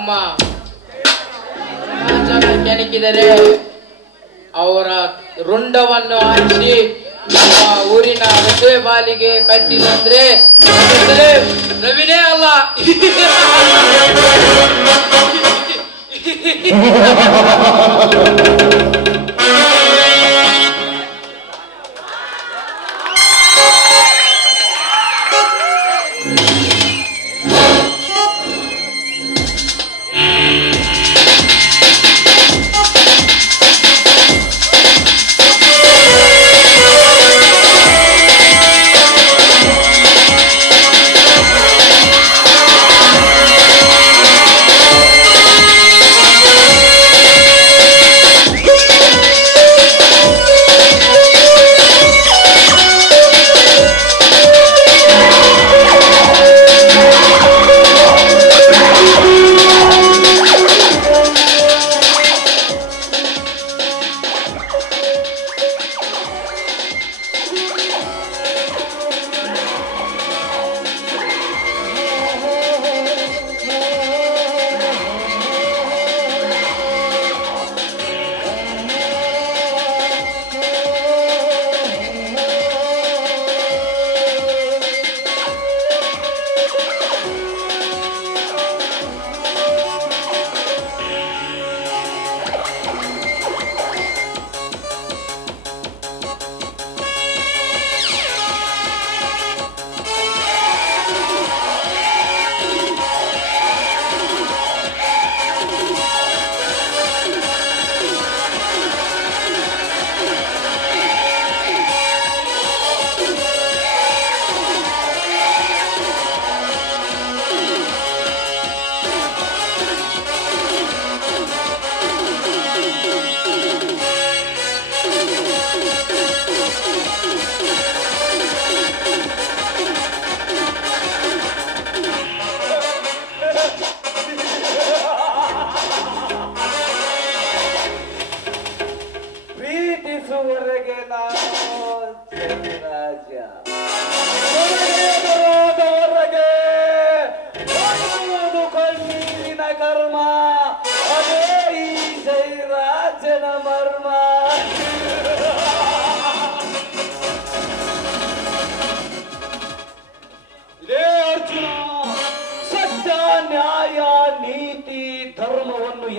ನಮ್ಮ ಕೆಣಕಿದರೆ ಅವರ ರುಂಡವನ್ನು ಹಾಕಿ ನಮ್ಮ ಊರಿನ ರಸ್ತೆ ಬಾಲಿಗೆ ಕಟ್ಟಿದಂದ್ರೆ ರವಿನೇ ಅಲ್ಲ.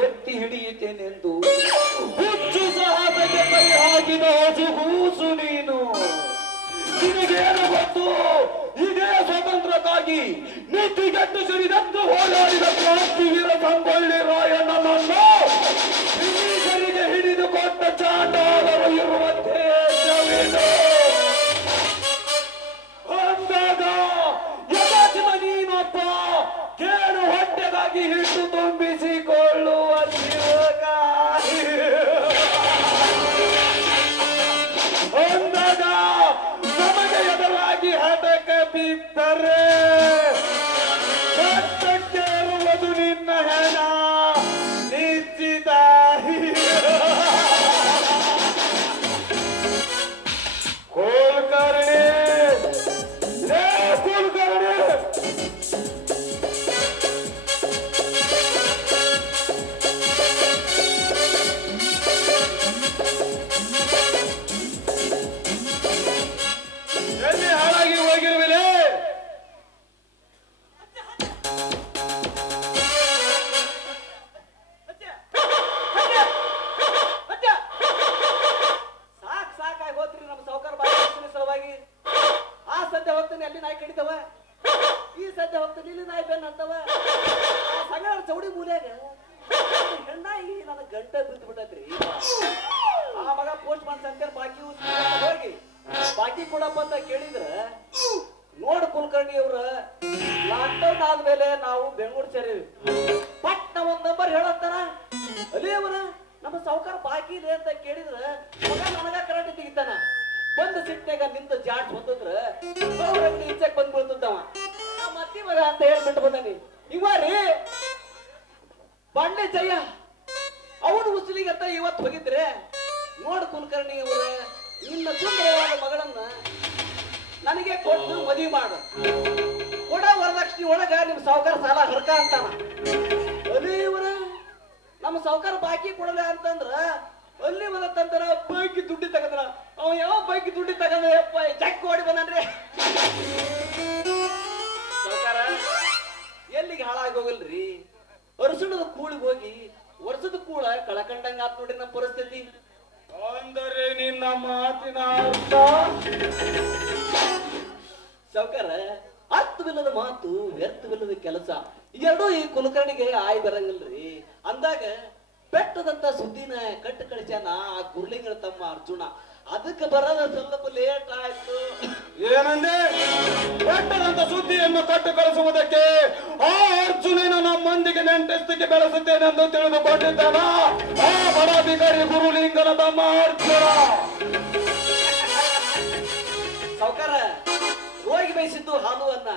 ಎತ್ತಿ ಹಿಡಿಯುತ್ತೇನೆಂದು ಹುಚ್ಚು ಸಾಹಸಕ್ಕೆ ಕೈ ಹಾಕಿದ ಹಸುಗೂಸು ನೀನು. ನಿನಗೇನು ಗೊತ್ತು? ಇದೇ ಸ್ವಾತಂತ್ರ್ಯಕ್ಕಾಗಿ ನೀತಿಗೆಟ್ಟು ಸಿರಿದಂತು ಹೋರಾಡಿದ ಕ್ರಾಂತಿವೀರ ಸಂಗೊಳ್ಳಿ ರಾಯಣ್ಣನನ್ನು ಬ್ರಿಟಿಷರಿಗೆ ಹಿಡಿದುಕೊಟ್ಟ ಚಾಂಡಾಲರು ಇರುವ ದೇಶವೇನು ಅಂದಾಗ ಯದಾಚಿತ ನೀನೊಬ್ಬ ಕೇಳು ಹೊಟ್ಟೆಗಾಗಿ ಹಿಟ್ಟು ತುಂಬಿಸಿಕೊಳ್ಳುವ ಜೀವಕ ಅಂದಾಗ ನಮಗೆ ಎದುರಾಗಿ ಹಠಕ್ಕೆ ಬಿದ್ದರೆ ಕಟ್ಟಕ್ಕೆ ಇರುವುದು ನಿನ್ನ ಹೆಣ ನಿಶ್ಚಿತ. ಕುಲಕರ್ಣಿ ಕುಲಕರ್ಣಿ ಎಲ್ಲಿ ಹಾಳಾಗಿ ಹೋಗಿರುವಿಲೆ? ಸಾಕಾಗಿ ಹೋದ್ರಿ ನಮ್ಮ ಸಾವುಕಾರ ಬಾಯಿ ಸಲುವಾಗಿ. ಆ ಸದ್ಯ ಹೋಗ್ತಾನೆ ಅಲ್ಲಿ ನಾಯಿ ಕಡಿತವ, ಈ ಸದ್ಯ ಹೋಗ್ತಾನೆ ಇಲ್ಲಿ ನಾಯಿ ಬೆನ್ನ ಅಂತವ. ಸಂಗಡ ಚೌಡಿ ಮೂಲ್ಯಾಗ ಹೆಣ್ಣಾಯಿ ನನ್ನ ಗಂಟೆ ಬಿದ್ದು ಬಿಟ್ಟೈತ್ರಿ. ಆ ಮಗ ಪೋಸ್ಟ್ ಮಾಡ್ ಸಂತೇಳಿ ಬಾಕಿ ಹೋಗಿ ಬಾಕಿ ಕೊಡಪ್ಪ ಅಂತ ಕೇಳಿದ್ರ ನೋಡ್ ಕುಲಕರ್ಣಿ ಅವ್ರ ಲಾಕ್ಡೌನ್ ಆದ್ಮೇಲೆ ನಾವು ಬೆಂಗಳೂರು ಸೇರಿವಿ. ಪಟ್ನ ಒಂದ್ ನಂಬರ್ ಹೇಳತ್ತಾನ, ಅಲೇ ಅವನ ನಮ್ಮ ಸಾವುಕಾರ ಬಾಕಿ ಇದೆ ಅಂತ ಕೇಳಿದ್ರ ಮಗ ನನಗ ಕರೆಂಟ್ ತೆಗಿತಾನ. ಬಂದ ಸಿಟ್ನಾಗ ನಿಂತ ಜಾಟ್ ಹೊಂದಿದ್ರ ಅವ್ರಂಗ ಈಚೆಕ್ ಬಂದ್ ಬೀಳ್ತದವ. ಮತ್ತಿ ಮಗ ಅಂತ ಹೇಳ್ಬಿಟ್ಟು ಬಂದಾನಿ. ಇವ ರೀ ಬಂಡೆ ಜಯ ಅವನು ಉಸಲಿಗತ್ತ ಇವತ್ತು ಹೋಗಿದ್ರೆ ನೋಡ್ ಕುಲಕರ್ಣಿ ಅವರ ನಿನ್ನ ಸುಂದರವಾದ ಮಗಳನ್ನ ನನಗೆ ಕೊಟ್ಟು ಮದುವೆ ಮಾಡು, ಕೊಡ ವರದಕ್ಷಿಣೆ ಒಳಗ ನಿಮ್ ಸಾವುಕಾರ ಸಾಲ ಹರ್ಕ ಅಂತಾನ. ಅದೇ ಸಾವುಕಾರ ಬಾಕಿ ಕೊಡಲ್ಲ ಅಂತಂದ್ರ ಅಲ್ಲಿ ಬಂದಂತರ ಬಾಕಿ ದುಡ್ಡಿ ತಗದ್ರ ಅವ ಯಾವ ಬಾಕಿ ದುಡ್ಡಿ ತಗದ ಯಪ್ಪ ಜಕ್ ಓಡಿ ಬಂದನ್ರಿ ಸಾವುಕಾರ ಎಲ್ಲಿಗೆ ಹಾಳಾಗಿ ಹೋಗಲ್ರಿ ವರ್ಷದ ಕೂಳಿಗೆ ಹೋಗಿ ವರ್ಷದ ಕೂಳ ಕಳಕಂಡಂಗ ಆತ್ ನೋಡ್ರಿ ನಮ್ಮ ಪರಿಸ್ಥಿತಿ ಅಂದರೆ ನಿನ್ನ ಮಾತಿನ ಅರ್ಥ ಸಾವುಕಾರ ಅರ್ಥವಿಲ್ಲದ ಮಾತು ವ್ಯರ್ಥವಿಲ್ಲದ ಕೆಲಸ ಎರಡೂ ಈ ಕುಲಕರ್ಣಿಗೆ ಆಯ್ ಬರಂಗಿಲ್ರಿ ಅಂದಾಗ ಬೆಟ್ಟದಂತ ಸುದ್ದಿನ ಕಟ್ಟು ಕಳಿಸ್ಯಾನ ಆ ಗುರ್ಲಿಂಗನ ತಮ್ಮ ಅರ್ಜುನ ಅದಕ್ಕೆ ಬರೋದ ಸ್ವಲ್ಪ ಲೇಟ್ ಆಯ್ತು ಏನಂದೆ ಬೆಟ್ಟದಂತ ಸುದ್ದಿಯನ್ನು ಕಟ್ಟು ಕಳಿಸುವುದಕ್ಕೆ ಆ ಅರ್ಜುನನ ನಮ್ಮೊಂದಿಗೆ ನೆಂಟಸ್ತಿಗೆ ಬೆಳೆಸುತ್ತೇನೆಂದು ತಿಳಿದುಕೊಂಡಿದ್ದಾನ ಆ ಬಡಾಧಿಕಾರಿ ಗುರುಲಿಂಗನ ತಮ್ಮ ಅರ್ಜುನ ಸಾವುಕಾರ ರೋಗಿ ಬಯಸಿದ್ದು ಹಾಲು ಅನ್ನ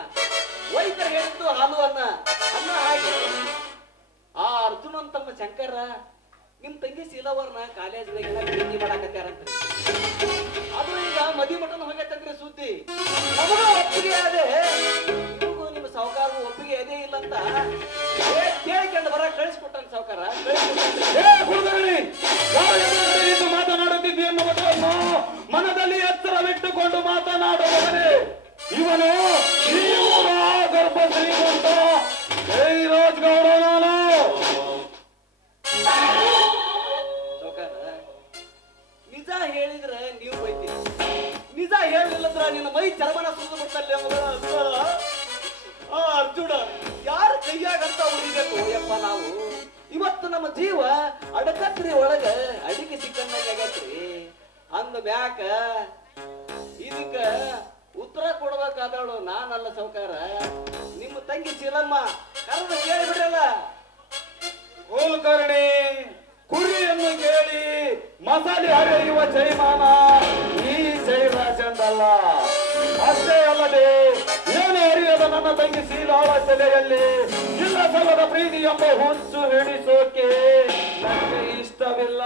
ವೈದ್ಯರು ಹೇಳಿದ್ದು ಹಾಲು ಅನ್ನ ಹಾಗೆ ಆ ಅರ್ಜುನನ್ ತಮ್ಮ ಶಂಕರ ನಿಮ್ ತಂಗಿ ಶೀಲವರ್ನ ಕಾಲೇಜ್ನಾಗೆಲ್ಲ ಭೇಟಿ ಮಾಡಾಕತ್ಯಾರಂತ್ರಿ ಅದು ಈಗ ಮದಿ ಮಠನ ಹೋಗತ್ತಂದ್ರಿ ಸುದ್ದಿ ನಮಗ ಒಪ್ಪಿಗೆ ಅದೇ ನಿಮಗೂ ನಿಮ್ಮ ಸಾವುಕಾರ ಒಪ್ಪಿಗೆ ಅದೇ ಇಲ್ಲ ಅಂತ ಕೇಳಿಕೊಂಡು ಬರ ಕಳಿಸ್ಕೊಟ್ಟಾನ ಸಾವುಕಾರ ಮಾತನಾಡುತ್ತಿದ್ದಿ ಎನ್ನುವುದನ್ನು ಮನದಲ್ಲಿ ಎತ್ತರವಿಟ್ಟುಕೊಂಡು ಮಾತನಾಡುವವನೇ ಇವನು ಈ ಊರ ಗರ್ಭ ಶ್ರೀಮಂತ ಜೈರಾಜ್ ಗೌಡ ನಾನು ನಿಜ ಹೇಳಿದ್ರೆ ನೀವು ಬೈತೀರಿ ನಿಜ ಹೇಳಿಲ್ಲಂದ್ರ ನಿನ್ನ ಮೈ ಚರ್ಮನ ಸುರಿದು ಬಿಡ್ತಲ್ಲ ಅರ್ಜುನ ಯಾರ ಕೈಯಾಗಂತ ಉಳಿಬೇಕು ಯಪ್ಪ ನಾವು ಇವತ್ತು ನಮ್ಮ ಜೀವ ಅಡಕತ್ರಿ ಒಳಗ ಅಡಿಗೆ ಸಿಕ್ಕಂದಂಗ ಆಗತ್ರಿ ಅಂದ ಮ್ಯಾಕ ಇದಕ್ಕ ಉತ್ತರ ಕೊಡ್ಬೇಕಾದವಳು ನಾನಲ್ಲ ಸಾವುಕಾರ ನಿಮ್ಮ ತಂಗಿ ಶೀಲಮ್ಮ ಕರೆದು ಕೇಳಿ ಬಿಡಲ್ಲ ಕುಲಕರ್ಣಿ ಕುರಿಯನ್ನು ಕೇಳಿ ಮಸಾಲೆ ಹರಿಯುವ ಜೈಮಾನ ಈ ಜೈರಾಜಂದಲ್ಲ ಅಷ್ಟೇ ಅಲ್ಲದೆ ಏನು ಅರಿಯದ ನನ್ನ ತಂಗಿ ಶೀಲಾಳ ತಲೆಯಲ್ಲಿ ಇಲ್ಲ ಸಲ್ಲದ ಪ್ರೀತಿ ಎಂಬ ಹುಚ್ಚು ಹಿಡಿಸೋಕೆ ನನಗೆ ಇಷ್ಟವಿಲ್ಲ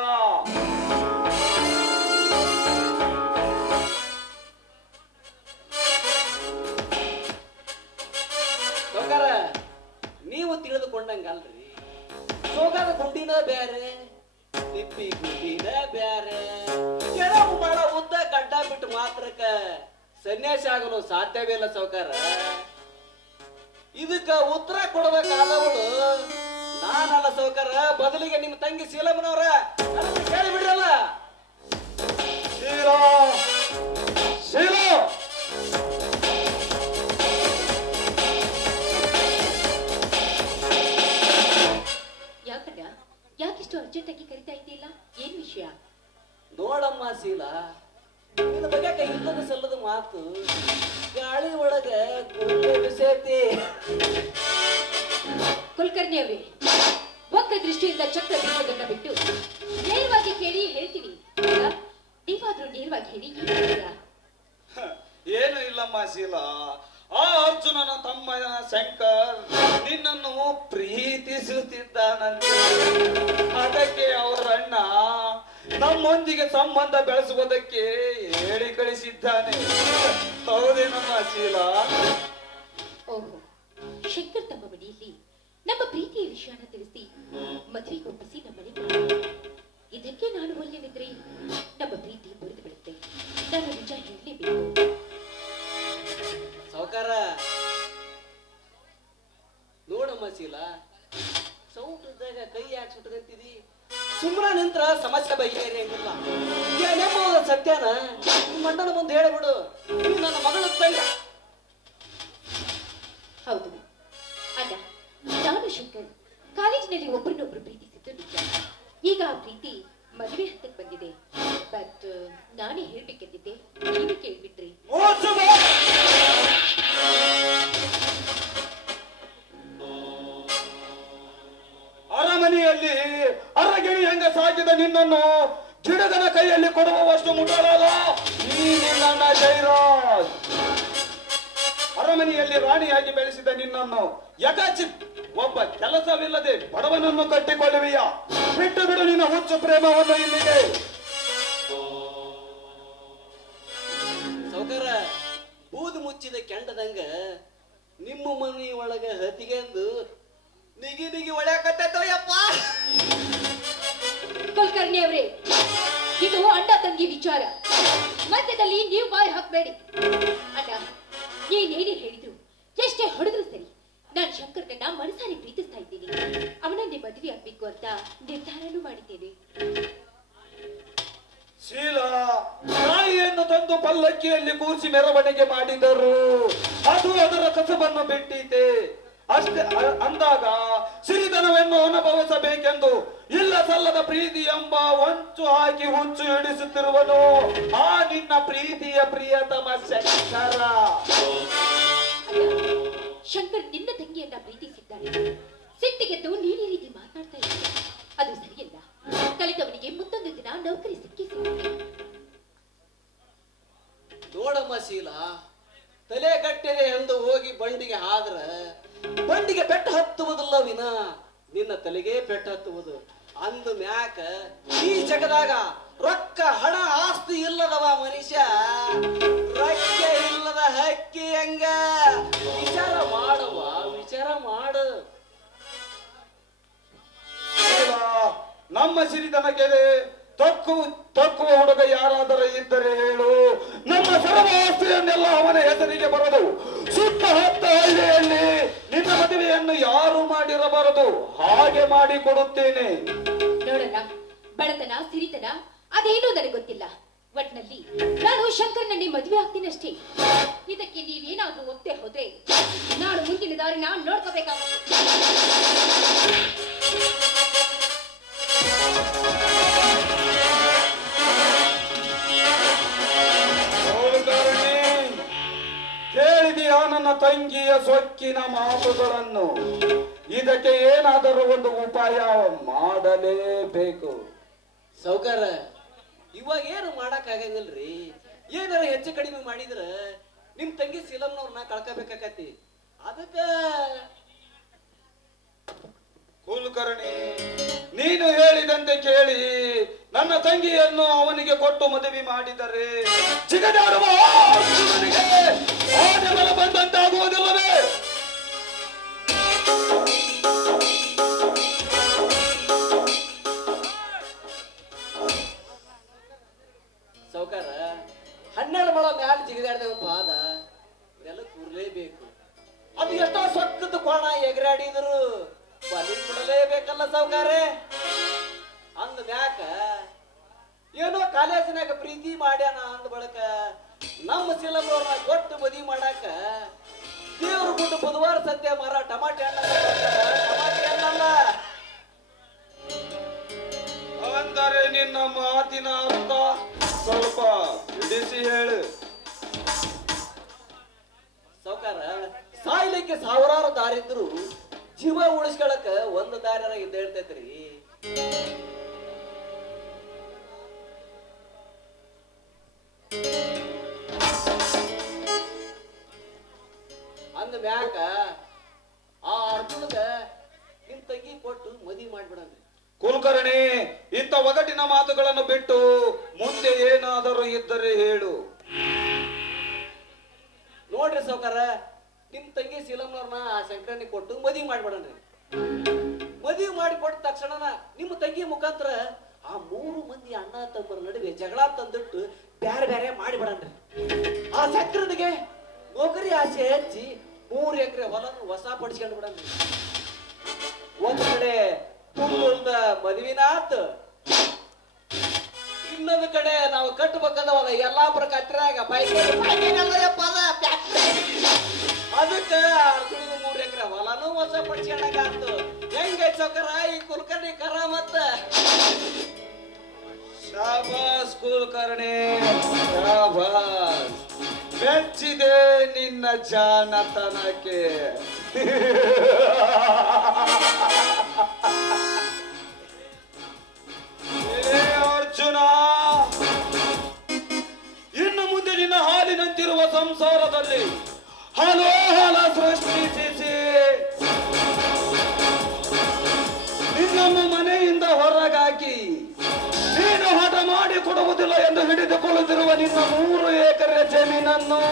ಸಾವುಕಾರ ನೀವು ತಿಳಿದುಕೊಂಡಂಗಲ್ರಿ ಸೋಗಾದ ಗುಂಡಿನ ಬ್ಯಾರೆ ತಿಪ್ಪಿ ಗುಂಡಿನ ಬ್ಯಾರೆ ಕೆಲವು ಬಹಳ ಉದ್ದ ಗಡ್ಡ ಬಿಟ್ಟು ಮಾತ್ರಕ್ಕ ಸನ್ಯಾಸಿ ಆಗಲು ಸಾಧ್ಯವಿಲ್ಲ ಸಾವುಕಾರ ಇದಕ್ಕ ಉತ್ತರ ಕೊಡಬೇಕಾದವಳು ನಾನಲ್ಲ ಸಾವುಕಾರ ಬದಲಿಗೆ ನಿಮ್ಮ ತಂಗಿ ಶೀಲಮ್ಮನವ್ರ ಕೇಳಿ ಬಿಡ್ರಲ್ಲ ಶೀಲಾ ಶೀಲಾ ಯಾಕಿಷ್ಟು ಅರ್ಜೆಂಟ್ ಆಗಿ ಕರಿತಾ ಇದ್ದಿಲ್ಲ ಏನ್ ವಿಷಯ ನೋಡಮ್ಮ ಶೀಲಾ ನಿನ್ನ ಬಗ್ಗೆ ಕೈ ಇಲ್ಲದ ಸಲ್ಲದ ಮಾತು ಗಾಳಿ ಒಳಗ ಗುಂಡೆ ಬಿಸೈತಿ ಕುಲಕರ್ಣಿ ಅವರೇ ಒಕ್ಕ ದೃಷ್ಟಿಯಿಂದ ಚಕ್ರ ಬೀಸೋದನ್ನ ಬಿಟ್ಟು ನೇರವಾಗಿ ಕೇಳಿ ಹೇಳ್ತೀನಿ ನೀವಾದ್ರೂ ನೇರವಾಗಿ ಹೇಳಿ ಏನು ಇಲ್ಲಮ್ಮ ಶೀಲಾ ಆ ಅರ್ಜುನನ ತಮ್ಮ ಶಂಕರ್ ನಿನ್ನನ್ನು ಪ್ರೀತಿಸುತ್ತಿದ್ದಾನಂತೆ ಅದಕ್ಕೆ ಅವರಣ್ಣ ನಮ್ಮೊಂದಿಗೆ ಸಂಬಂಧ ಬೆಳೆಸುವುದಕ್ಕೆ ಹೇಳಿ ಕಳಿಸಿದ್ದಾನೆ ಹೌದೇನಮ್ಮ ಶೀಲಾ ಓಹೋ ಶಂಕರ್ ತಮ್ಮ ಮನೆಯಲ್ಲಿ ನಮ್ಮ ಪ್ರೀತಿಯ ವಿಷಯನ ತಿಳಿಸಿ ಮದುವೆಗೆ ಒಪ್ಪಿಸಿ ನಮ್ಮನೆ ಇದಕ್ಕೆ ನಾನು ಒಳ್ಳೆಯವಿದ್ರೆ ನಮ್ಮ ಪ್ರೀತಿ ಮುರಿದು ಬಿಡುತ್ತೆ ನಾನು ನಿಜ ಹೇಳಲೇಬೇಕು ಸಾವುಕಾರ ನೋಡಮ್ಮ ಶೀಲಾ ಸೌಟದಾಗ ಕೈ ಯಾಕೆ ಸುಟ್ಕಂತಿದಿ ಸುಮ್ಮನೆ ನಿಂತ್ರ ಸಮಸ್ಯೆ ಬಗೆಹರಿಯಂಗಿಲ್ಲ ಏನೆಂಬುದು ಸತ್ಯನ ಮಂಡನ ಮುಂದೆ ಹೇಳಿಬಿಡು ನೀನು ನನ್ನ ಮಗಳ ತಂಗ ಹೌದು ಅಣ್ಣ ನಾನು ಶಂಕರ್ ಕಾಲೇಜಿನಲ್ಲಿ ಒಬ್ಬರನ್ನೊಬ್ರು ಪ್ರೀತಿಸಿದ್ದು ನಿಜ ಈಗ ಆ ಪ್ರೀತಿ ಮದುವೆ ಹಂತಕ್ಕೆ ಬಂದಿದೆ ಬಟ್ ನಾನೇ ಹೇಳ್ಬೇಕೆಂದಿದ್ದೆ ನೀವು ಕೇಳ್ಬಿಟ್ರಿ ಅರಮನೆಯಲ್ಲಿ ಅರಗಿಣಿ ಹೆಂಗ ಸಾಕಿದ ನಿನ್ನನ್ನು ಗಿಡದನ ಕೈಯಲ್ಲಿ ಕೊಡುವಷ್ಟು ಮುಟ್ಟಲಾದ ಈ ನಿನ್ನ ಜೈರಾಜ್ ಅರಮನೆಯಲ್ಲಿ ರಾಣಿಯಾಗಿ ಬೆಳೆಸಿದ ನಿನ್ನನ್ನು ಯಕಾಚಿತ್ ಒಬ್ಬ ಕೆಲಸವಿಲ್ಲದೆ ಬಡವನನ್ನು ಕಟ್ಟಿಕೊಳ್ಳುವಿಯ ಬಿಟ್ಟು ಬಿಡು ನಿನ್ನ ಹುಚ್ಚು ಪ್ರೇಮವನ್ನು ಇಲ್ಲಿಗೆ ಸಾವುಕಾರ ಬೂದು ಮುಚ್ಚಿದ ಕೆಂಡದಂಗ ನಿಮ್ಮ ಮನಿ ಒಳಗ ಹತಿಗೆಂದು ನಿಗಿ ನಿಗಿ ಒಳ್ಯಾಕತ್ತೈತೋ ಯಪ್ಪ ದೇವ್ರೆ, ಇದು ಅಣ್ಣ ತಂಗಿ ವಿಚಾರ. ಮಧ್ಯದಲ್ಲಿ ನೀವು ಬಾಯಿ ಹಾಕಬೇಡಿ. ಅಣ್ಣ, ನೀನೇನೇ ಹೇಳಿದ್ರು, ಎಷ್ಟೇ ಹೊಡೆದ್ರು ಸರಿ, ನಾನು ಶಂಕರ್ನನ್ನ ಮನಸಾರಿ ಪ್ರೀತಿಸ್ತಾ ಇದ್ದೀನಿ. ಅವನನ್ನೇ ಮದುವೆ ಆಗ್ಬೇಕು ಅಂತ ನಿರ್ಧಾರನೂ ಮಾಡಿದ್ದೇನೆ. ಶೀಲಾ, ತಾಯಿಯನ್ನು ತಂದು ಪಲ್ಲಕ್ಕಿಯಲ್ಲಿ ಕೂರಿಸಿ ಮೆರವಣಿಗೆ ಮಾಡಿದರು. ಅದು ಅದರ ಕಸಬನ್ನು ಬಿಟ್ಟಿತೆ. ಅಷ್ಟೇ ಅಂದಾಗ ಸಿರಿತನವನ್ನು ಅನುಭವಿಸಬೇಕೆಂದು ಇಲ್ಲ ಸಲ್ಲದ ಪ್ರೀತಿ ಎಂಬ ಹೊಂಚು ಹಾಕಿ ಹುಚ್ಚು ಹಿಡಿಸುತ್ತಿರುವನು ಆ ನಿನ್ನ ಪ್ರೀತಿಯ ಪ್ರಿಯತಮ ಶಂಕರ. ಶಂಕರ್ ನಿನ್ನ ತಂಗಿಯನ್ನ ಪ್ರೀತಿಸಿದ್ದಾನೆ. ಸಿಟ್ಟಿಗೆದ್ದು ನೀನೇ ರೀತಿ ಮಾತನಾಡ್ತಾ ಇದ್ದೀಯ, ಅದು ಸರಿಯಲ್ಲ. ಕಲಿತವನಿಗೆ ಮತ್ತೊಂದು ದಿನ ನೌಕರಿ ಸಿಕ್ಕಿ ಸಿಗುತ್ತೆ. ನೋಡಮ್ಮ ಶೀಲಾ, ತಲೆ ಗಟ್ಟಿದೆ ಎಂದು ಹೋಗಿ ಬಂಡಿಗೆ ಆದ್ರ ಬಂಡಿಗೆ ಪೆಟ್ಟು ಹತ್ತುವುದಿಲ್ಲ ವಿನ ನಿನ್ನ ತಲೆಗೆ ಪೆಟ್ಟು ಹತ್ತುವುದು. ಅಂದ ಮ್ಯಾಕ ಈ ಜಗದಾಗ ರೊಕ್ಕ ಹಣ ಆಸ್ತಿ ಇಲ್ಲದವ ಮನುಷ್ಯ ರೊಕ್ಕ ಇಲ್ಲದ ಹಕ್ಕಿ ಹಂಗ. ವಿಚಾರ ಮಾಡುವ, ವಿಚಾರ ಮಾಡು. ನಮ್ಮ ಸಿರಿತನಕ್ಕೆ ತಕ್ಕುವ ಹುಡುಗ ಯಾರಾದರೂ ಇದ್ದರೆ ಹೇಳು. ನಮ್ಮ ಸರ್ವ ಆಸ್ತಿಯನ್ನೆಲ್ಲ ಅವನ ಹೆಸರಿಗೆ ಬರದು. ಸುತ್ತ ಹತ್ತ ಹಳ್ಳಿಯಲ್ಲಿ ನಿನ್ನ ಮದುವೆಯನ್ನು ಯಾರು ಮಾಡಿರಬಾರದು, ಹಾಗೆ ಮಾಡಿ ಕೊಡುತ್ತೇನೆ. ನೋಡಣ್ಣ, ಬಡತನ ಸಿರಿತನ ಅದೇನೂ ನನಗೆ ಗೊತ್ತಿಲ್ಲ. ಒಟ್ನಲ್ಲಿ ನಾನು ಶಂಕರ್ನನ್ನೇ ಮದುವೆ ಆಗ್ತೀನಷ್ಟೇ. ಇದಕ್ಕೆ ನೀವೇನಾದ್ರೂ ಒಪ್ಪದೆ ಹೋದ್ರೆ ನಾನು ಮುಂದಿನ ದಾರಿನ ನೋಡ್ಕೋಬೇಕಾಗುತ್ತೆ. ಕೇಳಿದೆಯಾ ನನ್ನ ತಂಗಿಯ ಸೊಕ್ಕಿನ ಮಾತುಗಳನ್ನು? ಇದಕ್ಕೆ ಏನಾದರೂ ಒಂದು ಉಪಾಯ ಮಾಡಲೇಬೇಕು. ಸೌಕರ, ಇವಾಗ ಏನು ಮಾಡಕ್ ಆಗಂಗಿಲ್ರಿ. ಏನಾರ ಹೆಚ್ಚು ಕಡಿಮೆ ಮಾಡಿದ್ರ ನಿಮ್ ತಂಗಿ ಶೀಲಮ್ನವ್ರನ್ನ ಕಳ್ಕೋಬೇಕಾಕತಿ. ಅದಕ್ಕ ಕುಲಕರ್ಣಿ, ನೀನು ಹೇಳಿದಂತೆ ಕೇಳಿ ನನ್ನ ತಂಗಿಯನ್ನು ಅವನಿಗೆ ಕೊಟ್ಟು ಮದುವೆ ಮಾಡಿದರೆ ಚಿಗದಾಡುವ ಅರ್ಜುನನಿಗೆ ಆನೆಬಲ ಬಂದಂತಾಗುವುದಿಲ್ಲವೇ? ಸೌಕರ, 12 ಮೊಳ ಮ್ಯಾಲ ಜಿಗಿದಾಡ್ದೇವ ಪಾದ ನೆಲ ಕೂರ್ಲೇಬೇಕು. ಅದು ಎಷ್ಟೋ ಸೊಕ್ಕದ ಕೋಣ ಎಗರಾಡಿದ್ರು ಬಲಿ ಬಿಡಲೇಬೇಕಲ್ಲ ಸೌಕಾರೆ. ಅಂದ ಮ್ಯಾಕ ಏನೋ ಕಾಲೇಜಿನಾಗ ಪ್ರೀತಿ ಮಾಡ್ಯಾನ ಅಂದ ಬಳಕ ನಮ್ಮ ಶೀಲಮ್ನವ್ರನ್ನ ಕೊಟ್ಟು ಮದುವೆ ಮಾಡಾಕ ದೇವ್ರ ಗುಡ್ಡ ಬುಧವಾರ ಸದ್ಯ ಮರ ಟಮಾಟೆ ಹಣ್ಣಲ್ಲ. ಅಂದರೆ ನಿನ್ನ ಮಾತಿನ ಅರ್ಥ ಸ್ವಲ್ಪ ಬಿಡಿಸಿ ಹೇಳು. ಸೌಕಾರ, ಸಾಯ್ಲಿಕ್ಕೆ ಸಾವಿರಾರು ದಾರಿ ಇದ್ರು ಜೀವ ಉಳಿಸ್ಕೊಳಕ ಒಂದು ದಾರಿಯಾರ ಇದ್ದ ಇರ್ತೈತ್ರಿ. ಅಂದ ಮ್ಯಾಕ ಆ ಅರ್ಜುನಗ ನಿಮ್ ತಂಗಿ ಕೊಟ್ಟು ಮದುವೆ ಮಾಡ್ಬಿಡನ್ರಿ. ಕುಲಕರ್ಣಿ, ಇಂಥ ಒಗಟಿನ ಮಾತುಗಳನ್ನು ಬಿಟ್ಟು ಮುಂದೆ ಏನಾದರೂ ಇದ್ದರೆ ಹೇಳು. ನೋಡ್ರಿ ಸೌಕಾರ, ನಿಮ್ ತಂಗಿ ಶೀಲಮ್ನವ್ರನ್ನ ಆ ಶಂಕರನಿಗೆ ಕೊಟ್ಟು ಮದುವೆ ಮಾಡ್ಬಿಡನ್ರಿ. ಮದುವೆ ಮಾಡಿಕೊಟ್ಟ ತಕ್ಷಣ ನಿಮ್ಮ ತಂಗಿ ಮುಖಾಂತರ ಆ 3 ಮಂದಿ ಅಣ್ಣ ತಮ್ಮರ ನಡುವೆ ಜಗಳ ತಂದಿಟ್ಟು ಬ್ಯಾರೆ ಬ್ಯಾರೆ ಮಾಡಿಬಿಡನ್ರಿ. ಆ ಶಂಕರನಿಗೆ ನೌಕರಿ ಆಸೆ ಹಚ್ಚಿ 3 ಎಕರೆ ಹೊಲನ್ನು ಹೊಸ ಪಡಿಸ್ಕೊಂಡು ಬಿಡನ್ರಿ. ಒಂದ್ ಕಡೆ ತುಂಬಿದ ಮದುವಿನಾತ್, ಇನ್ನೊಂದು ಕಡೆ ನಾವು ಕಟ್ಟಬೇಕಂದವಲ್ಲ ಯಲ್ಲಾಪುರ ಕಟ್ಟರಾಗ ಅದಕ್ಕ ಅರ್ಜುನಿಗೆ 3 ಎಕರೆ ಹೊಲನೂ ಹೊಸ ಪಡಿಸ್ಕೊಂಡಾಗಾತು. ಹೆಂಗೈತ್ ಸೌಕರ ಈ ಕುಲಕರ್ಣಿ ಕರ ಮತ್ತ? ಶಾಬಾಸ್ ಕುಲಕರ್ಣಿ, ಶಾಬಾಸ್. ಮೆಚ್ಚಿದೆ ನಿನ್ನ ಜಾಣತನಕ್ಕೆ. ಅರ್ಜುನ, ಇನ್ನು ಮುಂದೆ ನಿನ್ನ ಹಾಲಿನಂತಿರುವ ಸಂಸಾರದಲ್ಲಿ ಹಲೋಹಲ ಸೃಷ್ಟಿಸಿ ನಿನ್ನನ್ನು ಮನೆಯಿಂದ ಹೊರಗಾಕಿ ನೀನು ಹಠ ಮಾಡಿ ಕೊಡುವುದಿಲ್ಲ ಎಂದು ಹಿಡಿದುಕೊಳ್ಳುತ್ತಿರುವ ನಿನ್ನ 3 ಎಕರೆ ಜಮೀನನ್ನು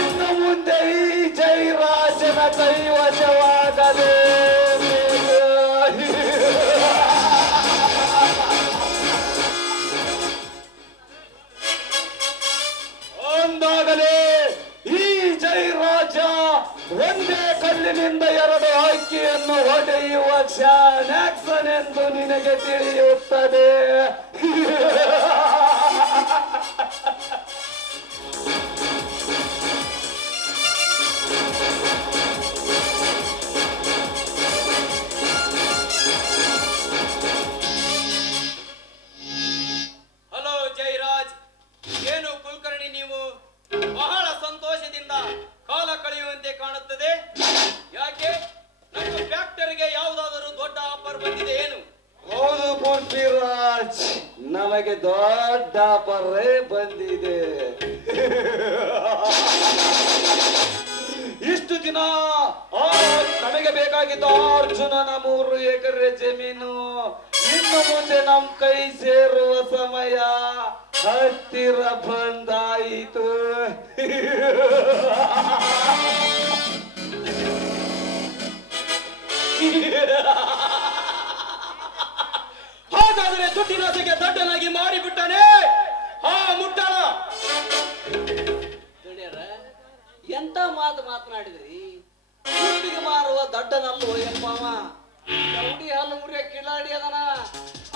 ಇನ್ನು ಮುಂದೆ ಈ ಜೈರಾಜನ ಕೈವಶವಾಗಲೇ ಜಾಕ್ಸನ್ ಎಂದು ನಿನಗೆ ತಿಳಿಯುತ್ತದೆ. ಹಲೋ ಜಯರಾಜ್, ಏನು ಕುಲಕರ್ಣಿ, ನೀವು ಬಹಳ ಸಂತೋಷದಿಂದ ಕಾಲ ಕಳೆಯುವಂತೆ ಕಾಣುತ್ತದೆ. ಯಾಕೆ, ನಮ್ಮ ಫ್ಯಾಕ್ಟರಿಗೆ ಯಾವುದಾದರೂ ದೊಡ್ಡ ಆಫರ್ ಬಂದಿದೆ ಏನು? ಹೌದು ಪೃಥ್ವಿರಾಜ್, ನಮಗೆ ದೊಡ್ಡ ಆಫರೇ ಬಂದಿದೆ. ಇಷ್ಟು ದಿನ ನಮಗೆ ಬೇಕಾಗಿದ್ದ ಅರ್ಜುನನ 3 ಎಕರೆ ಜಮೀನು ಇನ್ನು ಮುಂದೆ ನಮ್ ಕೈ ಸೇರುವ ಸಮಯ ಹತ್ತಿರ ಬಂದಾಯಿತು. ಹಾಗಾದರೆ ದುಡ್ಡಿನಾಸೆಗೆ ದಡ್ಡನಾಗಿ ಮಾರಿಬಿಟ್ಟಾನೆ ಹಾ ಮುಟ್ಟಾಳ. ಎಂತ ಮಾತನಾಡಿದ್ರಿ? ದುಡ್ಡಿಗೆ ಮಾರುವ ದಡ್ಡನಲ್ಲೋ ಎಂಬವ. ಗೌಡಿ ಹಲ್ಲು ಮುರಿಯ ಕಿಲಾಡಿ ಅದನ.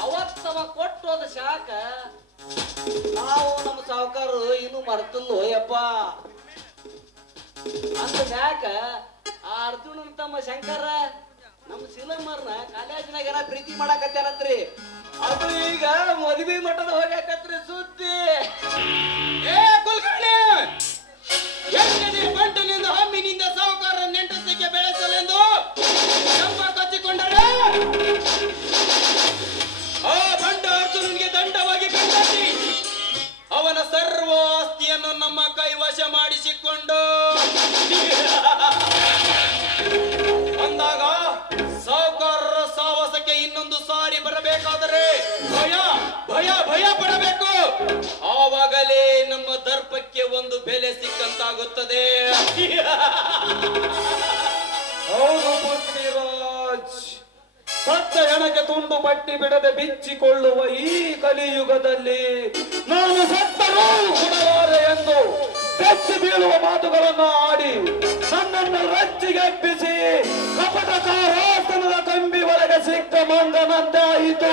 ಅವತ್ತವ ಕೊಟ್ಟೋದ ಶಾಖ ನಾವು ನಮ್ಮ ಸಾವುಕಾರರು ಇನ್ನು ಮರ್ತಲ್ಲೋ ಯಪ್ಪ. ಅಂದ ಯಾಕ ಆ ಅರ್ಜುನನ್ ತಮ್ಮ ಶಂಕರ ನಮ್ಮ ಸಿಲಮ್ಮರ್ನ ಕಾಲೇಜಿನಾಗ ಪ್ರೀತಿ ಮಾಡಾಕತ್ತೇನತ್ರಿ. ಅದು ಈಗ ಮದುವೆ ಮಠದ ಹೋಗ್ಯಾಕತ್ರಿ ಸುದ್ದಿ. ಏ ಕುಲಕರ್ಣಿ, ಎಷ್ಟನೇ ಬಂಟನಿಂದ ಹಮ್ಮಿನಿಂದ ಸಾಹುಕಾರ ನೆಂಟಸ್ತಿಕೆ ಬೆಳೆಸಲೆಂದು ನಂಬ ಕಚ್ಚಿಕೊಂಡರೆ ಆ ಬಂಟ ಅರ್ಜುನನಿಗೆ ದಂಡವಾಗಿ ಕಂಡತಿ ಅವನ ಸರ್ವ ಆಸ್ತಿಯನ್ನು ನಮ್ಮ ಕೈವಶ ಮಾಡಿಸಿಕೊಂಡು ಅಂದಾಗ ಸಾಹುಕಾರರ ಸಾಹಸಕ್ಕೆ ಇನ್ನೊಂದು ಸಾರಿ ಬರಬೇಕಾದರೆ ಭಯ ಭಯ ಭಯ ಪಡಬೇಕು. ಆವಾಗಲೇ ನಮ್ಮ ದರ್ಪಕ್ಕೆ ಒಂದು ಬೆಲೆ ಸಿಕ್ಕಂತಾಗುತ್ತದೆ. ಹೌದು ಪೃಥ್ವಿರಾಜ್, ಸತ್ತ ಹೆಣಕ್ಕೆ ತುಂಡು ಬಟ್ಟಿ ಬಿಡದೆ ಬಿಚ್ಚಿಕೊಳ್ಳುವ ಈ ಕಲಿಯುಗದಲ್ಲಿ ನಾನು ಸತ್ತರೂ ಗುಣವಾರೆ ಎಂದು ಬೆಚ್ಚಿ ಬೀಳುವ ಮಾತುಗಳನ್ನು ಆಡಿ ನನ್ನನ್ನು ರಚ್ಚಿಗೆಬ್ಬಿಸಿ ಕಪಟ ಕಾರಾಸನದ ಕಂಬಿ ಒಳಗೆ ಸಿಕ್ಕ ಮಂಗನಂತಾಯಿತು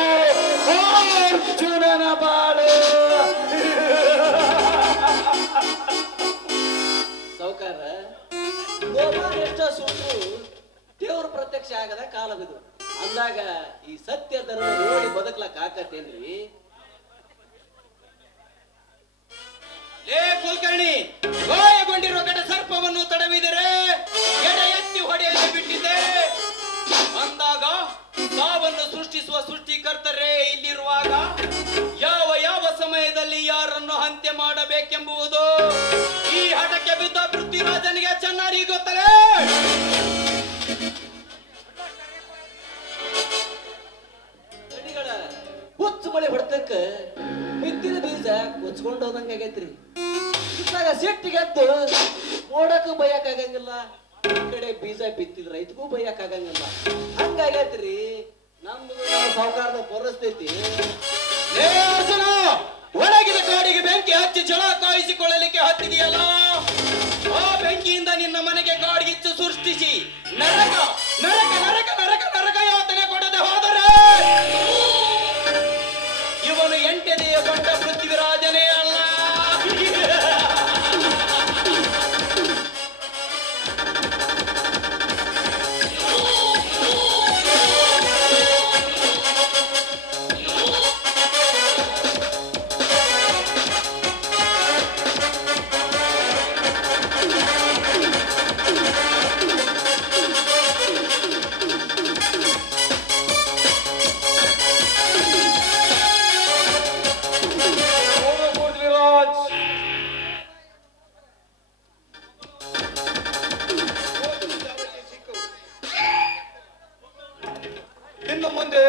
ಅರ್ಜುನನ ಬಾಳು. ಸಾವುಕಾರ ಗೋಪಾಲ ಎಷ್ಟ ಸುಟ್ಟು ದೇವ್ರ ಪ್ರತ್ಯಕ್ಷ ಆಗದ ಕಾಲವಿದು. ಅಂದಾಗ ಈ ಸತ್ಯ ಧರ್ಮ ನೋಡಿ ಬದುಕ್ಲಕ್ ಆಕತ್ತೇನ್ರಿ? ಲೇ ಕುಲಕರ್ಣಿ, ಗಾಯಗೊಂಡಿರೋ ಘಟ ಸರ್ಪವನ್ನು ತಡವಿದರೆ ಎಡೆ ಎತ್ತಿ ಹೊಡೆಯಲು ಬಿಟ್ಟಿದೆ ಅಂದಾಗ ಸಾವನ್ನು ಸೃಷ್ಟಿಸುವ ಸೃಷ್ಟಿಕರ್ತರೇ ಇಲ್ಲಿರುವಾಗ ಯಾವ ಯಾವ ಸಮಯದಲ್ಲಿ ಯಾರನ್ನು ಹತ್ಯೆ ಮಾಡಬೇಕೆಂಬುದು ಈ ಹಠಕ್ಕೆ ಬಿದ್ದ ಪೃಥ್ವಿರಾಜನಿಗೆ ಚೆನ್ನಾಗಿ ಗೊತ್ತಲೇ. ಹುಚ್ಚು ಮಳೆ ಹೊಡ್ತಕ್ಕ ಬಿತ್ತಿದ ಬೀಜ ಕೊಚ್ಕೊಂಡು ಹೋದಂಗ ಆಗೈತ್ರಿ. ಇತ್ತಾಗ ಸಿಟ್ಟಿಗೆದ್ದು ನೋಡಕ್ಕೂ ಬಯಕ್ ಆಗಂಗಿಲ್ಲ, ಈ ಕಡೆ ಬೀಜ ಬಿತ್ತಿದ ರೈತಗೂ ಬಯಕ್ ಆಗಂಗಿಲ್ಲ. ಹಂಗಾಗೈತ್ರಿ ನಮ್ದು ನಮ್ಮ ಸಾವುಕಾರದ ಪರಿಸ್ಥಿತಿ. ಲೇ ಅರ್ಜುನ, ಒಣಗಿದ ಕಾಡಿಗೆ ಬೆಂಕಿ ಹಚ್ಚಿ ಜಳ ಕಾಯಿಸಿಕೊಳ್ಳಲಿಕ್ಕೆ ಹತ್ತಿದೆಯಲ್ಲ, ಆ ಬೆಂಕಿಯಿಂದ ನಿನ್ನ ಮನೆಗೆ ಕಾಡ್ಗಿಚ್ಚು ಸೃಷ್ಟಿಸಿ ನರಕ ನರಕ ನರಕ ನರಕ ನರಕ ಯಾತನೆ ಕೊಡದೆ ಹೋದರೆ ಇವನು ಎಂಟನೆಯ ಬಂಟ ಪೃಥ್ವಿರಾಜನೇ ಅಲ್ಲ. ಇನ್ನು ಮುಂದೆ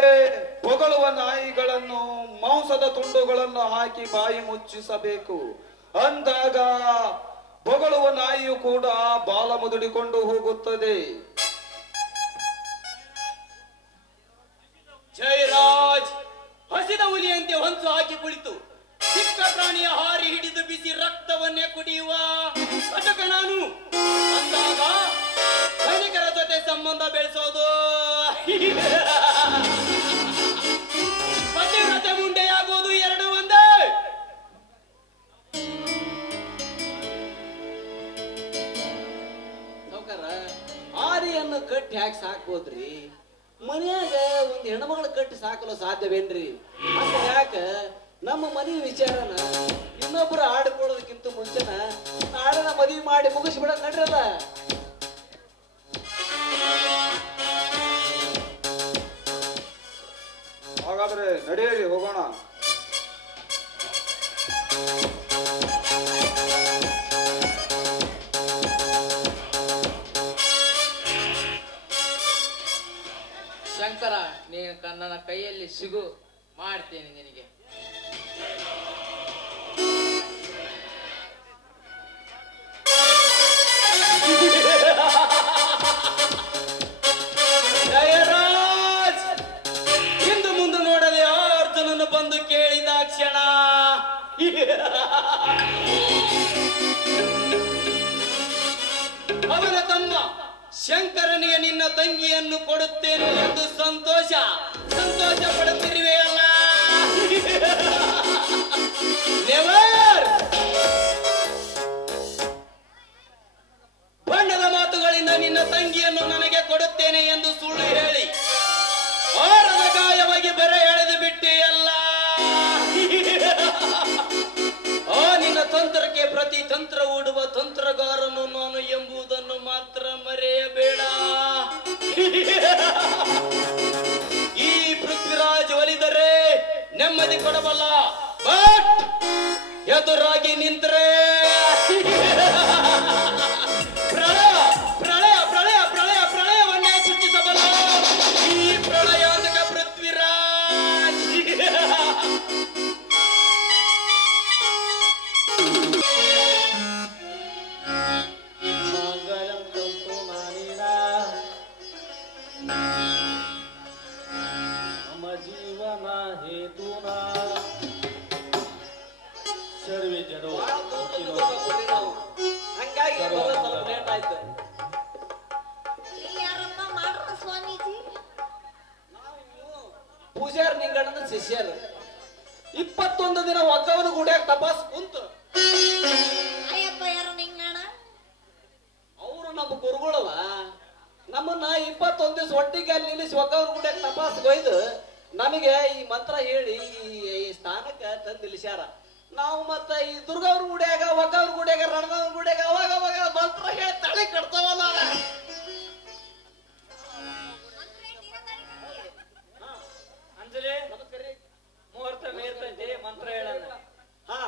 ಹೊಗಳುವ ನಾಯಿಗಳನ್ನು ಮಾಂಸದ ತುಂಡುಗಳನ್ನು ಹಾಕಿ ಬಾಯಿ ಮುಚ್ಚಿಸಬೇಕು. ಅಂದಾಗ ಹೊಗಳುವ ನಾಯಿಯು ಕೂಡ ಬಾಲ ಮುದುಡಿಕೊಂಡು ಹೋಗುತ್ತದೆ. ಜಯರಾಜ್ ಹಸಿದ ಹುಲಿಯಂತೆ ಹೊಂಚು ಹಾಕಿ ಕುಳಿತು ಚಿಕ್ಕ ಪ್ರಾಣಿಯ ಹಾರಿ ಹಿಡಿದು ಬಿಸಿ ರಕ್ತವನ್ನೇ ಕುಡಿಯುವ ಘಟಕ ನಾನು ಅಂದಾಗ ಸೈನಿಕರ ಜೊತೆ ಸಂಬಂಧ ಬೆಳೆಸೋದು ಒಂದು ಹೆಣ್ಮಗಳು ಕಟ್ಟಿ ಸಾಕಲು ಸಾಧ್ಯವೇನ್ರಿ? ಅಷ್ಟ ಯಾಕ ನಮ್ಮ ಮನೆ ವಿಚಾರನ ಇನ್ನೊಬ್ರು ಆಡ್ಕೊಳ್ಳೋದಕ್ಕಿಂತ ಮುಂಚೆನ ನಾಳೆನ ಮದುವೆ ಮಾಡಿ ಮುಗಿಸ್ಬಿಡ ನಡ್ರಲ್ಲ. ಹಾಗಾದ್ರೆ ನಡೆಯಿರಿ, ಹೋಗೋಣ. ಶಂಕರ, ನೀನು ನನ್ನ ಕೈಯಲ್ಲಿ ಸಿಗು, ಮಾಡ್ತೇನೆ ನಿನಗೆ. ಜಯರಾಜ್, ಇಂದು ಮುಂದೆ ನೋಡದೆ ಅರ್ಜುನನ್ನು ಬಂದು ಕೇಳಿದ ಕ್ಷಣ ಅವನ ತಮ್ಮ ಶಂಕರನಿಗೆ ನಿನ್ನ ತಂಗಿಯನ್ನು ಕೊಡುತ್ತೇನೆ ಎಂದು ಸಂತೋಷ ಪಡುತ್ತಿರುವೆಯಲ್ಲ. ನೆವರ್! ಬಣ್ಣದ ಮಾತುಗಳಿಂದ ನಿನ್ನ ತಂಗಿಯನ್ನು ನನಗೆ ಕೊಡುತ್ತೇನೆ ಎಂದು ಸುಳ್ಳು ಹೇಳಿ ಆರದ ಗಾಯವಾಗಿ ಬೆರೆ ಎಳೆದು ಬಿಟ್ಟೆಯಲ್ಲ. ಆ ನಿನ್ನ ತಂತ್ರಕ್ಕೆ ಪ್ರತಿ ತಂತ್ರ ಹೂಡುವ ತಂತ್ರಗಾರನು ನಾನು ಎಂಬುದನ್ನು ಮಾತ್ರ ಮರೆಯಬೇಡ. ಈ ಪೃಥ್ವಿರಾಜ್ ಒಲಿದರೆ ನೆಮ್ಮದಿ ಕೊಡಬಲ್ಲ, ಬಟ್ ಎದುರಾಗಿ ನಿಂತರೆ ಪ್ರಳಯವನ್ನೇ ಸೃಷ್ಟಿಸಬಲ್ಲ ಈ ಪ್ರಳಯಾದಕ ಪೃಥ್ವಿರಾಜ್. ನಮ್ಮ ಜೀವನ ಹೇತುನ ಸರ್ವೇ ಜನರು ಹಂಗಾಗಿ ಸ್ವಲ್ಪ ಲೇಟ್ ಆಯ್ತು. ಯಾರಪ್ಪ ಮಾಡ್ರ ಸ್ವಾಮೀಜಿ? ಪೂಜಾರ್ ನಿಂಗಣ್ಣನ ಶಿಷ್ಯರು 21 ದಿನ ಒಗ್ಗವನ ಗುಡಿಯಾಗ ತಪಾಸ್ ಕುಂತು ಅಯ್ಯಪ್ಪ ಯಾರು ನಿಂಗಣ? ಅವರು ನಮ್ಮ ಗುರುಗಳವ. ನಮ್ಮನ್ನ 21 ದಿವಸ ಒಟ್ಟಿಗೆ ಅಲ್ಲಿ ನಿಲ್ಲಿಸಿ ಒಗ್ಗವನ ಗುಡಿಯಾಗ ತಪಾಸ್ ಒಯ್ದು ನಮಗೆ ಈ ಮಂತ್ರ ಹೇಳಿ ಈ ಸ್ಥಾನಕ್ಕೆ ತಂದು ನಿಲ್ಲಿಸ್ಯಾರ. ನಾವು ಮತ್ತ ಈ ದುರ್ಗವ್ರ ಗುಡಿಯಾಗ ಒಗ್ಗವ್ರ ಗುಡಿಯಾಗ ರಣದವ್ರ ಗುಡಿಯಾಗ ಅವಾಗ ಮಂತ್ರ ಹೇಳಿ ತಲೆ ಕಟ್ತಾವಲ್ಲ. ಅಂಜಲಿ, ಮುಹೂರ್ತ ಮೀರ್ತೈತಿ, ಮಂತ್ರ ಹೇಳಲ್ಲ. ಹಾ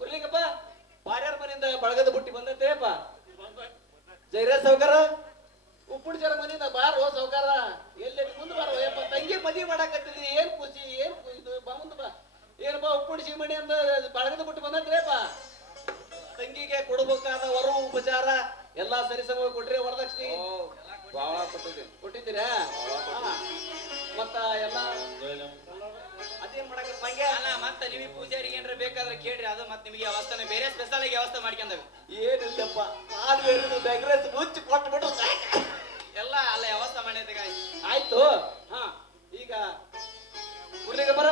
ಗುರ್ಲಿಂಗಪ್ಪ, ಪಾರ್ಯಾರ ಮನೆಯಿಂದ ಬಳಗದ ಬುಟ್ಟಿ ಬಂದೈತೆಪ್ಪ. ಜೈರಾಜ್ ಸೌಕರ ಉಪ್ಪುಡಿ ಜರ ಮನೆಯಿಂದ ಬಾರೋ ಸೌಕರ, ಎಲ್ಲಿ ಮುಂದೆ ಬಾರೋ ಯಪ್ಪ. ತಂಗಿ ಮದುವೆ ಮಾಡಾಕತ್ತಿದ್ರಿ, ಏನ್ ಖುಷಿ, ಇದು ಬಾ ಮುಂದೆ ಬಾ. ಏನಪ್ಪ ಉಪ್ಪುಡಿ ಸೀಮಣಿ ಅಂತ ಬಳಗದ ಬುಟ್ಟಿ ಬಂದೈತ್ರಿಪ್ಪ. ತಂಗಿಗೆ ಕೊಡಬೇಕಾದ ವರ ಉಪಚಾರ ಎಲ್ಲಾ ಸರಿಸಮ ಕೊಟ್ರಿ, ವರದಕ್ಷಿಣೆ ಬಾಳ ಕೊಟ್ಟಿದ್ದೀರಾ? ಮತ್ತ ಎಲ್ಲ ಅದೇನ್ ಮಾಡಾಕತ್ತ ಮಂಗೆ? ಅಲ್ಲ, ಮತ್ತೆ ನಿಮಗೆ ಪೂಜಾರಿಗೆ ಏನ್ರ ಬೇಕಾದ್ರೆ ಕೇಳ್ರಿ, ಅದು ಮತ್ತೆ ನಿಮಗೆ ಅವಸ್ಥಾನ ಬೇರೆ ಸ್ಪೆಷಲ್ ಆಗಿ ವ್ಯವಸ್ಥೆ ಮಾಡ್ಕೊಂಡಾಗ ಏನಿಲ್ಲಪ್ಪ, ಆದ್ಮೇಲೆ ಬೆಗ್ರೆಸ್ ಮುಚ್ಚಿ ಕೊಟ್ಬಿಟ್ಟು ಎಲ್ಲ ಅಲ್ಲ ವ್ಯವಸ್ಥೆ ಮಾಡಿದಾಗ ಆಯ್ತು. ಹಾ ಈಗ ಗುರ್ಲಿಂಗ ಬರ,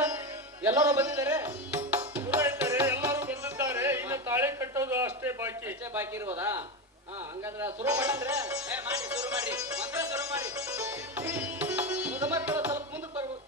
ಎಲ್ಲರೂ ಬಂದಿದ್ದಾರೆ. ಎಲ್ಲರೂ ಬಂದಿದ್ದಾರೆ. ಇನ್ನು ತಾಳಿ ಕಟ್ಟೋದು ಅಷ್ಟೇ ಬಾಕಿ. ಅಷ್ಟೇ ಬಾಕಿ ಇರ್ಬೋದಾ? ಹಾ ಹಂಗಂದ್ರೆ ಶುರು ಮಾಡಂದ್ರೆ ಮಾಡಿ, ಶುರು ಮಾಡ್ರಿ, ಮಂತ್ರ ಶುರು ಮಾಡ್ರಿ. ಮಕ್ಕಳು ಸ್ವಲ್ಪ ಮುಂದಕ್ಕೆ ಬರ್ಬೋದು.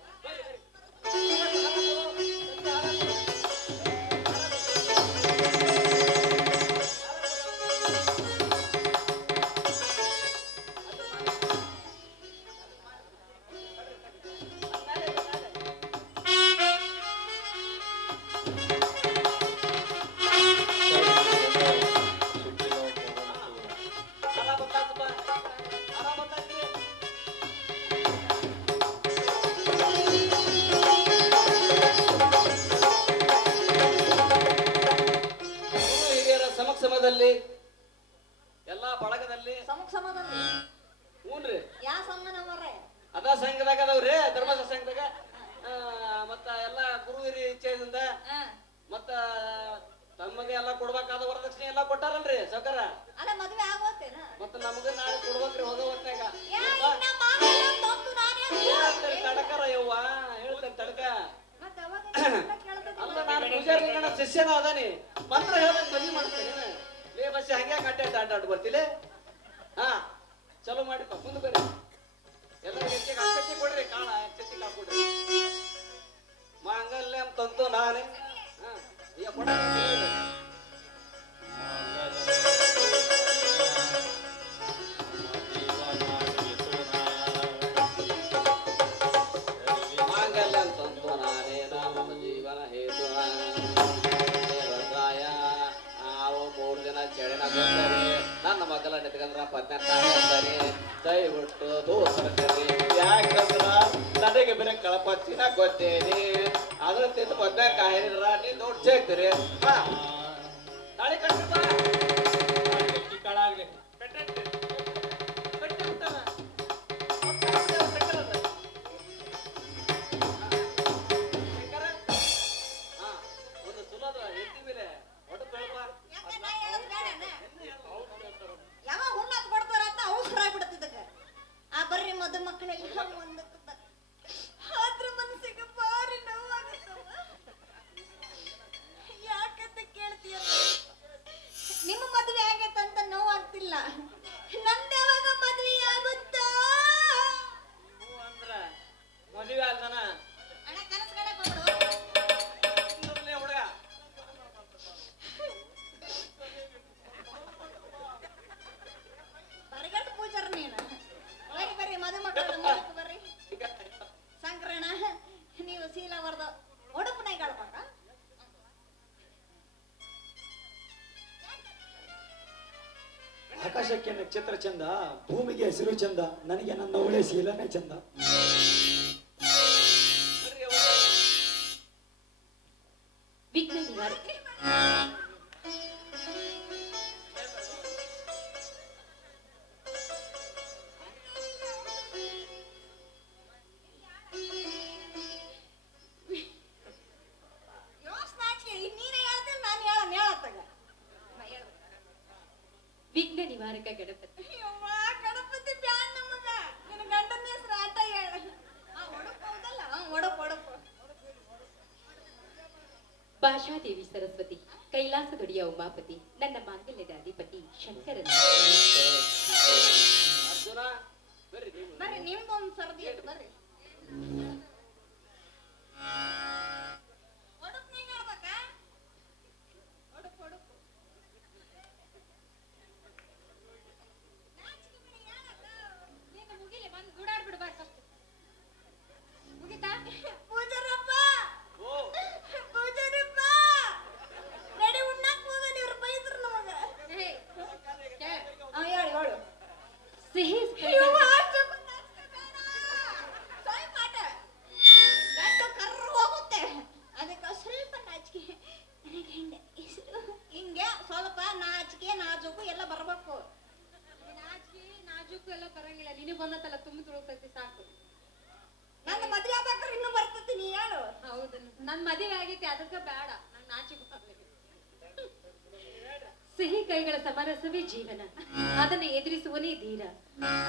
ಸಮಕ್ಷಮದಲ್ಲಿ ಎಲ್ಲಾ ಬಳಗದಲ್ಲಿ ಸಮಕ್ಷಮದಲ್ಲಿ ಹೂನ್ರಿ ಯಾ ಸಂಘನವರೇ? ಅದ ಸಂಘದಾಗ ಅದಾವ್ರಿ, ಧರ್ಮದ ಸಂಘದಾಗ. ಮತ್ತ ಎಲ್ಲಾ ಗುರು ಹಿರಿಯ ಇಚ್ಛೆಯಿಂದ ಮತ್ತ ತಮಗೆ ಎಲ್ಲಾ ಕೊಡ್ಬೇಕಾದ ವರದಕ್ಷಿಣೆ ಎಲ್ಲಾ ಕೊಟ್ಟಾರಲ್ರಿ ಸೌಕರ. ಅಲ್ಲ ಮದ್ವೆ ಆಗೋತೇನ? ಮತ್ತ ನಮಗ ನಾಳೆ ಕೊಡ್ಬೇಕ್ರಿ ಹೋಗೋ ಹೊತ್ತಾಗ. ಹೇಳ್ತೇನೆ ತಡಕರ ಯವ್ವ, ಹೇಳ್ತೇನೆ ತಡಕ. ಮತ್ತೆ ಅವಾಗ ಅಲ್ಲ ನಾನು ಪೂಜಾರಿ ನಿಂಗಣ್ಣ ಶಿಷ್ಯನ ಅದಾನಿ, ಮಂತ್ರ ಹೇಳ್ದಂಗ್ ಮದ್ವಿ ಮಾಡ್ತೇನೆ. ಲೇ ಬಸ್ಸಿ ಹಂಗೆ ಅಡ್ಡಾಡ್ ಬರ್ತಿಲೆ. ಹಾ ಚಲೋ ಮಾಡಿಪ್ಪ, ಮುಂದೆ ಬರ್ರಿ. ಎಲ್ಲರೂ ಹೆಚ್ಚಿಗೆ ಕೊಡ್ರಿ ಕಾಳ. ತಂದಾನೆ. ಈಗ ಕೊಡ. ಮಾಂಗಲ್ಯ ತಂತು ನಾನೇ ನಮ್ಮ ಜೀವನ ಹೇತು ಭದ್ರಾಯ. ನಾವು 3 ದಿನ ಚಳಿನ ಕೊಡ್ತಾರೆ. ನನ್ನ ಮಗಲ ನಿಂತ್ಕೊಂಡ್ರ 14 ಅಂತಾನೆ ದಯವಿಟ್ಟು ದೋಸ್ರಿ. ಯಾಕಂದ್ರ ನನಗೆ ಬೇರೆ ಕಳಪಚ್ಚಿನ ಗೊತ್ತೇನಿ. ಅದ್ರ ತಿಂದು 14 ಹಾರಿದ್ರ ನೀ ದೊಡ್ಡ ಸೇರ್ತೀರಿ. ತಾಳಿ ಕಟ್ಟಿ ಕಾಳಾಗ್ಲಿ ಒಂದು ಸುಲಭ ಎತ್ತಿ ಮೇಲೆ ಒಟ್ಟು ಯಾವ ಹುಣ್ಣಾಕ್ ಕೊಡ್ತಾರ ಅಂತ ಅವಸರ ಆಗ್ಬಿಡ್ತಿದ್ದಕ್ಕ. ಆ ಬರ್ರಿ ಮದುಮಕ್ಕಳೆಲ್ಲ ಒಂದಕ್ಕೆ ಆದ್ರ ಮನಸ್ಸಿಗೆ ಭಾರಿ ನೋವಾಗುತ್ತವ. ಯಾಕಂತ ಕೇಳ್ತೀಯ? ನಿಮ್ಮ ಮದುವೆ ಆಗೈತಂತ ನೋವಾಗ್ತಿಲ್ಲ. ನಂದ ಯಾವಾಗ ಮದುವೆ ಆಗುತ್ತಾ? ಅಂದ್ರ ಮದುವೆ ಆಲ್ದನ ಅಣ್ಣ ಕನಸು ಕಾಣಕ್ ಹೋಗ್ಬಿಡು. ಹುಡುಗ ಬರಗಟ್ಟು ಪೂಜಾರ ನೀನು. ಬರ್ರಿ ಬರ್ರಿ ಮದುಮಕ್ಕಳ ಮೂಲಕ ಬರ್ರಿ. ಸಂಕ್ರಣ ನೀವು ಶೀಲ ಬರ್ದ ಒಡಪನಾಗ ಆಡ್ಬೇಕ. ಆಕಾಶಕ್ಕೆ ನಕ್ಷತ್ರ ಚಂದ, ಭೂಮಿಗೆ ಹಸಿರು ಚಂದ, ನನಗೆ ನನ್ನ ಒಳ್ಳೆ ಶೀಲನೇ ಚಂದ. ವಿಘ್ನ ನಿವಾರಕ. ವಿಘ್ನ ನಿವಾರಕ ಗಣಪತಿ. ಗಣಪತಿ ಬ್ಯಾನ್ ನಮಗ. ನಿನ್ನ ಗಂಡನ ಹೆಸರು ಆಟ ಹೇಳ. ಒಡಪ್ ಹೌದಲ್ಲ? ಒಡಪ್ ಒಡಪ್. ಭಾಷಾದೇವಿ ಸರಸ್ವತಿ, ಕೈಲಾಸದೊಡೆಯ ಉಮಾಪತಿ, ನನ್ನ ಮಾಂಗಲ್ಯದ ಅಧಿಪತಿ ಶಂಕರನ. ಅರ್ಜುನ ಬರ್ರಿ ನೀವು. ಬರ್ರಿ ನಿಮ್ದೊಂದು ಸರ್ದಿ ಇಟ್ಟು ಬರ್ರಿ. ಒಡಪ್ ನೀಗ ಆಡ್ಬೇಕಾ? ಒಡಪ್ ಒಡಪ್. ಪೂಜಾರಪ್ಪ ಪೂಜಾರಪ್ಪ ನಡಿ ಉಣ್ಣಾಕ್ ಹೋಗ. ನೀವ್ರು ಬೈದ್ರು ನಮಗ. ಹೇಳಿ ಹೇಳು. ಸಿಹಿ ಹೋಗುತ್ತೆ ಅದಕ್ಕೆ ಸ್ವಲ್ಪ ನಾಚಿಕೆ. ನನಗೆ ಹಿಂಗೆ ಸ್ವಲ್ಪ ನಾಚಿಕೆ ನಾಜೂಕು ಎಲ್ಲ ಬರ್ಬೇಕು. ನಾಜೂಕು ಎಲ್ಲ ಬರಂಗಿಲ್ಲ. ನೀನು ಬಂದತ್ತಲ್ಲ ತುಂಬಿ ತುಳುಕ್ತೈತಿ ಸಾಕು. ನನ್ನ ಮದ್ವೆ ಆಗ್ಬೇಕಾದ್ರೆ ಇನ್ನೂ ಬರ್ತೈತಿ. ನೀ ಹೇಳು. ಹೌದು, ನನ್ ಮದುವೆ ಆಗೈತಿ ಅದಕ್ಕೆ ಬೇಡ. ನಂಗೆ ನಾಚಿಕೆ ಸಿಹಿ ಕೈಗಳ ಸಮರಸವೇ ಜೀವನ, ಅದನ್ನು ಎದುರಿಸುವನೇ ಧೀರ.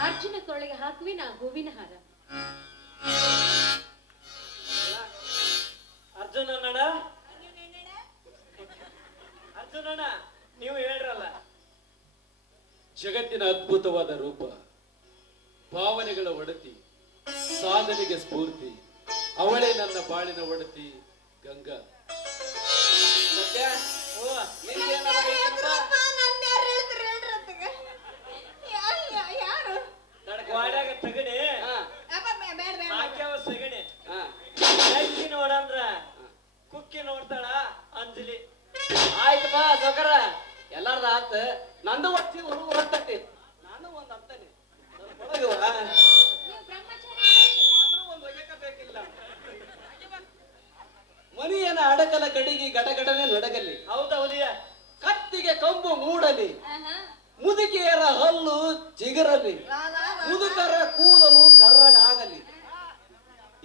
ಅರ್ಜುನ ಕೊರಳಿಗೆ ಹಾಕುವೆ ನಾ ಹೂವಿನ ಹಾರ. ಅರ್ಜುನಣ್ಣ ಅರ್ಜುನಣ್ಣ ನೀವು ಹೇಳ್ರಲ್ಲ. ಜಗತ್ತಿನ ಅದ್ಭುತವಾದ ರೂಪ, ಭಾವನೆಗಳ ಒಡತಿ, ಸಾಧನೆಗೆ ಸ್ಫೂರ್ತಿ, ಅವಳೇ ನನ್ನ ಬಾಳಿನ ಒಡತಿ ಗಂಗಾ. ಸತ್ಯ ಯಾರು ಗಾಡ್ಯಾಗ ತಗಡಿ ಹಾಕ್ಯಾವ ಸಗಣಿ ಎಕ್ಕಿ ನೋಡಂದ್ರ ಕುಕ್ಕಿ ನೋಡ್ತಾಳ ಅಂಜಲಿ. ಆಯ್ತಪ್ಪ ಸೌಕರ, ಎಲ್ಲಾರ್ದ ಆತ. ನಂದು ಒಟ್ಟಿ ಹುಡುಗ ಹೊರತಟ್ಟಿ. ನಾನು ಒಂದ್ ಅಂತಾನೆ ಒಂದು ಒಗ್ಯಬೇಕಿಲ್ಲ. ಮನಿಯನ ಅಡಕಲ ಕಡಿಗೆ ಗಟಗಟನೆ ನಡಗಲಿ. ಹೌದೌದಿಯ. ಕತ್ತಿಗೆ ಕಂಬು ಮೂಡಲಿ, ಮುದುಕಿಯರ ಹಲ್ಲು ಚಿಗರಲಿ, ಮುದುಕರ ಕೂದಲು ಕರ್ರಗಾಗಲಿ.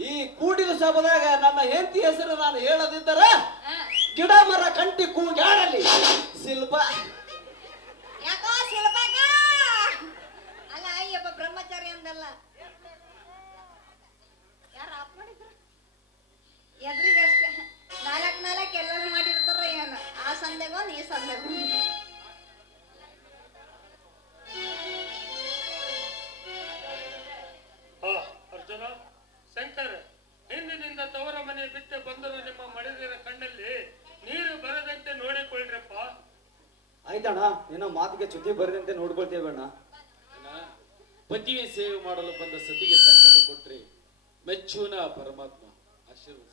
ಈ ಕೂಡಿದ ಸಭದಾಗ ನನ್ನ ಹೆಂಡತಿ ಹೆಸರು ನಾನು ಹೇಳದಿದ್ದರ ಗಿಡ ಮರ ಕಂಟಿ ಕೂಗಾಡಲಿ. ಶಿಲ್ಪ ಯಾಕೋ ಶಿಲ್ಪಾಗ ಅಲ್ಲ ಅಯ್ಯಪ್ಪ ಬ್ರಹ್ಮಚಾರಿ ಅಂದಲ್ಲ. ಯಾರ ಆಪ್ ಮಾಡಿದ್ರು ಎದ್ರಿಗಷ್ಟೇ. ನಾಲ್ಕು ಎಲ್ಲರೂ ಮಾಡಿರ್ತಾರ ಏನು. ಆ ಸಂದೆಗೊಂದು ಈ ಸಂದೆಗೊಂದು. ಅರ್ಜುನ, ಶಂಕರ್, ಹಿಂದಿನಿಂದ ತವರ ಮನೆ ಬಿಟ್ಟು ಬಂದರೂ ನಿಮ್ಮ ಮಡಿದಿರ ಕಂಡ ಆಯ್ತಣ್ಣ, ಏನೋ ಮಾತಿಗೆ ಚ್ಯುತಿ ಬರದಂತೆ ನೋಡ್ಕೊಳ್ತೇವೆ ಅಣ್ಣ. ಪತಿಯ ಸೇವೆ ಮಾಡಲು ಬಂದ ಸತಿಗೆ ಸಂಕಟ ಕೊಟ್ರೆ ಮೆಚ್ಚುವನ ಪರಮಾತ್ಮ ಆಶೀರ್ವದಿಸ.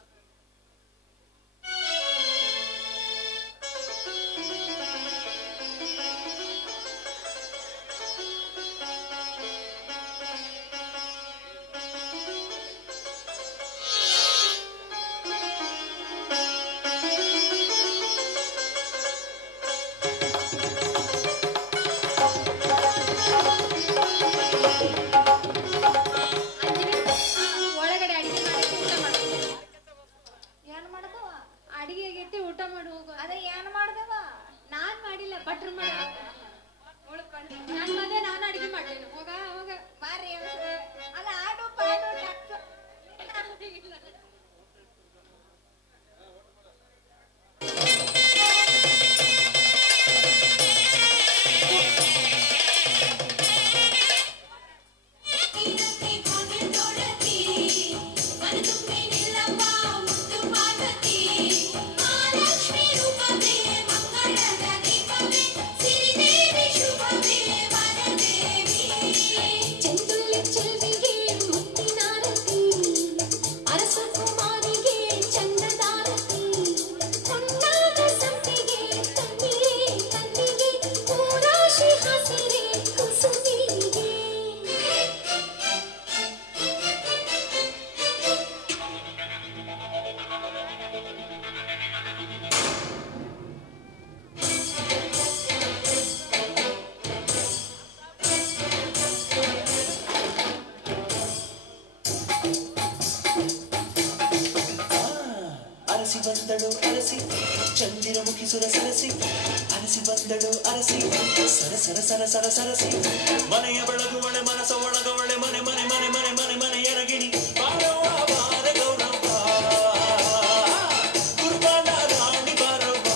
ಬಂದಳು ಅರಸಿ ಚಂದಿರಮುಖಿ ಸುರ ಸರಸಿ ಅರಸಿ ಬಂದಳು ಅರಸಿ ಸರ ಸರ ಸರ ಸರ ಸರಸಿ ಮನೆಯ ಬೆಳಗುವಳೆ ಮನಸ ಒಳಗವಳೆ ಮನೆ ಮನೆ ಮನೆ ಮನೆ ಮನೆ ಮನೆ ಎರಗಿಣಿ ಬಾರವ್ವ ಬಾರ ಗೌರವ್ವ ಕುರ್ಬಾನ ರಾಣಿ ಬಾರವ್ವ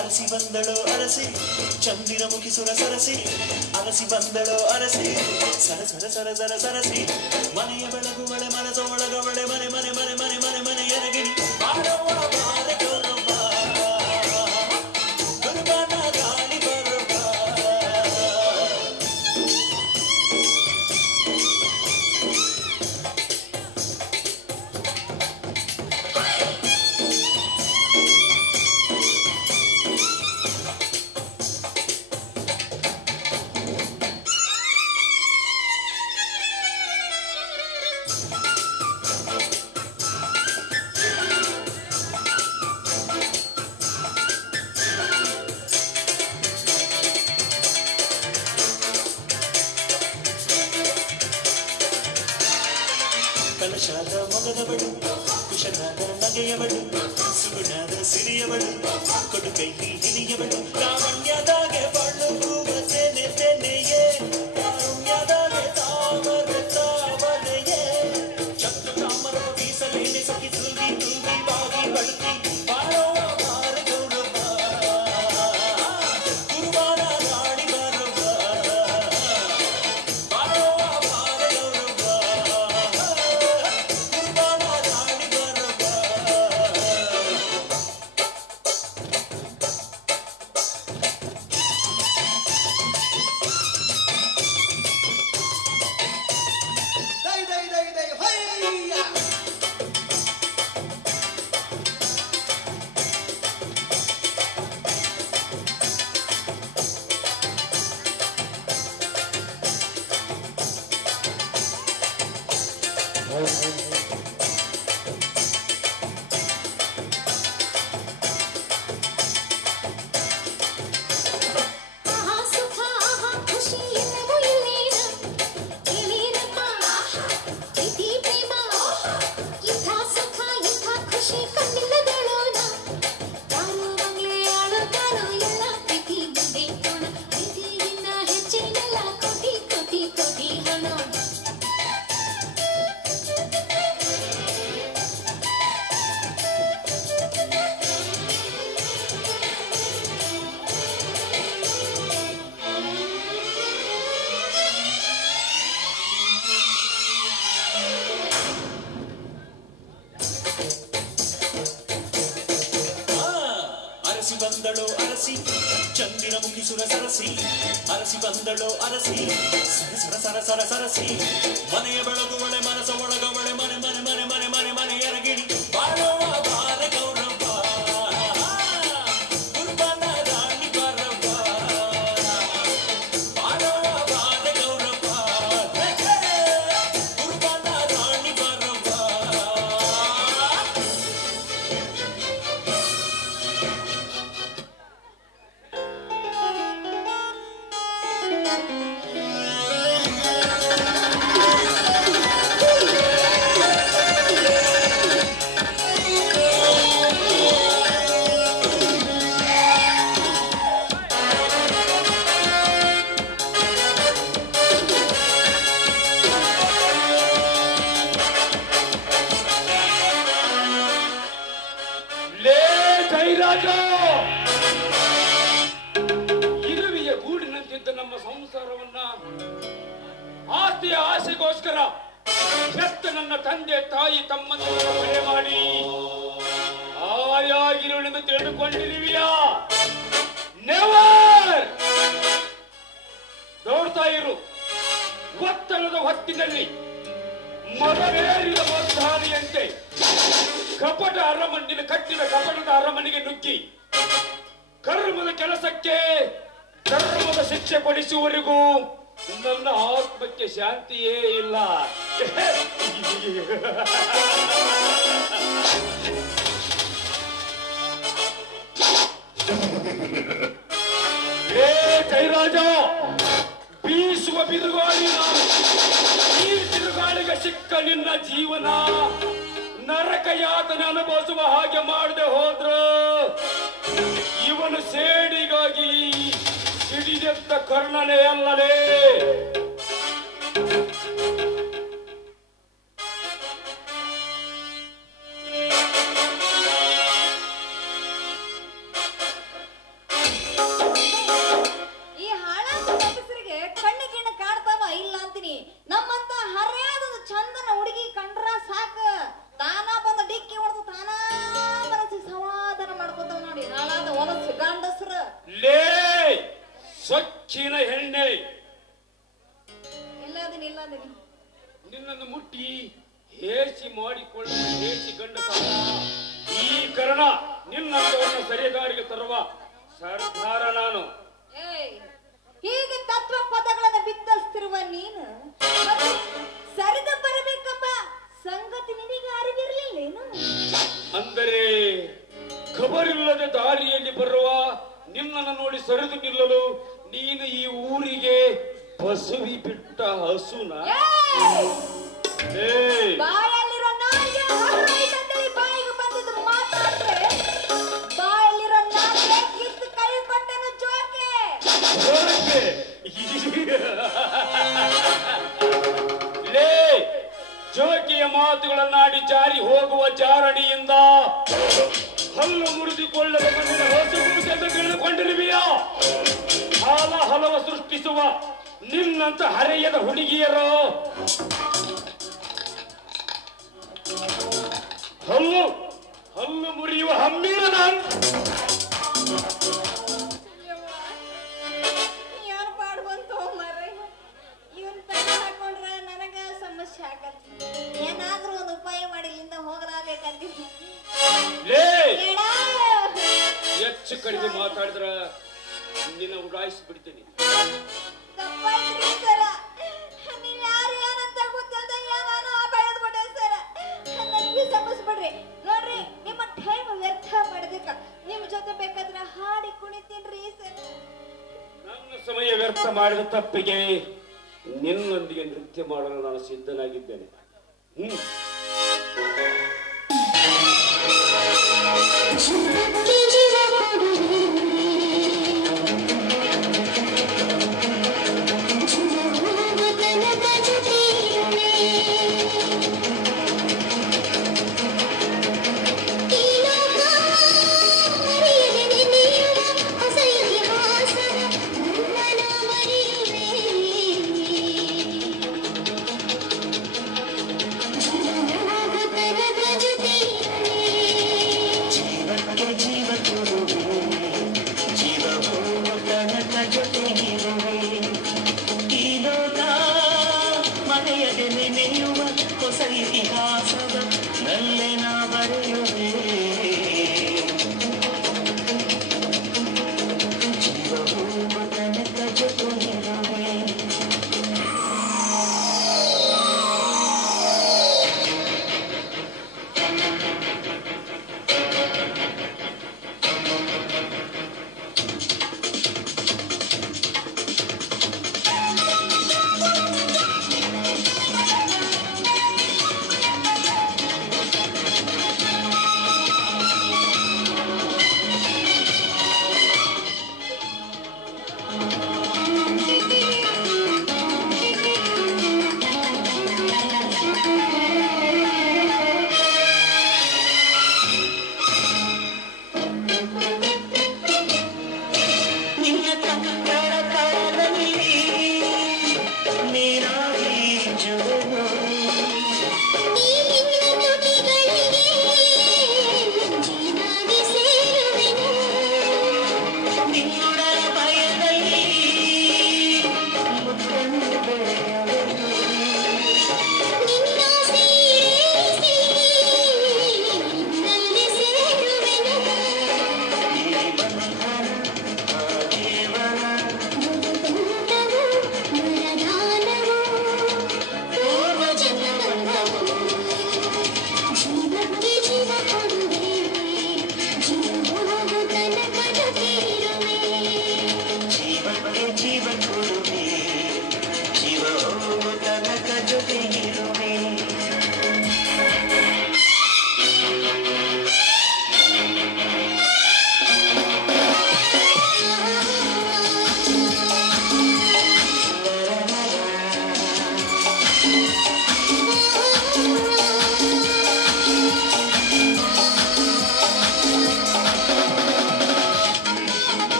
ಅರಸಿ ಬಂದಳು ಅರಸಿ ಚಂದಿರಮುಖಿ ಸುರ ಸರಸಿ ಅರಸಿ ಬಂದಳು ಅರಸಿ ಸರ ಸರ ಸರ ಸರ ಸರಸಿ ಮನೆಯ ಬೆಳಗುವಳೆ ಮನಸ ಒಳಗವಳೆ ಮನೆ ಮನೆ ಮನೆ ಮನೆ ಮನೆ ಮನೆ ಎರಗಿಣಿ ಬಾರವ್ವ ಬಾರ ಗೌರವ್ವ ಕುರ್ಬಾನ ರಾಣಿ ಬಾರವ್ವ ಕಲಶಾದ ಮೊಗದವಳು ಕುಶನಾದ ನಗೆಯವಳು ಸುಗುಣಾದ ಸಿರಿಯವಳು ಕೊಡು ಕೈಲಿ ಹಿರಿಯವಳು ಲಾವಣ್ಯದಾಗೆ ಬಳುಕುವ ತೆನೆ ತೆನೆಯೇ ಕಾರುಣ್ಯದಾಗೆ ತಾವರೆ ತಾವರೆಯೇ ಚಕ್ರ ಚಾಮರ ಬೀಸಲೇನೆ ಸಖಿ ತೂಗಿ ತೂಗಿ ಬಾಗಿ ಬಳುಕಿ ಬಾರವ್ವ ಬಾರ ಗೌರವ್ವ ಕುರುಬಾನ ರಾಣಿ ಬಾರವ್ವ ಬಾರವ್ವ ಬಾರ ಗೌರವ್ವ ಕುರುಬಾನ ರಾಣಿ ಬಾರವ್ವ ದೈ ದೈ ದೈ ದೈ ಹೊಯ್ಯ ಆಹಾ ಸುಖ ಆಹಾ ಖುಷಿ ಎಲ್ಲವೂ ಇಲ್ಲೇನ ಕೇಳಿರಮ್ಮ ಪ್ರೀತಿ ಪ್ರೇಮ ಇಂಥ ಸುಖ ಇಂಥ ಖುಷಿ ಕಣ್ಣಿಲ್ಲದಳೋಣ ಕಾರು ಬಂಗ್ಲೆ ಆಳು ಕಾರು ಎಲ್ಲ ಪ್ರೀತಿ ಮುಂದೆ ಕೋಣ ಪ್ರೀತಿಗಿನ್ನ ಹೆಚ್ಚಿನಲ್ಲ ಕೋಟಿ ಕೋಟಿ ಕೋಟಿ ಹಣ ಅರಸಿ ಬಂದಳು ಅರಸಿ ಚಂದಿರಮುಖಿ ಸುರ ಸರಸಿ ಅರಸಿ ಬಂದಳು ಅರಸಿ ಸರ ಸರ ಸರ ಸರ ಸರಸಿ ಮನೆಯ ಬೆಳಗುವಳೆ ಮನಸ ಒಳಗವಳೆ ಮನೆ ಮನೆ ಮನೆ ಮನೆ ಮನೆ ಮನೆ ಎರಗಿಣಿ ಬಾಳುವ ಬಾರ ಗೌರವ ಗುರುಬನ ರಾಣಿ ಬರವ ಬಾಳುವ ಬಾರ ಗೌರವ ಗುರುಬನ ರಾಣಿ ಬರವ ಇರುವೆಯ ಗೂಡಿನಂತಿದ್ದ ನಮ್ಮ ಸಂಸಾರವನ್ನ ಆಸ್ತಿಯ ಆಸೆಗೋಸ್ಕರ ಹೆತ್ತ ನನ್ನ ತಂದೆ ತಾಯಿ ತಮ್ಮನ್ನು ಮನೆ ಮಾಡಿ ಆಯಾಗಿರುಳೆಂದು ತಿಳಿದುಕೊಂಡಿರುವಿಯಾ? ನೆವರ್! ನೋಡ್ತಾ ಇರು, ಒತ್ತಡದ ಹೊತ್ತಿನಲ್ಲಿ ಮೊದಲೇರಿದ ಮದ್ದಾನೆಯಂತೆ ಕಪಟ ಅರಮನೆಗೆ ಕಟ್ಟಿದ ಕಪಟದ ಅರಮನೆಗೆ ನುಗ್ಗಿ ಕರ್ಮದ ಕೆಲಸಕ್ಕೆ ಧರ್ಮದ ಶಿಕ್ಷೆ ಕೊಡಿಸುವವರೆಗೂ ನನ್ನ ಆತ್ಮಕ್ಕೆ ಶಾಂತಿಯೇ ಇಲ್ಲ. ಏ ಜಯರಾಜ, ಬೀಸುವ ಬಿರುಗಾಳಿ ಈ ಬಿರುಗಾಳಿಗೆ ಸಿಕ್ಕ ನಿನ್ನ ಜೀವನ ನರಕ ಯಾತನೆ ಅನುಭವಿಸುವ ಹಾಗೆ ಮಾಡದೆ ಹೋದ್ರು ಇವನು ಸೇಡಿಗಾಗಿ ಸಿಡಿದೆದ್ದ ಕರ್ಣನೇ ಅಲ್ಲಲೇ. ಈ ಹಾಳಾದ ಹೆಸರಿಗೆ ಕಣ್ಣಿಗಿಣ್ಣ ಕಾಡ್ತಾವ ಇಲ್ಲ ಅಂತೀನಿ. ನಮ್ಮಂತ ಹರ್ಯಾದ ಚಂದನ ಹುಡುಗಿ ಕಂಡ್ರ ಸಾಕ ತಾನ ಬಂದ ಡಿಕ್ಕಿ ಹೊಡೆದು ತಾನ ಮನಸ್ಸಿಗೆ ಸಮಾಧಾನ ಮಾಡ್ಕೊತಾವ ನೋಡಿ ಹಾಳಾದ ಹೊಲಸು ಗಂಡಸ್ರ. ಲೇ ಸ್ವಚ್ಛಿನ ಹೆಣ್ಣೆ, ಇಲ್ಲದಿನಿ ನಿನ್ನನ್ನು ಮುಟ್ಟಿ ಹೇಸಿ ಮಾಡಿಕೊಳ್ಳುವ ಹೇಸಿ ಗಂಡಸ ಈ ಕರ್ಣ ನಿನ್ನಂತವನ್ನ ಸರಿದಾರಿಗೆ ತರುವ ಸರ್ದಾರ ನಾನು. ಹೀಗೆ ತತ್ವ ಪದಗಳನ್ನು ಬಿತ್ತರಿಸ್ತಿರುವ ನೀನು ಮತ್ತೆ ಸರಿದ ಬರಬೇಕಂಬ ಸಂಗತಿ ನಿನಗೆ ಅರಿವಿರಲಿಲ್ಲೇನು? ಅಂದರೆ ಖಬರಿಲ್ಲದ ದಾರಿಯಲ್ಲಿ ಬರುವ ನಿನ್ನನ್ನು ನೋಡಿ ಸರಿದು ನಿಲ್ಲಲು ನೀನು ಈ ಊರಿಗೆ ಬಸವಿ ಬಿಟ್ಟ ಹಸುನ? ಬಾಯಲ್ಲಿರೋ ನಾಲ್ಗೆ ಹರೈತಂದೇಳಿ ಬಾಯಿಗೆ ಬಂದಿದ್ದು ಮಾತಾಡ್ರೆ ಬಾಯಲ್ಲಿರೋ ನಾಲ್ಗೆ ಕಿತ್ತು ಕೈ ಕೊಟ್ಟನು ಜೋಕೆ. ಲೇ ಜೋಕಿಯ ಮಾತುಗಳನ್ನಾಡಿ ಜಾರಿ ಹೋಗುವ ಜಾರಣಿಯಿಂದ ಹಲ್ಲು ಮುರಿದುಕೊಳ್ಳದ ಮಣ್ಣಿನ ಹೊಸಗೂಸೆಂದು ತಿಳಿದುಕೊಂಡಿರುವಿಯಾ? ಹಲವ ಸೃಷ್ಟಿಸುವ ನಿನ್ನಂತ ಹರೆಯದ ಹುಡುಗಿಯರು ಹಲ್ಲು ಮುರಿಯುವ ಹಮ್ಮಿನ ನಾನು. ಯಾರು ಪಾಡ್ಬಂತು ಮರ್ರೆ, ಇವನ್ ತಲೆ ಹಾಕೊಂಡ್ರೆ ನನಗ ಸಮಸ್ಯೆ ಆಗತ್ತೆ. ಏನಾದ್ರೂ ಒಂದು ಉಪಾಯ ಮಾಡಿ ಇಲ್ಲಿಂದ ಹೋಗಲಾಗಬೇಕಂತೀನಿ. ಹೆಚ್ಚು ಕಡಿಮೆ ಮಾತಾಡಿದ್ರ ನಿನ್ನ ಉಡಾಯಿಸಿ ಬಿಡ್ತೀನಿ. ತಪ್ಪಾಯ್ತ್ರಿ ಸರ, ನೀವ್ ಯಾರು ಏನಂತ ಗೊತ್ತಿಲ್ದ ಏನಾನೋ ಬೆಳೆದ್ಬಿಟ್ಟೆ ಸರ. ನನಗೆ ಸಮಸ್ಬಿಡ್ರಿ ನೋಡ್ರಿ, ನಿಮ್ಮ ಟೈಮ್ ವ್ಯರ್ಥ ಮಾಡೋದಕ್ಕ ನಿಮ್ ಜೊತೆ ಬೇಕಾದ್ರೆ ಹಾಡಿ ಕುಣಿತೀನ್ರಿ ಸರ. ನನ್ನ ಸಮಯ ವ್ಯರ್ಥ ಮಾಡಿದ ತಪ್ಪಿಗೆ ನಿನ್ನೊಂದಿಗೆ ನೃತ್ಯ ಮಾಡಲು ನಾನು ಸಿದ್ಧನಾಗಿದ್ದೇನೆ. Thank you. ಇತಿಹಾಸವ ನಲ್ಲೇ ನಾ ಬರೆಯುವೆ ಜೀವ ಹೋಗು ತನಕ ಜೊತೆಗಿರುವೆ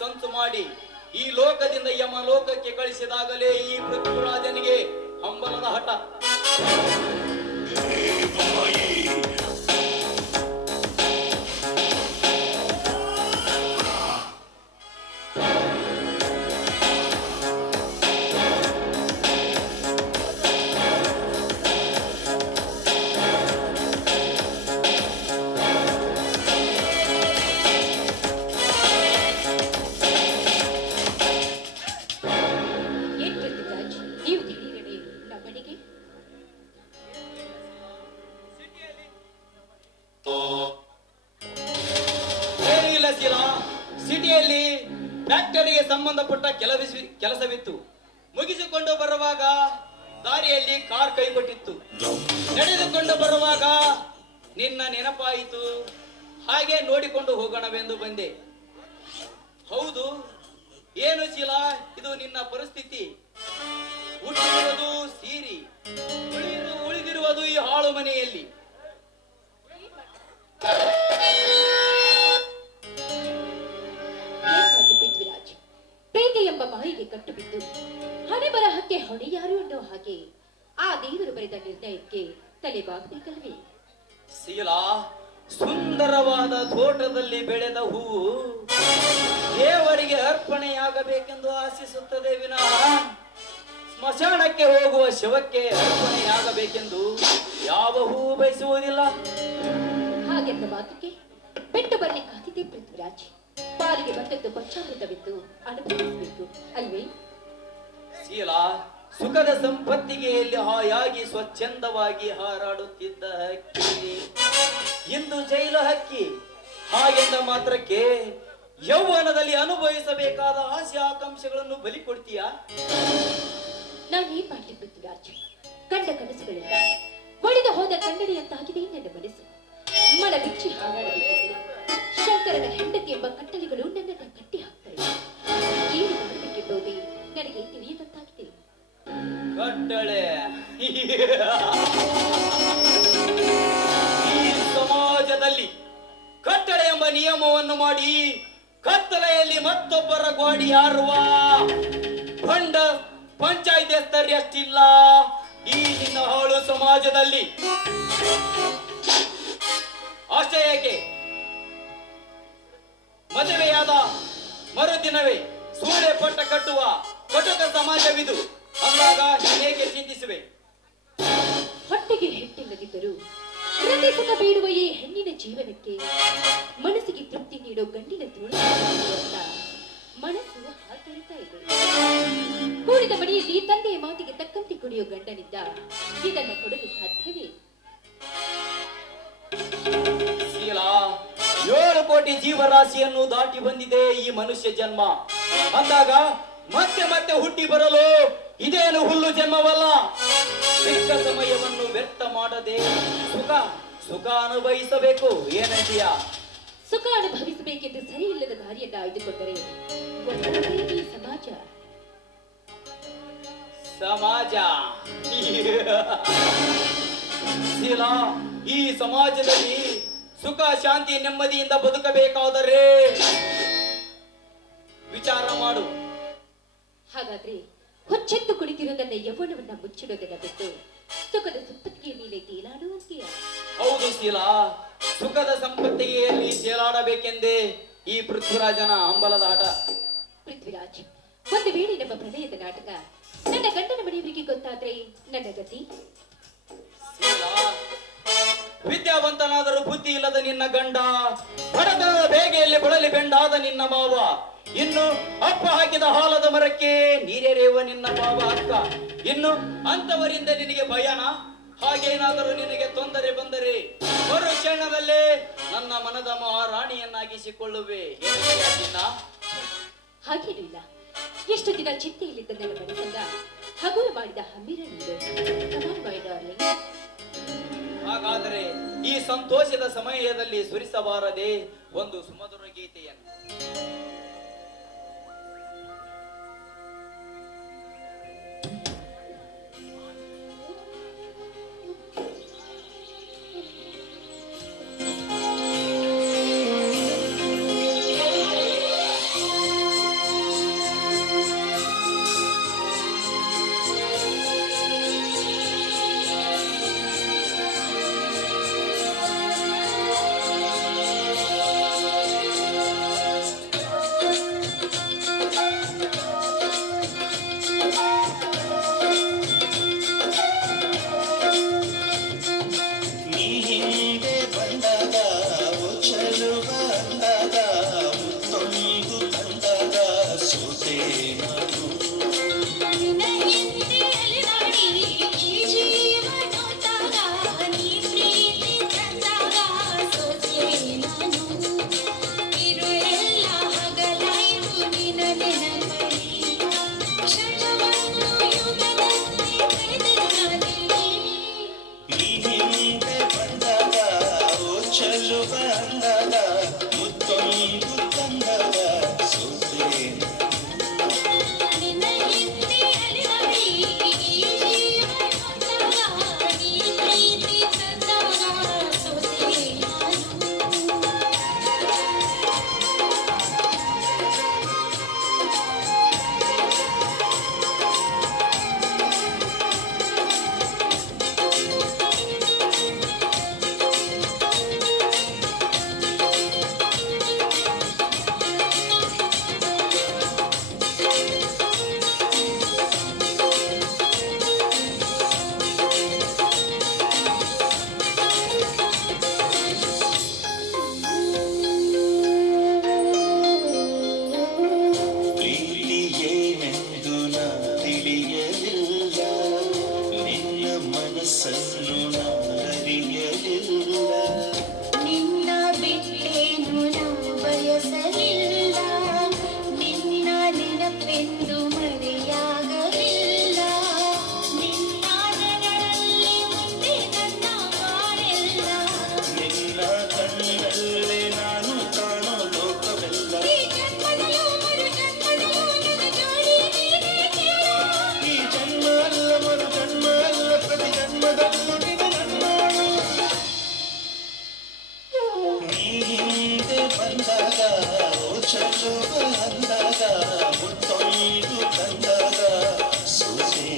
ಸಂಚು ಮಾಡಿ ಈ ಲೋಕದಿಂದ ಯಮಲೋಕಕ್ಕೆ ಕಳಿಸಿದಾಗಲೇ ಈ ಪೃಥ್ವಿರಾಜನಿಗೆ ಹಂಬಲದ ಹಠ. ದಾರಿಯಲ್ಲಿ ಫ್ಯಾಕ್ಟರಿಗೆ ಸಂಬಂಧಪಟ್ಟ ಕೆಲಸವಿತ್ತು. ಮುಗಿಸಿಕೊಂಡು ಬರುವಾಗ ದಾರಿಯಲ್ಲಿ ಕಾರ್ ಕೈಕೊಟ್ಟಿತ್ತು. ನಡೆದುಕೊಂಡು ಬರುವಾಗ ನಿನ್ನ ನೆನಪಾಯಿತು. ಹಾಗೆ ನೋಡಿಕೊಂಡು ಹೋಗೋಣವೆಂದು ಬಂದೆ. ಹೌದು, ಏನು ಶೀಲ, ಇದು ನಿನ್ನ ಪರಿಸ್ಥಿತಿ. ಹುಟ್ಟಿರುವುದು ಸೀರಿ, ಉಳಿದಿರುವುದು ಈ ಹಾಳು ಮನೆಯಲ್ಲಿ. ಪೃಥ್ವಿರಾಜ್ ಪ್ರೀತಿ ಎಂಬ ಮಾಯಿಗೆ ಕಟ್ಟು ಬಿದ್ದು ಹಣೆ ಬರಹಕ್ಕೆ ಹೊಣೆ ಯಾರು ಅನ್ನೋ ಹಾಗೆ ಆ ದೇವರು ಬರೆದ ನಿರ್ಣಯಕ್ಕೆ ತಲೆಬಾಗಬೇಕಲ್ವೇ? ಶೀಲಾ, ಸುಂದರವಾದ ತೋಟದಲ್ಲಿ ಬೆಳೆದ ಹೂವು ದೇವರಿಗೆ ಅರ್ಪಣೆಯಾಗಬೇಕೆಂದು ಆಶಿಸುತ್ತದೆ ವಿನಃ ಸ್ಮಶಾನಕ್ಕೆ ಹೋಗುವ ಶವಕ್ಕೆ ಅರ್ಪಣೆಯಾಗಬೇಕೆಂದು ಯಾವ ಹೂವು ಬಯಸುವುದಿಲ್ಲ. ಹಾಗೆಂದ ಮಾತುಕೆ ಬಿಟ್ಟು ಬರ್ಲಿಕ್ಕಾಗಿದೆ ಪೃಥ್ವಿರಾಜ್. ಪಾಲಿಗೆ ಬಂದದ್ದು ಪಂಚಾಮೃತವೆಂದು ಅನುಭವಿಸಬೇಕು ಅಲ್ವೇ? ಶೀಲಾ, ಸುಖದ ಸಂಪತ್ತಿಗೆಯಲ್ಲಿ ಹಾಯಾಗಿ ಸ್ವಚ್ಛಂದವಾಗಿ ಹಾರಾಡುತ್ತಿದ್ದ ಹಕ್ಕಿ ಇಂದು ಜೈಲು ಹಕ್ಕಿ. ಹಾಗೆಂದ ಮಾತ್ರಕ್ಕೆ ಯೌವನದಲ್ಲಿ ಅನುಭವಿಸಬೇಕಾದ ಆಸೆ ಆಕಾಂಕ್ಷೆಗಳನ್ನು ಬಲಿ ಕೊಡ್ತೀಯಾ? ನಾನೇನ್ ಮಾಡ್ಲಿ ಪೃಥ್ವಿರಾಜ್? ಕಂಡ ಕನಸುಗಳಿಂದ ಒಡೆದು ಹೋದ ಕನ್ನಡಿಯಂತಾಗಿದೆ ನನ್ನ ಮನಸ್ಸು. ಮನ ಬಿಚ್ಚಿ ಹಾರಾಡಬೇಕೆಂದರೆ ಶಂಕರನ ಹೆಂಡತಿ ಎಂಬ ಕಟ್ಟಳೆಗಳು ನನ್ನನ್ನು ಕಟ್ಟಿ ಹಾಕ್ತವೆ. ಏನು ಮಾಡಬೇಕೆಂಬುದೇ ನನಗೆ ತಿಳಿಯದಂತಾಗಿದೆ. ಕಟ್ಟಳೆ ಈ ಸಮಾಜದಲ್ಲಿ ಕಟ್ಟಳೆ ಎಂಬ ನಿಯಮವನ್ನು ಮಾಡಿ ಕತ್ತಲೆಯಲ್ಲಿ ಮತ್ತೊಬ್ಬರ ಗೋಡಿ ಹಾರುವ ಭಂಡ ಪಂಚಾಯಿತಿಯಷ್ಟರಿಲ್ಲ ಈ ನಿನ್ನ ಹಾಳು ಸಮಾಜದಲ್ಲಿ. ಅಷ್ಟೇ ಏಕೆ, ಮದುವೆಯಾದ ಮರುದಿನವೇ ಸೂಳೆ ಪಟ್ಟ ಕಟ್ಟುವ ಕಟುಕ ಸಮಾಜವಿದು ಅಂದಾಗ ನೀನೇಕೆ ಚಿಂತಿಸುವೆ? ಹೊಟ್ಟೆಗೆ ಹಿಟ್ಟಿಲ್ಲದಿದ್ದರೂ ಪ್ರತಿ ಸುಖ ಬೇಡುವ ಈ ಹೆಣ್ಣಿನ ಜೀವನಕ್ಕೆ ಮನಸ್ಸಿಗೆ ತೃಪ್ತಿ ನೀಡೋ ಗಂಡಿನ ತೋಳ ಅಂತ ಮನಸ್ಸು ಹಾತೊಳಿತಾ ಇದೆ. ಕೂಡಿದ ಮನೆಯಲ್ಲಿ ತಂದೆಯ ಮಾತಿಗೆ ತಕ್ಕಂತೆ ಕುಡಿಯೋ ಗಂಡನಿಂದ ಇದನ್ನು ಕೊಡಲು ಸಾಧ್ಯವೇ? ಶೀಲಾ, 7 ಕೋಟಿ ಜೀವರಾಶಿಯನ್ನು ದಾಟಿ ಬಂದಿದೆ ಈ ಮನುಷ್ಯ ಜನ್ಮ ಅಂದಾಗ ಮತ್ತೆ ಮತ್ತೆ ಹುಟ್ಟಿ ಬರಲು ಇದೇನು ಹುಲ್ಲು ಜನ್ಮವಲ್ಲ. ಸಿಕ್ಕ ಸಮಯವನ್ನು ವ್ಯರ್ಥ ಮಾಡದೆ ಸುಖ ಅನುಭವಿಸಬೇಕು. ಏನಂತೀಯ? ಸುಖ ಅನುಭವಿಸಬೇಕೆಂದು ಸರಿ ಇಲ್ಲದ ದಾರಿಯನ್ನ ಆಯ್ದುಕೊಂಡರೆ ಈ ಸಮಾಜ ಶೀಲಾ, ಈ ಸಮಾಜದಲ್ಲಿ ಸುಖ ಶಾಂತಿ ನೆಮ್ಮದಿಯಿಂದ ಬದುಕಬೇಕಾದರೆ ವಿಚಾರ ಮಾಡು. ಹಾಗಾದ್ರೆ ಹೊಚ್ಚೆತ್ತು ಕುಳಿತಿರೋ ನನ್ನ ಯೌವನವನ್ನ ಮುಚ್ಚಿಡೋದನ್ನ ಬಿಟ್ಟು ಸುಖದ ಸಂಪತ್ತಿಗೆ ಮೇಲೆ ತೇಲಾಡುವಂತೆಯ? ಹೌದು ಶೀಲಾ, ಸುಖದ ಸಂಪತ್ತಿಗೆಯಲ್ಲಿ ತೇಲಾಡಬೇಕೆಂದೇ ಈ ಪೃಥ್ವಿರಾಜನ ಹಂಬಲದ ಆಟ. ಪೃಥ್ವಿರಾಜ್, ಒಂದು ವೇಳೆ ನಮ್ಮ ಪ್ರಣಯದ ನಾಟಕ ನನ್ನ ಗಂಡನ ಮನೆಯವರಿಗೆ ಗೊತ್ತಾದ್ರೆ ನನ್ನ ಗತಿ? ವಿದ್ಯಾವಂತನಾದರೂ ಬುದ್ಧಿ ಇಲ್ಲದ ನಿನ್ನ ಗಂಡ, ಬಡತನದ ಬೇಗೆಯಲ್ಲಿ ಬಳಲಿ ಬೆಂಡಾದ ನಿನ್ನ ಮಾವ, ಇನ್ನು ಅಪ್ಪ ಹಾಕಿದ ಹಾಲದ ಮರಕ್ಕೆ ನೀರೆರೆಯುವ ನಿನ್ನ ಮಾವ ಅಕ್ಕ, ಇನ್ನು ಅಂತವರಿಂದ ನಿನಗೆ ಭಯನ? ಹಾಗೇನಾದರೂ ನಿನಗೆ ತೊಂದರೆ ಬಂದರೆ ಮರು ಕ್ಷಣದಲ್ಲೇ ನನ್ನ ಮನದ ಮಹಾರಾಣಿಯನ್ನಾಗಿಸಿಕೊಳ್ಳುವೆ. ಹಾಗೇನೂ ಇಲ್ಲ. ಎಷ್ಟು ದಿನ ಚಿಂತೆಯಲ್ಲಿದ್ದ ನನ್ನ ಮನಸ್ಸನ್ನ ಹಗುರು ಮಾಡಿದ ಹಮ್ಮಿರ ನೀರು. ಹಾಗಾದರೆ ಈ ಸಂತೋಷದ ಸಮಯದಲ್ಲಿ ಸುರಿಸಬಾರದೆ ಒಂದು ಸುಮಧುರ ಗೀತೆಯನ್ನು? ಚೆಲುವ ಅಂದಾಗ ಮುತ್ತೊಯ್ದು ತಂದಾಗ ಸೋತೆ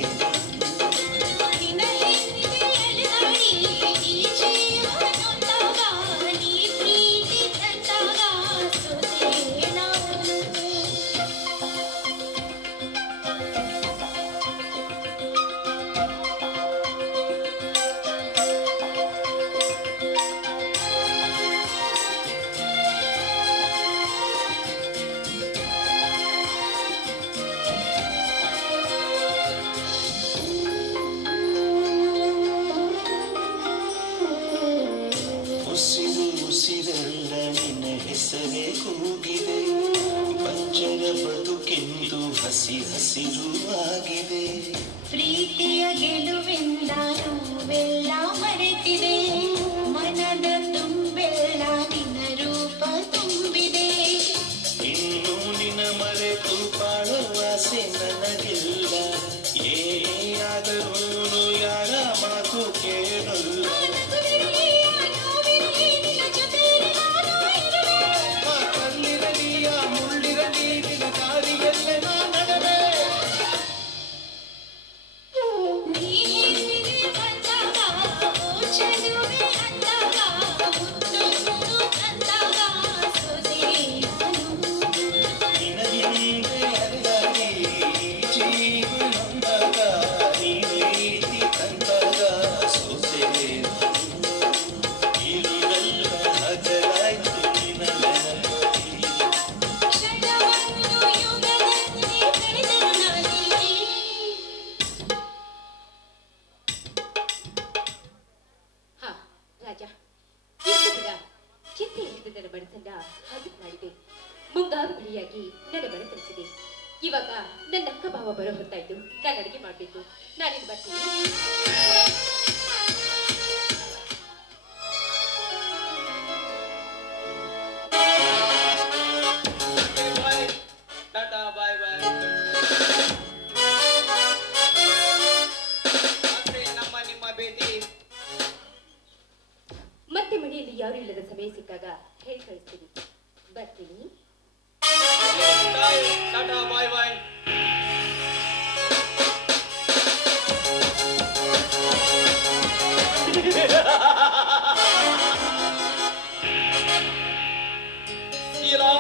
ಉಸಿರೆಲ್ಲ ನಿನ್ನ ಹೆಸರೇ ಕೂಗಿದೆ ಪಂಚರ ಬದುಕೆಂದು ಹಸಿ ಹಸಿರು ಆಗಿದೆ ಪ್ರೀತಿಯ ಗೆಲುವಿಂದ ನೋವೆಲ್ಲ ಮರೆತಿದೆ ಮನದ ತುಂಬೆಲ್ಲ ನಿನ್ನ ರೂಪ ತುಂಬಿದೆ ಇನ್ನು ನಿನ್ನ ಮರೆತು ಬಾಳುವ ಆಸೆ ನನಗಿಲ್ಲ ಏನಾದರೂ ಯಾರ ಮಾತು ಕೇಳಲ್ಲ ಮುಂಗಾರು ಮಳೆಯಾಗಿ ನನ್ನ ಮನೆ ತರಿಸಿದೆ. ಇವಾಗ ನನ್ನ ಅಕ್ಕ ಭಾವ ಬರೋ ಹೊತ್ತಾಯ್ತು. ನಾನು ಅಡಿಗೆ ಮಾಡ್ಬೇಕು. ನಾನಿನ್ ಬರ್ತೀನಿ. ಟಾಟಾ ಬಾಯ್ ಬಾಯ್. ನಿಮ್ಮ ಭೇಟಿ ಮತ್ತೆ ಮನೆಯಲ್ಲಿ ಯಾರು ಇಲ್ಲದ ಸಮಯ ಸಿಕ್ಕಾಗ ಹೇಳಿ ಕಳಿಸ್ತೀನಿ. ಬರ್ತೀನಿ. ಟಾಟಾ ಬಾಯ್ ಬಾಯ್. ಶೀಲಾ,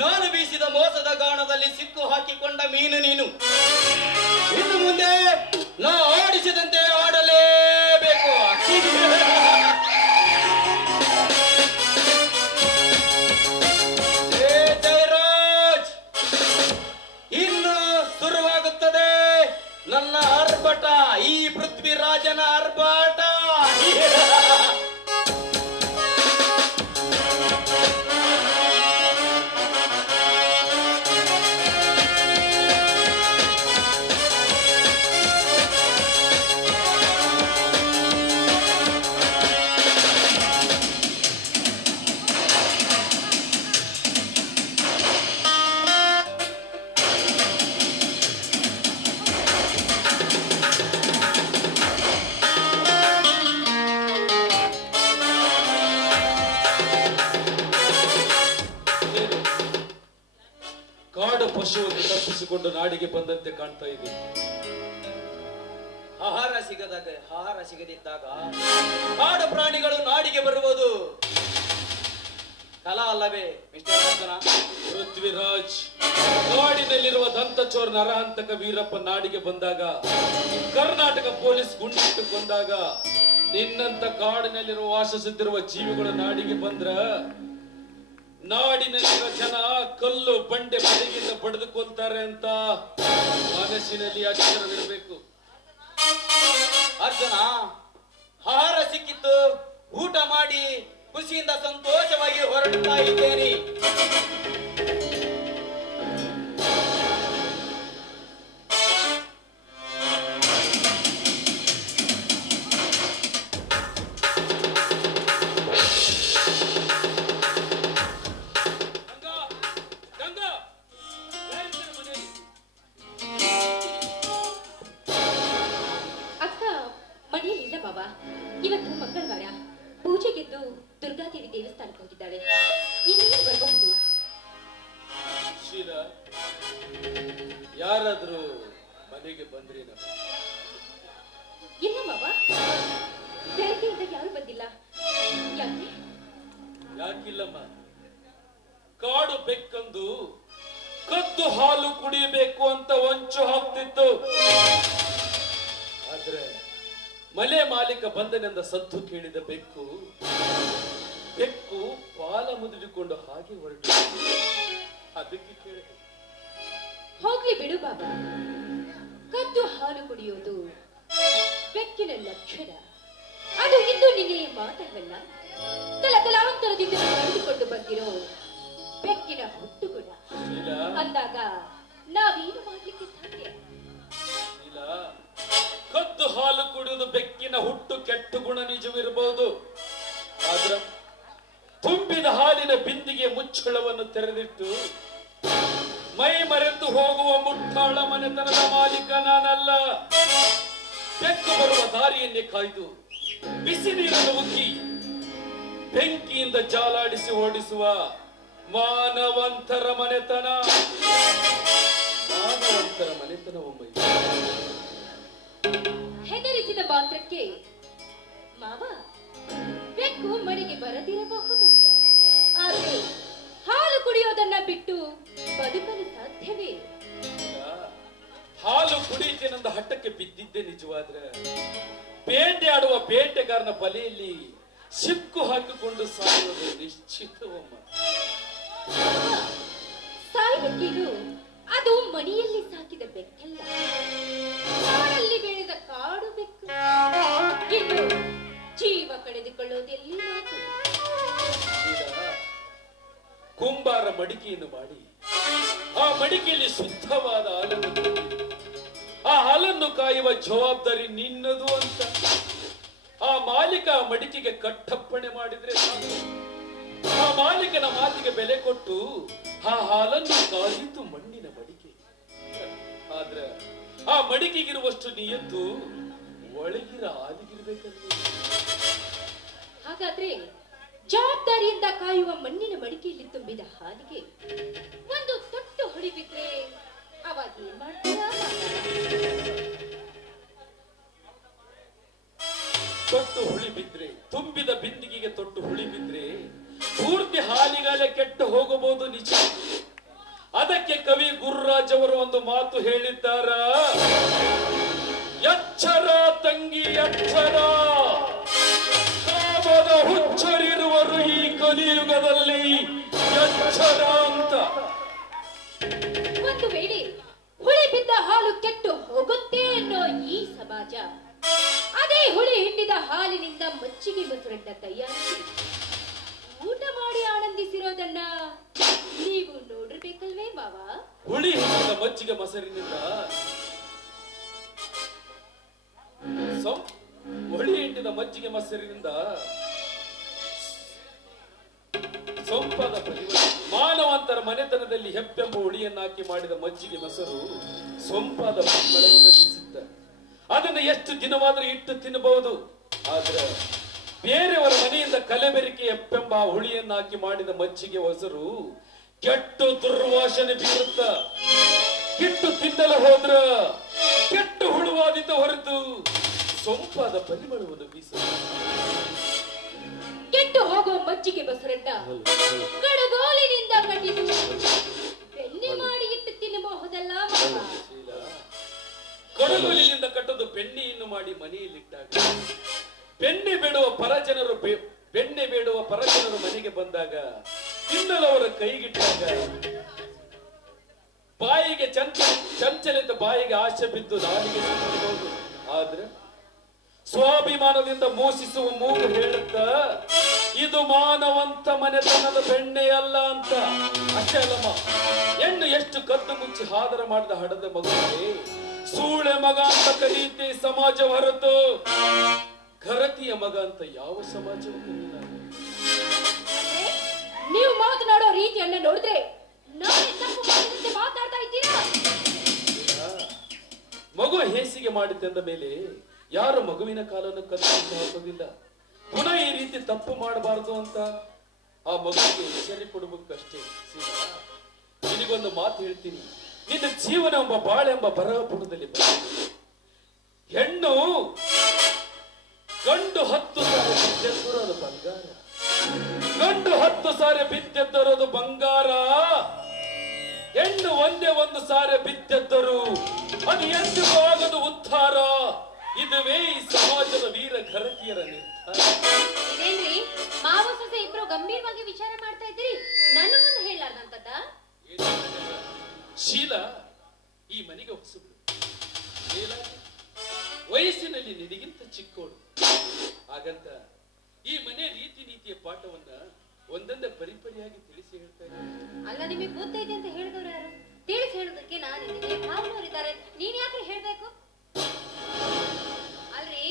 ನಾನು ಬೀಸಿದ ಮೋಸದ ಗಾಣದಲ್ಲಿ ಸಿಕ್ಕು ಹಾಕಿಕೊಂಡ ಮೀನು ನೀನು. ಇನ್ನು ಮುಂದೆ ನಾ ಆಡಿಸಿದಂತೆ ಆಡಲೇಬೇಕು. ಜಯರಾಜ್, ಇನ್ನು ಶುರುವಾಗುತ್ತದೆ ನನ್ನ ಆರ್ಭಟ, ಈ ಪೃಥ್ವಿರಾಜನ ಆರ್ಭಟ. ಕಾಡು ಪಶುವನ್ನು ತಪ್ಪಿಸಿಕೊಂಡು ನಾಡಿಗೆ ಬಂದಂತೆ ಕಾಣ್ತಾ ಇದೆ. ಆಹಾರ ಸಿಗದಿದ್ದಾಗ ಕಾಡು ಪ್ರಾಣಿಗಳು ನಾಡಿಗೆ ಬರುವುದು ಕಲಾ ಅಲ್ಲವೇ ಮಿಸ್ಟರ್ ಅರ್ಜುನ? ಪೃಥ್ವಿರಾಜ್, ಕಾಡಿನಲ್ಲಿರುವ ದಂತಚೋರ್ ನರಹಂತಕ ವೀರಪ್ಪ ನಾಡಿಗೆ ಬಂದಾಗ, ಕರ್ನಾಟಕ ಪೊಲೀಸ್ ಗುಂಡಿಟ್ಟು ಕೊಂದಾಗ, ನಿನ್ನಂತ ಕಾಡಿನಲ್ಲಿರುವ ವಾಸಿಸುತ್ತಿರುವ ಜೀವಿಗಳು ನಾಡಿಗೆ ಬಂದ್ರ ನಾಡಿನಲ್ಲಿರುವ ಜನ ಕಲ್ಲು ಬಂಡೆ ಬಡಿಗಿಂದ ಬಡಿದುಕೊಳ್ತಾರೆ ಅಂತ ಮನಸ್ಸಿನಲ್ಲಿ ಅಕ್ಷರವಿರಬೇಕು. ಅರ್ಜುನ, ಆಹಾರ ಸಿಕ್ಕಿತ್ತು, ಊಟ ಮಾಡಿ ಖುಷಿಯಿಂದ ಸಂತೋಷವಾಗಿ ಹೊರಡ್ತಾ ಇದ್ದೇನೆ. ಇವತ್ತು ಮಂಗಳವಾರ, ಪೂಜೆಗೆದ್ದು ದುರ್ಗಾದೇವಿ ದೇವಸ್ಥಾನಕ್ಕೆ ಹೋಗಿದ್ದಾಳೆ. ಇನ್ನೇನು ಬರಬಹುದು. ಯಾರಾದ್ರೂ ಮನೆಗೆ ಬಂದ್ರಿ ಇಲ್ಲ ಮಾವ, ಬೆಳಗ್ಗೆಯಿಂದ ಯಾರು ಬಂದಿಲ್ಲ. ಯಾಕೆ? ಯಾಕಿಲ್ಲಮ್ಮ, ಕಾಡು ಬೆಕ್ಕಂದು ಕದ್ದು ಹಾಲು ಕುಡಿಯಬೇಕು ಅಂತ ಹೊಂಚು ಹಾಕ್ತಿತ್ತು. ಆದ್ರೆ ಮನೆ ಮಾಲೀಕ ಬಂದನೆಂದ ಸದ್ದು ಕೇಳಿದ ಬೆಕ್ಕು ಪಾಲ ಮುದುಡಿಕೊಂಡು ಹಾಗೆ ಹೊರಟು. ಅದಕ್ಕೆ ಕೇಳಿದೆ. ಹೋಗ್ಲಿ ಬಿಡು ಬಾಬಾ, ಕದ್ದು ಹಾಲು ಕುಡಿಯೋದು ಬೆಕ್ಕಿನ ಲಕ್ಷಣ. ಅದು ಇಂದು ನಿನ್ನೆ ಮಾತಲ್ಲ, ತಲಾಂತರದಿಂದ ನಡೆದುಕೊಂಡು ಬಂದಿರೋ ಬೆಕ್ಕಿನ ಹುಟ್ಟುಗುಣ ಅಂದಾಗ ನಾವೇನು ಮಾಡ್ಲಿಕ್ಕೆ ಸಾಧ್ಯ? ಕದ್ದು ಹಾಲು ಕುಡಿಯುವುದು ಬೆಕ್ಕಿನ ಹುಟ್ಟು ಕೆಟ್ಟ ಗುಣ ನಿಜವಿರಬಹುದು. ಆದ್ರೆ ತುಂಬಿದ ಹಾಲಿನ ಬಿಂದಿಗೆ ಮುಚ್ಚಳವನ್ನು ತೆರೆದಿಟ್ಟು ಮೈ ಮರೆತು ಹೋಗುವ ಮುಟ್ಟಾಳ ಮನೆತನದ ಮಾಲೀಕ ನಾನಲ್ಲ. ಬೆಕ್ಕು ಬರುವ ದಾರಿಯನ್ನೇ ಕಾಯ್ದು ಬಿಸಿ ನೀರನ್ನು ಉಕ್ಕಿ ಬೆಂಕಿಯಿಂದ ಜಾಲಾಡಿಸಿ ಓಡಿಸುವ ಮಾನವಂತರ ಮನೆತನ ಒಮ್ಮೆ ಹೆದರಿಸಿದ ಮಾತ್ರಕ್ಕೆ ಮಾವ ಬೆಕ್ಕು ಮನೆಗೆ ಬರದಿರಬಹುದು. ಆದ್ರೆ ಹಾಲು ಕುಡಿಯೋದನ್ನ ಬಿಟ್ಟು ಬದುಕಲು ಸಾಧ್ಯವೇ? ಹಾಲು ಕುಡಿಯುತ್ತೇನೆಂದ ಹಠಕ್ಕೆ ಬಿದ್ದಿದ್ದೆ ನಿಜವಾದ್ರೆ ಬೇಟೆ ಆಡುವ ಬೇಟೆಗಾರನ ಬಲೆಯಲ್ಲಿ ಸಿಕ್ಕು ಹಾಕಿಕೊಂಡು ಸಾಯುವುದು ನಿಶ್ಚಿತವಮ್ಮ. ಸಾಯ್ಲಿಕ್ಕೇನು ಅದು ಮನೆಯಲ್ಲಿ ಸಾಕಿದ ಬೆಕ್ಕಲ್ಲ, ಕಾಡಲ್ಲಿ ಬೆಳೆದ ಕಾಡು ಬೆಕ್ಕು. ಇನ್ನು ಜೀವ ಕಳೆದುಕೊಳ್ಳೋದೆಲ್ಲಿ ಮಾತು. ಕುಂಬಾರ ಮಡಿಕೆಯನ್ನು ಮಾಡಿ ಆ ಮಡಿಕೆಯಲ್ಲಿ ಶುದ್ಧವಾದ ಹಾಲನ್ನು ತುಂಬಿ ಆ ಹಾಲನ್ನು ಕಾಯುವ ಜವಾಬ್ದಾರಿ ನಿನ್ನದು ಅಂತ ಆ ಮಾಲೀಕ ಆ ಮಡಿಕೆಗೆ ಕಟ್ಟಪ್ಪಣೆ ಮಾಡಿದ್ರೆ ಸಾಕು. ಆ ಮಾಲೀಕನ ಮಾತಿಗೆ ಬೆಲೆ ಕೊಟ್ಟು ಆ ಹಾಲನ್ನು ಕಾಯಿತು ಮಣ್ಣಿನ ಮಡಿಕೆ. ಆದ್ರೆ ಆ ಮಡಿಕೆಗಿರುವಷ್ಟು ನಿಯತ್ತು ಒಳಗಿರ ಹಾಲಿಗಿರ್ಬೇಕಲ್ಲ. ಹಾಗಾದ್ರೆ ಜವಾಬ್ದಾರಿಯಿಂದ ಕಾಯುವ ಮಣ್ಣಿನ ಮಡಿಕೆಯಲ್ಲಿ ತುಂಬಿದ ಹಾಲಿಗೆ ಒಂದು ತೊಟ್ಟು ಹೊಡಿಬಿಟ್ರೆ ಅವಾಗ ಏನ್ ಮಾಡ್ತೀರಾ? ತೊಟ್ಟು ಹುಳಿ ಬಿದ್ರೆ, ತುಂಬಿದ ಬಿಂದಿಗೆಗೆ ತೊಟ್ಟು ಹುಳಿ ಬಿದ್ರೆ ಪೂರ್ತಿ ಹಾಲಿಗಾಲೆ ಕೆಟ್ಟು ಹೋಗಬಹುದು ನಿಜ. ಅದಕ್ಕೆ ಕವಿ ಗುರುರಾಜ್ ಅವರು ಒಂದು ಮಾತು ಹೇಳಿದ್ದಾರ, ಎಚ್ಚರ ತಂಗಿ ಎಚ್ಚರ, ಕಾಮದ ಹುಚ್ಚರಿರುವರು ಈ ಕಲಿಯುಗದಲ್ಲಿ ಎಚ್ಚರ ಅಂತ. ಒಂದು ವೇಳೆ ಹುಳಿ ಬಿದ್ದ ಹಾಲು ಕೆಟ್ಟು ಹೋಗುತ್ತೆ ಅನ್ನೋ ಈ ಸಮಾಜ ಅದೇ ಹುಳಿ ಹಿಂಡಿದ ಹಾಲಿನಿಂದ ಮಜ್ಜಿಗೆ ಮೊಸರನ್ನ ತಯಾರಿಸಿ ಊಟ ಮಾಡಿ ಆನಂದಿಸಿರೋದನ್ನ ನೀವು ನೋಡಿರ್ಬೇಕಲ್ವೇ ಮಾವ? ಹುಳಿ ಹಿಂಡಿದ ಮಜ್ಜಿಗೆ ಮೊಸರಿನಿಂದ ಹುಳಿ ಹಿಂಡಿದ ಮಜ್ಜಿಗೆ ಮೊಸರಿನಿಂದ ಸೊಂಪಾದ ಪರಿವರ್ತನೆ. ಮಾನವಂತರ ಮನೆತನದಲ್ಲಿ ಹೆಪ್ಪೆಂಬ ಹುಳಿಯನ್ನಾಕಿ ಮಾಡಿದ ಮಜ್ಜಿಗೆ ಮೊಸರು ಸೊಂಪಾದ ಪರಿಮಳವನ್ನು ಬೀಸುತ್ತ ಅದನ್ನು ಎಷ್ಟು ದಿನವಾದರೂ ಇಟ್ಟು ತಿನ್ನಬಹುದು. ಆದ್ರೆ ಬೇರೆಯವರ ಮನೆಯಿಂದ ಕಲೆಬೆರಿಕೆ ಹೆಪ್ಪೆಂಬ ಹುಳಿಯನ್ನಾಕಿ ಮಾಡಿದ ಮಜ್ಜಿಗೆ ಮೊಸರು ಕೆಟ್ಟು ದುರ್ವಾಸನೆ ಬೀರುತ್ತ. ಕೆಟ್ಟು ತಿನ್ನಲು ಹೋದ್ರ ಕೆಟ್ಟು ಹುಳುವಾದಿತ ಹೊರತು ಸೊಂಪಾದ ಪರಿಮಳವನ್ನು ಬೀಸುತ್ತ. ಕೆಟ್ಟು ಹೋಗೋ ಮಜ್ಜಿಗೆ ಮೊಸರನ್ನ ಕಡಗೋಲಿನಿಂದ ಕಟ್ಟಿದು ಬೆಣ್ಣೆ ಮಾಡಿ ಇಟ್ಟು ತಿನ್ನಬಹುದಲ್ಲ ಮಾವ? ಕಡಗೋಲಿನಿಂದ ಕಟ್ಟದು ಬೆಣ್ಣೆಯನ್ನು ಮಾಡಿ ಮನೆಯಲ್ಲಿಟ್ಟಾಗ ಬೆಣ್ಣೆ ಬೇಡುವ ಪರಜನರು ಮನೆಗೆ ಬಂದಾಗ ತಿನ್ನಲು ಅವರ ಕೈಗಿಟ್ಟಾಗ ಬಾಯಿಗೆ ಚಂಚಲಿತ ಬಾಯಿಗೆ ಆಶೆ ಬಿದ್ದು ನಾಲಿಗೆ ಸಿಕ್ಕಬಹುದು. ಆದ್ರೆ ಸ್ವಾಭಿಮಾನದಿಂದ ಮೋಸಿಸುವ ಮೂಗು ಹೇಳುತ್ತ ಇದು ಮಾನವಂತ ಮನೆತನದ ಬೆಣ್ಣೆಯಲ್ಲ ಅಂತ. ಅಷ್ಟೇ ಅಲ್ಲಮ್ಮ, ಹೆಣ್ಣು ಎಷ್ಟು ಕದ್ದು ಮುಚ್ಚಿ ಹಾದರ ಮಾಡಿದ ಹಡದ ಮಗುವಿಗೆ ಸೂಳೆ ಮಗ ಅಂತ ಕರೀತೆ ಸಮಾಜ ಹೊರತು ಘರತಿಯ ಮಗ ಅಂತ ಯಾವ ಸಮಾಜವೂ ಕರೀಲ್ಲ. ನೀವು ಮಾತನಾಡೋ ರೀತಿಯನ್ನ ನೋಡಿದ್ರೆ ನಾನೇ ತಪ್ಪು ಮಾಡಿದಂತೆ ಮಾತಾಡ್ತಾ ಇದ್ದೀರಾ? ಮಗು ಹೇಸಿಗೆ ಮಾಡಿದ್ದೆಂದ ಮೇಲೆ ಯಾರು ಮಗುವಿನ ಕಾಲನ್ನು ಕತ್ತರಿಸಿ ಹಾಕೋದಿಲ್ಲ. ಪುನಃ ಈ ರೀತಿ ತಪ್ಪು ಮಾಡಬಾರದು ಅಂತ ಆ ಮಗುವಿಗೆ ಎಚ್ಚರಿಕೆ ಕೊಡಬೇಕಷ್ಟೇ. ನಿನಗೊಂದು ಮಾತು ಹೇಳ್ತೀನಿ, ನಿನ್ನ ಜೀವನ ಎಂಬ ಬಾಳೆಂಬ ಬರಹ ಪುಟದಲ್ಲಿ ಹೆಣ್ಣು ಗಂಡು 10 ಸಾರಿ ಬಿದ್ದೆದ್ದರೋದು ಬಂಗಾರ, ಗಂಡು 10 ಸಾರಿ ಬಿದ್ದೆದ್ದರೋದು ಬಂಗಾರ. ಹೆಣ್ಣು ಒಂದೇ ಒಂದು ಸಾರಿ ಬಿದ್ದೆದ್ದರು ಅದು ಎಂದಿಗೂ ಆಗದು ಉದ್ಧಾರ. ಇದುವೇ ಈ ಸಮಾಜದ ವೀರ ಘರತಿಯರ ನಿರ್ಧಾರ. ಇದೇನ್ರಿ ಮಾವ ಸೊಸೆ ಇಬ್ರು ಗಂಭೀರವಾಗಿ ವಿಚಾರ ಮಾಡ್ತಾ ಇದ್ದೀರಿ, ನನಗೊಂದು ಹೇಳಾರ್ದಂತದ್ದ? ಶೀಲಾ ಈ ಮನೆಗೆ ಹೊಸಬಳು, ವಯಸ್ಸಿನಲ್ಲಿ ನಿನಗಿಂತ ಚಿಕ್ಕೋಳು. ಹಾಗಂತ ಈ ಮನೆ ರೀತಿ ನೀತಿಯ ಪಾಠವನ್ನ ಒಂದೊಂದೇ ಪರಿಪರಿಯಾಗಿ ತಿಳಿಸಿ ಹೇಳ್ತಾ ಇದ್ದಾರೆ. ಅಲ್ಲ, ನಿಮಗೆ ಬುದ್ಧಿ ಇದೆ ಅಂತ ಹೇಳಿದವರು ಯಾರು? ತಿಳಿಸಿ ಹೇಳೋದಕ್ಕೆ ನಾನಿದ್ದೀನಿ, ಭಾವನವರಿದ್ದಾರೆ, ನೀನ್ ಯಾಕೆ ಹೇಳ್ಬೇಕು? ಅಲ್ರಿ,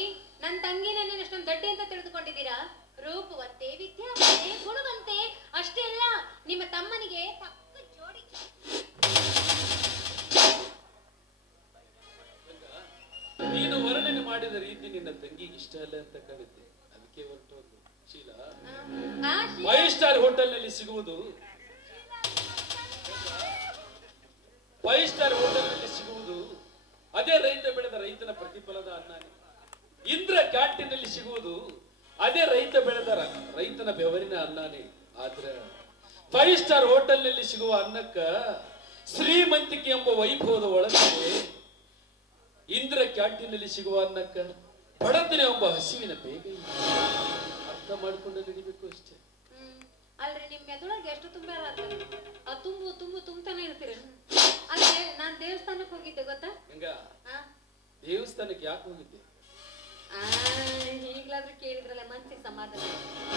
ನನ್ನ ತಂಗಿನ ನೀನು ಅಷ್ಟೊಂದು ದಡ್ಡಿ ಅಂತ ತಿಳಿದುಕೊಂಡಿದ್ದೀರಾ? ರೂಪವಂತೆ, ವಿದ್ಯಾವಂತೆ, ಗುಣವಂತೆ ಅಷ್ಟೇ ಅಲ್ಲ, ನಿಮ್ಮ ತಮ್ಮನಿಗೆ ಪಕ್ಕ ಜೋಡಿ. ನೀನು ವರ್ಣನೆ ಮಾಡಿದ ರೀತಿ ನಿನ್ನ ತಂಗಿಗೆ ಇಷ್ಟ ಅಲ್ಲ ಅಂತ ಕಾಣುತ್ತೆ, ಅದಕ್ಕೆ ಹೊರಟೋದು. ಶೀಲಾ, 5 ಸ್ಟಾರ್ ಹೋಟೆಲ್ ನಲ್ಲಿ ಸಿಗುವುದು, 5 ಸ್ಟಾರ್ ಹೋಟೆಲ್ ನಲ್ಲಿ ಸಿಗುವುದು ಅದೇ ರೈತ ಬೆಳೆದ ರೈತನ ಪ್ರತಿಫಲದ ಅನ್ನ. ಇಂದ್ರ ಕ್ಯಾಂಟೀನ್ ನಲ್ಲಿ ಸಿಗುವುದು ಅದೇ ರೈತ ಬೆಳೆದ ರೈತನ ಬೆವರಿನ ಅನ್ನನೇ. ಆದ್ರೆ 5 ಸ್ಟಾರ್ ಹೋಟೆಲ್ ನಲ್ಲಿ ಸಿಗುವ ಅನ್ನಕ್ಕ ಶ್ರೀಮಂತಿಕೆ ಎಂಬ ವೈಭವದ ಒಳಗೆ, ಇಂದ್ರ ಕ್ಯಾಂಟೀನ್ ನಲ್ಲಿ ಸಿಗುವ ಅನ್ನಕ್ಕ ಬಡತನೆ ಎಂಬ ಹಸಿವಿನ ಬೇಗ. ಅರ್ಥ ಮಾಡ್ಕೊಂಡು ನಡಿಬೇಕು ಅಷ್ಟೇ. ಅಲ್ರಿ, ನಿಮ್ ಮೆದುಳಾಗ ಎಷ್ಟು ತುಂಬಾರ ತುಂಬತಾನೆ ಇರ್ತೀರ. ಅಲ್ಲೇ ನಾನ್ ದೇವಸ್ಥಾನಕ್ಕೆ ಹೋಗಿದ್ದೆ ಗೊತ್ತಾ? ಹಂಗ ದೇವಸ್ಥಾನಕ್ಕೆ ಯಾಕೆ ಹೋಗಿದ್ದೆ? ಈಗ್ಲಾದ್ರೂ ಕೇಳಿದ್ರಲ್ಲ, ಮನ್ಸಿಗೆ ಸಮಾಧಾನ.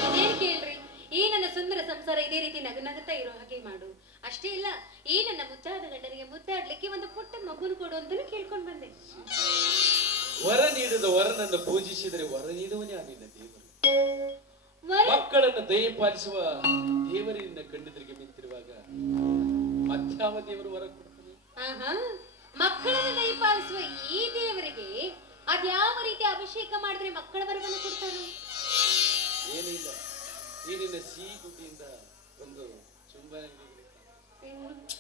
ಇದೇನ್ ಕೇಳ್ರಿ, ಈ ನನ್ನ ಸುಂದರ ಸಂಸಾರ ಇದೇ ರೀತಿ ನಗುನಗುತ್ತಾ ಇರೋ ಹಾಗೆ ಮಾಡು. ಅಷ್ಟೇ ಇಲ್ಲ, ಈ ನನ್ನ ಮುದ್ದಾದ ಗಂಡನಿಗೆ ಮುದ್ದಾಡ್ಲಿಕ್ಕೆ ಒಂದು ಪುಟ್ಟ ಮಗುನ ಕೊಡು ಅಂತಲೂ ಕೇಳ್ಕೊಂಡ್ ಬಂದೆ. ವರ ನೀಡಿದ ವರನನ್ನು ಪೂಜಿಸಿದರೆ ವರ ನೀಡುವನೇ ನಿನ್ನ ದೇವರು. ಮಕ್ಕಳನ್ನು ದಯ ಪಾಲಿಸುವ ದೇವರಿನ ಕಣ್ಣೆದುರಿಗೆ ನಿಂತಿರುವಾಗ ಮತ್ಯಾವ ದೇವರು ವರ ಕೊಡ್ತಾನೆ? ಮಕ್ಕಳನ್ನು ದಯ ಪಾಲಿಸುವ ಈ ದೇವರಿಗೆ ಅದ್ಯಾವ ರೀತಿ ಅಭಿಷೇಕ ಮಾಡಿದ್ರೆ ಮಕ್ಕಳ ವರವನ್ನು ಕೊಡ್ತಾರೆ? ಏನಿಲ್ಲ, ಈ ನಿನ್ನ ಸಿಹಿ ಗುಡ್ಡಿಯಿಂದ ಒಂದು ಚುಂಬನ.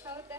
ಹೌದಾ?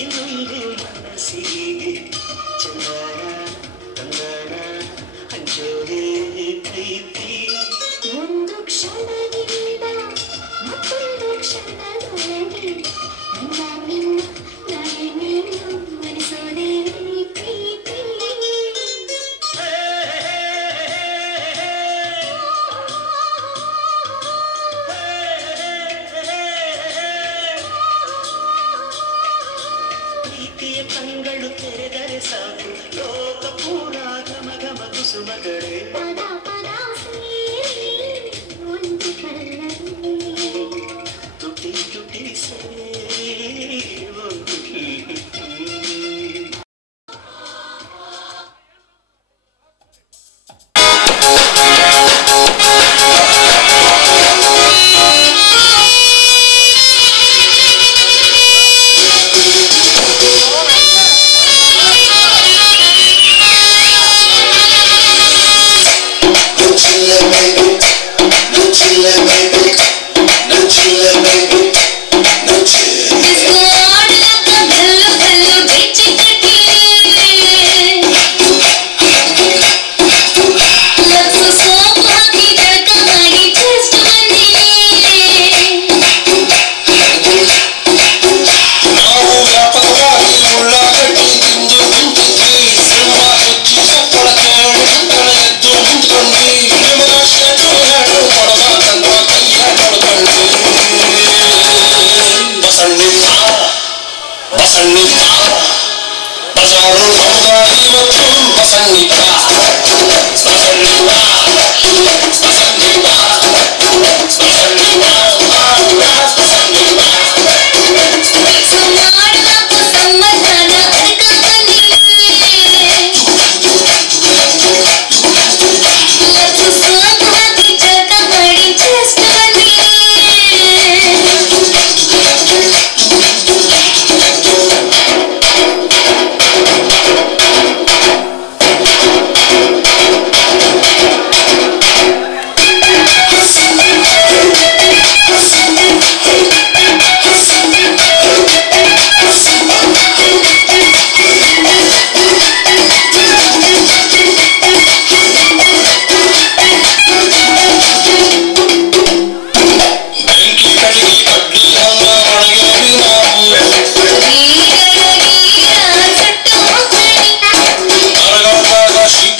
ಇನ್ನೊಂದು ಮನಸ್ಸಿಗೆ ಚಂದನ ತಂದನ ಹಂಚೋದೆ ಪ್ರೀತಿ. ಒಂದು ಕ್ಷಣದಿಂದ ಮತ್ತೊಂದು ಕ್ಷಣದೊಳಗೆ ನಿನ್ನ ನಾನೇನು ಮನಸೋದೆ ಪ್ರೀತಿ. ಪ್ರೀತಿಯ ಕಂಗಳು ತೆರೆದರೆ ಸಾಕು ಲೋಕ ಪೂರ ಘಮ ಘಮ ಕುಸುಮಗಳೇ. ಪದ ಪದ ಸೇರಿ ಒಂದು ಪಲ್ಲವಿ ತುಟಿ ತುಟಿ ಸೇರಿ ಒಂದು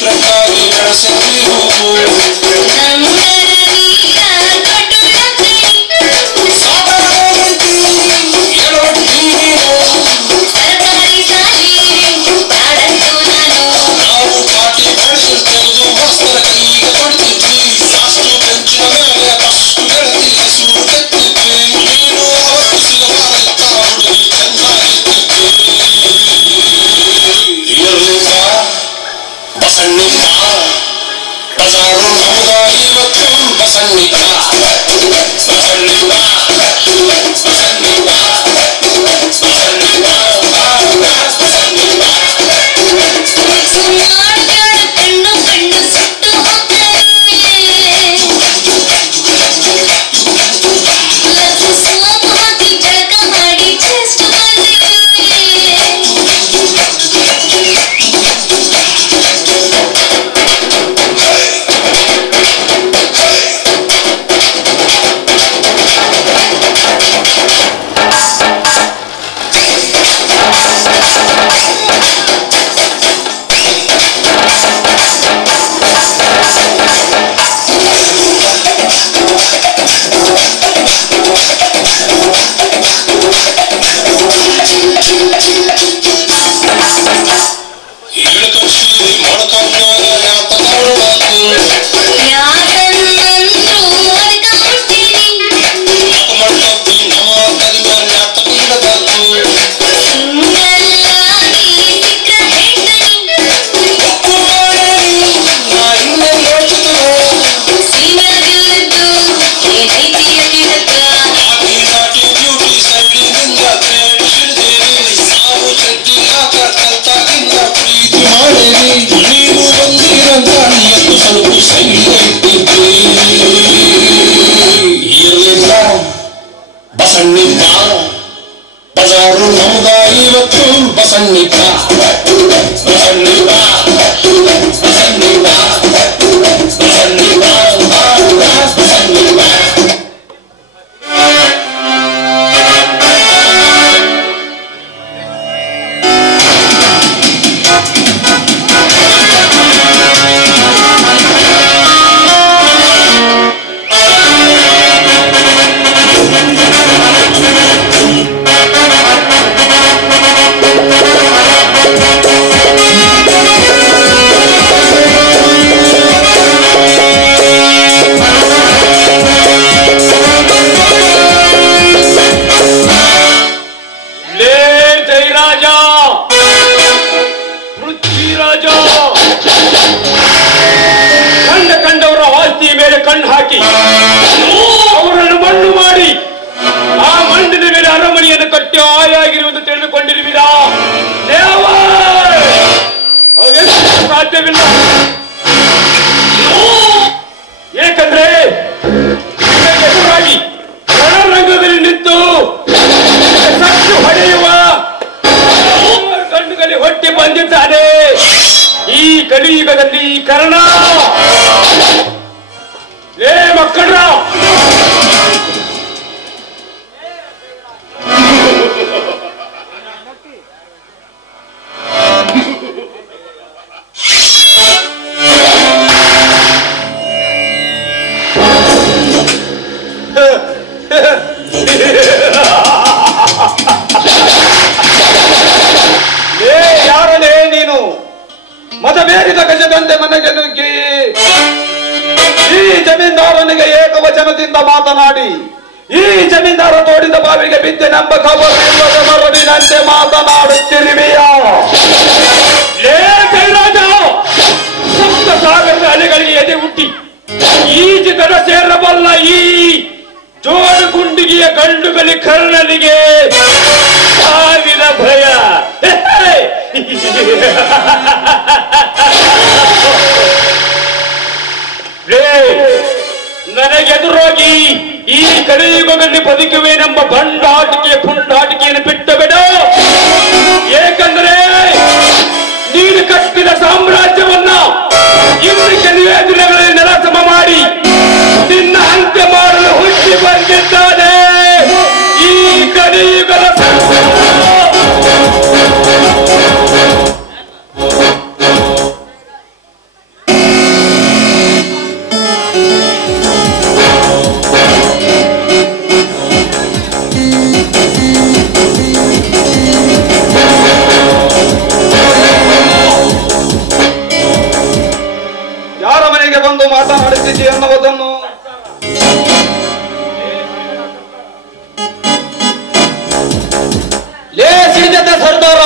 ಚಿತ್ರಕ್ಕಾಗಿ ಬೆಳೆಸಿದ್ದೀರು ನಾವು ಪಾಟಿ ಬೆಳೆಸಿರ್ತೇವೆ ವಸ್ತ್ರ ಕೈಗೆ ಕೊಡ್ತಿದ್ವಿ ಅಷ್ಟು ಬೆಂಚಿನ ಮೇಲೆ ಅಷ್ಟು ಗೆಳತಿ ಹೆಸರು ತೆತ್ತಿದ್ವಿ ನೀನು ಅವತ್ತು ಸಿಗಬಾರತ್ತ ಹುಡುಗಿ ಚೆನ್ನಾಗಿದ್ದಿದ್ವಿ ಇರಲಿಲ್ಲ ಬಸಣ್ಣಿಕ ಬಜಾರು ನಮಗ ಇವತ್ತು ಬಸಣ್ಣಿಕ ಬಸಣ್ಣಿಕ ಬಸಣ್ಣಿಕ ಬಸಣ್ಣಿಕ ಬಜಾರು ನಮಗ ಇವತ್ತು ಬಸಣ್ಣಿಕ ಬಸಣ್ಣಿಕ ಬಸಣ್ಣಿಕ ಬಸಣ್ಣಿಕ ಬಸಣ್ಣಿಕ ಕಣ್ಣು ಹಾಕಿ ಅವರನ್ನು ಮಣ್ಣು ಮಾಡಿ ಆ ಮಣ್ಣಿನ ಮೇಲೆ ಅರಮನೆಯನ್ನು ಕಟ್ಟಿ ಆಯಾಗಿರುವುದು ತಿಳಿದುಕೊಂಡಿರುವಿರಾ? ಸಾಧ್ಯವಿಲ್ಲ. ಏಕೆಂದ್ರೆ ಎದುರಾಗಿ ರಣರಂಗದಲ್ಲಿ ನಿಂತು ಸತ್ತು ಹೊಡೆಯುವ ಕಣ್ಣುಗಳಲ್ಲಿ ಹೊಟ್ಟಿ ಬಂದಿದ್ದಾನೆ ಈ ಕಲಿಯುಗದಲ್ಲಿ ಕರ್ಣ. ಲೇ ಮಕ್ಕಳ, ಯಾರನೇ ನೀನು? ಮತಬೇರಿದ ಗಜದಂತೆ ಮನೆಗೆ ನುಗ್ಗಿ ಈ ಜಮೀನ್ದಾರನಿಗೆ ಏಕವಚನದಿಂದ ಮಾತನಾಡಿ ಈ ಜಮೀನ್ದಾರ ತೋಡಿದ ಬಾವಿಗೆ ಬಿದ್ದೆನೆಂಬ ಖಬರು ಇಲ್ಲದ ಮರವಿನಂತೆ ಮಾತನಾಡುತ್ತಿರುವೆಯಾ? ಸಪ್ತ ಸಾಗರದ ಅಲೆಗಳಿಗೆ ಎದೆ ಹುಟ್ಟಿ ಈಜಿಗಡ ಸೇರಬಲ್ಲ ಈ ಜೋಡು ಗುಂಡಿಗೆಯ ಗಂಡುಗಲಿ ಕರ್ಣನಿಗೆ ಸಾವಿರ ಭಯ. ನನಗೆದುರಾಗಿ ಈ ಕಲಿಯುಗದಲ್ಲಿ ಬದುಕುವೇನೆಂಬ ಪುಂಡಾಟಿಕೆಯನ್ನು ಬಿಟ್ಟು ಬಿಡು. ಏಕೆಂದರೆ ನೀನು ಕಟ್ಟಿದ ಸಾಮ್ರಾಜ್ಯವನ್ನ ಇನ್ನು ಕೆಲವೇ ದಿನಗಳಲ್ಲಿ ನೆಲಸಮ ಮಾಡಿ ನಿನ್ನ ಅಂತ್ಯ ಮಾಡಲು ಹುಟ್ಟಿ ಬಂದಿದ್ದಾನೆ ಈ ಕಲಿಯುಗದ ಮಾತನಾಡುತ್ತಿದ್ದೆ ಅನ್ನುವುದನ್ನು ಲೇ ಸಿಡಿದ ಸರ್ದಾರ,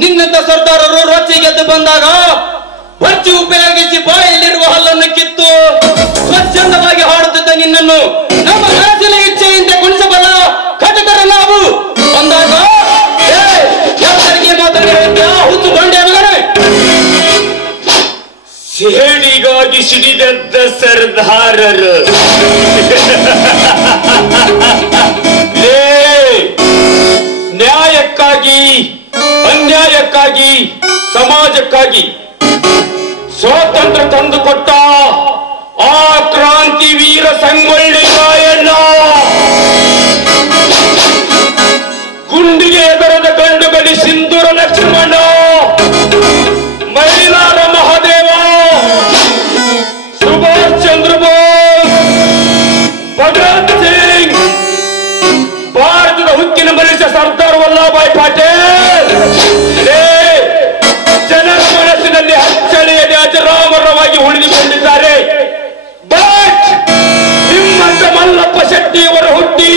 ನಿನ್ನಂತ ಸರ್ದಾರರು ರೊಚ್ಚಿ ಗೆದ್ದು ಬಂದಾಗ ಹೊಚ್ಚಿ ಉಪಯೋಗಿಸಿ ಬಾಯಲ್ಲಿರುವ ಹಲ್ಲನ್ನು ಕಿತ್ತು ಸ್ವಚ್ಛಂದವಾಗಿ ಹಾಡುತ್ತಿದ್ದ ನಿನ್ನನ್ನು ನಮ್ಮ ಮನಸ್ಸಿನ ಇಚ್ಛೆಯಿಂದ ಕುಣಿಸಬಲ್ಲ ಕಟಕರ ನಾವು ಬಂದಾಗ ಮಾತಾಡಿದ್ಯಾ ಹುಚ್ಚು ಬಂಡೆ ಮಗನೇ? ಸೇಡಿಗಾಗಿ ಸಿಡಿದದ್ದ ಸರ್ದಾರರು ನ್ಯಾಯಕ್ಕಾಗಿ ಅನ್ಯಾಯಕ್ಕಾಗಿ ಸಮಾಜಕ್ಕಾಗಿ ಸ್ವಾತಂತ್ರ್ಯ ತಂದುಕೊಟ್ಟ ಆ ಕ್ರಾಂತಿ ವೀರ ಸಂಗೊಳ್ಳಿ ರಾಯಣ್ಣ ಗುಂಡಿಗೆ ಎದರದ ಗಂಡುಗಲಿ ಸಿಂಧೂರ ಲಕ್ಷ್ಮಣ ಮೈಲಾರ ಮಹಾದೇವ ಸುಭಾಷ್ ಚಂದ್ರ ಬೋಸ್ ಭಗತ್ ಸಿಂಗ್ ಭಾರತದ ಹುಕ್ಕಿನ ಮನುಷ್ಯ ಸರ್ದಾರ್ ವಲ್ಲಭಾಯ್ ಪಟೇಲ್ ಜನರ ಮನಸ್ಸಿನಲ್ಲಿ ಅಚ್ಚಳಿಯದೆ ಅಜರಾಮರವಾಗಿ ಉಳಿದುಕೊಂಡಿದ್ದಾರೆ. ಬಟ್ ನಿಮ್ಮಂತ ಮಲ್ಲಪ್ಪ ಶೆಟ್ಟಿಯವರು ಹುಟ್ಟಿ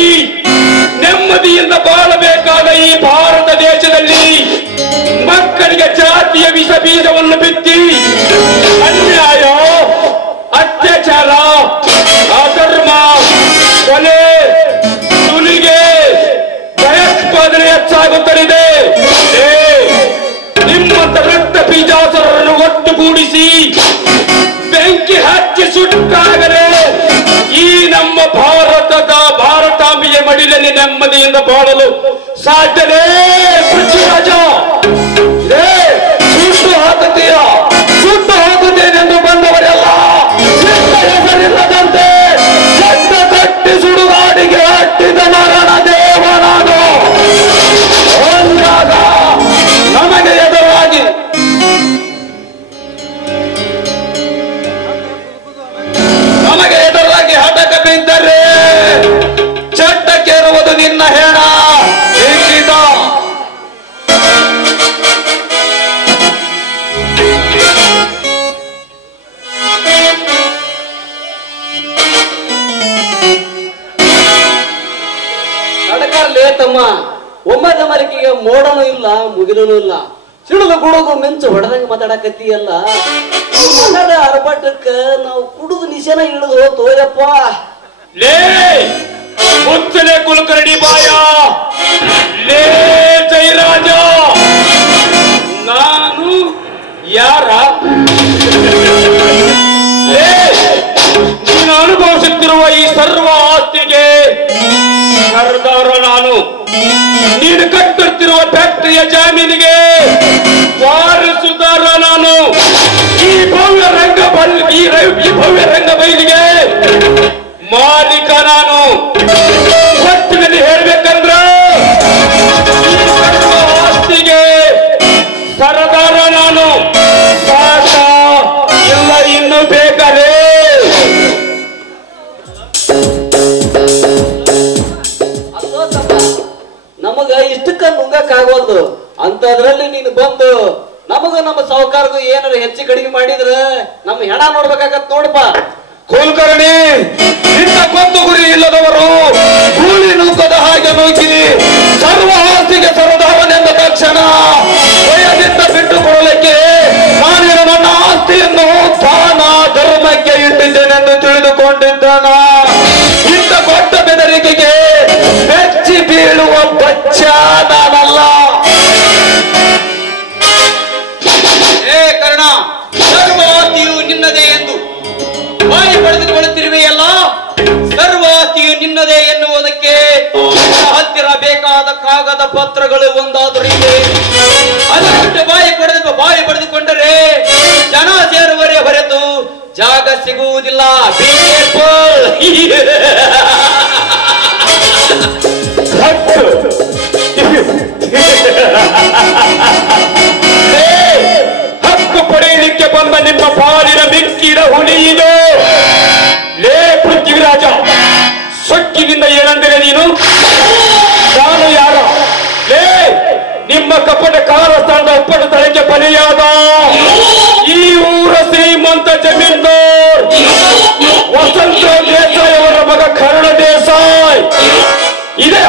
ನೆಮ್ಮದಿಯಿಂದ ಬಾಳಬೇಕಾದ ಈ ಭಾರತ ದೇಶದಲ್ಲಿ ಮಕ್ಕಳಿಗೆ ಜಾತಿಯ ವಿಷ ಬೀಜವನ್ನು ಬಿತ್ತಿ ಅನ್ಯಾಯ, ಅತ್ಯಾಚಾರ, ಅಧರ್ಮ, ಕೊಲೆ, ಸುಲಿಗೆ, ಭಯೋತ್ಪಾದನೆ ಹೆಚ್ಚಾಗುತ್ತಲಿದೆ. ನಿಮ್ಮಂತ ರಕ್ತ ಬೀಜಾಸುರರನ್ನು ಒಟ್ಟುಗೂಡಿಸಿ ಬೆಂಕಿ ಹಚ್ಚಿ ಸುಟ್ಟಾಗಲೇ ಈ ನಮ್ಮ ಭಾರತಾಂಬೆಯ ಮಡಿಲಲ್ಲಿ ನೆಮ್ಮದಿಯಿಂದ ಬಾಳಲು ಸಾಧ್ಯನೇ? ಪೃಥ್ವಿರಾಜ ಸುಟ್ಟು ಹಾಕುತ್ತೀಯ, ಸುಟ್ಟು ಹಾಕುತ್ತೇನೆಂದು ಬಂದವರೆಲ್ಲ ಹೆಸರಿಲ್ಲದಂತೆ ಚಂದ ಕಟ್ಟಿ ಸುಡುಗಾಡಿಗೆ ಹಟ್ಟಿದ ಮರಣ ದೇವನಾದು ಒಂದಾಗ ನಮಗೆ ಎದುರಾಗಿ ಹಠಕ ಬಿದ್ದರೆ ಚಟ್ಟಕ್ಕೇರುವುದು ನಿನ್ನ ಹೆಣ. ನಡಕರ್ಲೇ ತಮ್ಮ, ಒಮ್ಮದ ಮಲಿಕೆಗೆ ಮೋಡನೂ ಇಲ್ಲ ಮುಗಿದನೂ ಇಲ್ಲ. ಸಿಡಿದು ಗುಡುಗು ಮಿಂಚು ಹೊಡೆದಂಗ ಮಾತಾಡಕತ್ತೀಯಲ್ಲ, ಮನದ ಅರಬಟ್ಟಕ್ಕ ನಾವು ಕುಡುದು ನಿಶನ ಇಳಿದು ತೋಯಪ್ಪ. ಲೇ ಮುಚ್ಚಲೆ ಕುಲಕರ್ಣಿ ಬಾಯ, ಲೇ ಜಯರಾಜ, ನಾನು ಯಾರ? ನೀನು ಅನುಭವಿಸುತ್ತಿರುವ ಈ ಸರ್ವ ಆಸ್ತಿಗೆ ಸರ್ದಾರ ನಾನು. ನೀನು ಕಟ್ಟುತ್ತಿರುವ ಫ್ಯಾಕ್ಟರಿಯ ಜಾಮೀನಿಗೆ ವಾರಸುದಾರ ನಾನು. ಈ ಭವ್ಯ ರಂಗ ಬಯಲಿಗೆ ಮಾಲೀಕ ನಾನು. ಒಟ್ಟಿನಲ್ಲಿ ಹೇಳ್ಬೇಕಂದ್ರ ಆಸ್ತಿಗೆ ಸರದಾರ ನಾನು. ಸಾಕ ಎಲ್ಲ ಇನ್ನು ಬೇಕಾರೆ? ನಮಗ ಇಷ್ಟಕ್ಕ ನುಂಗಕ್ಕಾಗೋದು ಅಂತದ್ರಲ್ಲಿ ನೀನು ಬಂದು ನಮಗ ನಮ್ಮ ಸಾಹುಕಾರಗೂ ಏನಾರ ಹೆಚ್ಚು ಕಡಿಮೆ ಮಾಡಿದ್ರ ನಮ್ಮ ಹೆಣ ನೋಡ್ಬೇಕಾಗತ್ ನೋಡಪ್ಪ. ಕುಲಕರ್ಣಿ, ನಿನ್ನ ಕೊಂದು ಗುರಿ ಇಲ್ಲದವರು ಕೂಲಿ ನೂಕದ ಹಾಗೆ ನೂಕಿ ಸರ್ವ ಆಸ್ತಿಗೆ ಸರದಾರನೆಂದ ತಕ್ಷಣ ಭಯದಿಂದ ಬಿಟ್ಟುಕೊಳ್ಳಲಿಕ್ಕೆ ನಾನೇನು ನನ್ನ ಆಸ್ತಿಯನ್ನು ದಾನ ಧರ್ಮಕ್ಕೆ ಇಟ್ಟಿದ್ದೇನೆಂದು ತಿಳಿದುಕೊಂಡಿದ್ದಾನ. ಇಂಥ ಕೊಟ್ಟ ಬೆದರಿಕೆಗೆ ಬೆಚ್ಚಿ ಬೀಳುವ ಬಚ್ಚ ನಾನಲ್ಲ. ಕರ್ಣ, ಸರ್ವ ಆಸ್ತಿಯು ನಿನ್ನದೇ ಎಂದು ಬಾಯಿ ಪಡೆದುಕೊಳ್ಳುತ್ತಿರುವೆಯಲ್ಲ. ಸರ್ವ ಆಸ್ತಿಯು ನಿನ್ನದೇ ಎನ್ನುವುದಕ್ಕೆ ಹತ್ತಿರ ಬೇಕಾದ ಕಾಗದ ಪತ್ರಗಳು ಒಂದಾದರೂ ಇದೆ. ಅದಕ್ಕೆ ಬಾಯಿ ಪಡೆದುಕೊಂಡರೆ ಜನ ಸೇರುವರೆ ಹೊರತು ಜಾಗ ಸಿಗುವುದಿಲ್ಲ. ಹಕ್ಕು ಪಡೆಯಲಿಕ್ಕೆ ಬಂದ ನಿಮ್ಮ ಪಾಲಿನ ಮಿಕ್ಕಿದ ಹುಲಿ ಇದು. ಲೇ ಪೃಥ್ವಿರಾಜ, ಸೊಕ್ಕಿನಿಂದ ಏನಂದರೆ ನೀನು? ನಾನು ಯಾರ? ಲೇ ನಿಮ್ಮ ಕಪಟ ಕಾರಸ್ಥಾನದ ಒಪ್ಪಟ ತಳಕ್ಕೆ ಬಲಿಯಾದ ಈ ಊರ ಶ್ರೀಮಂತ ಜಮೀನ್ದಾರ್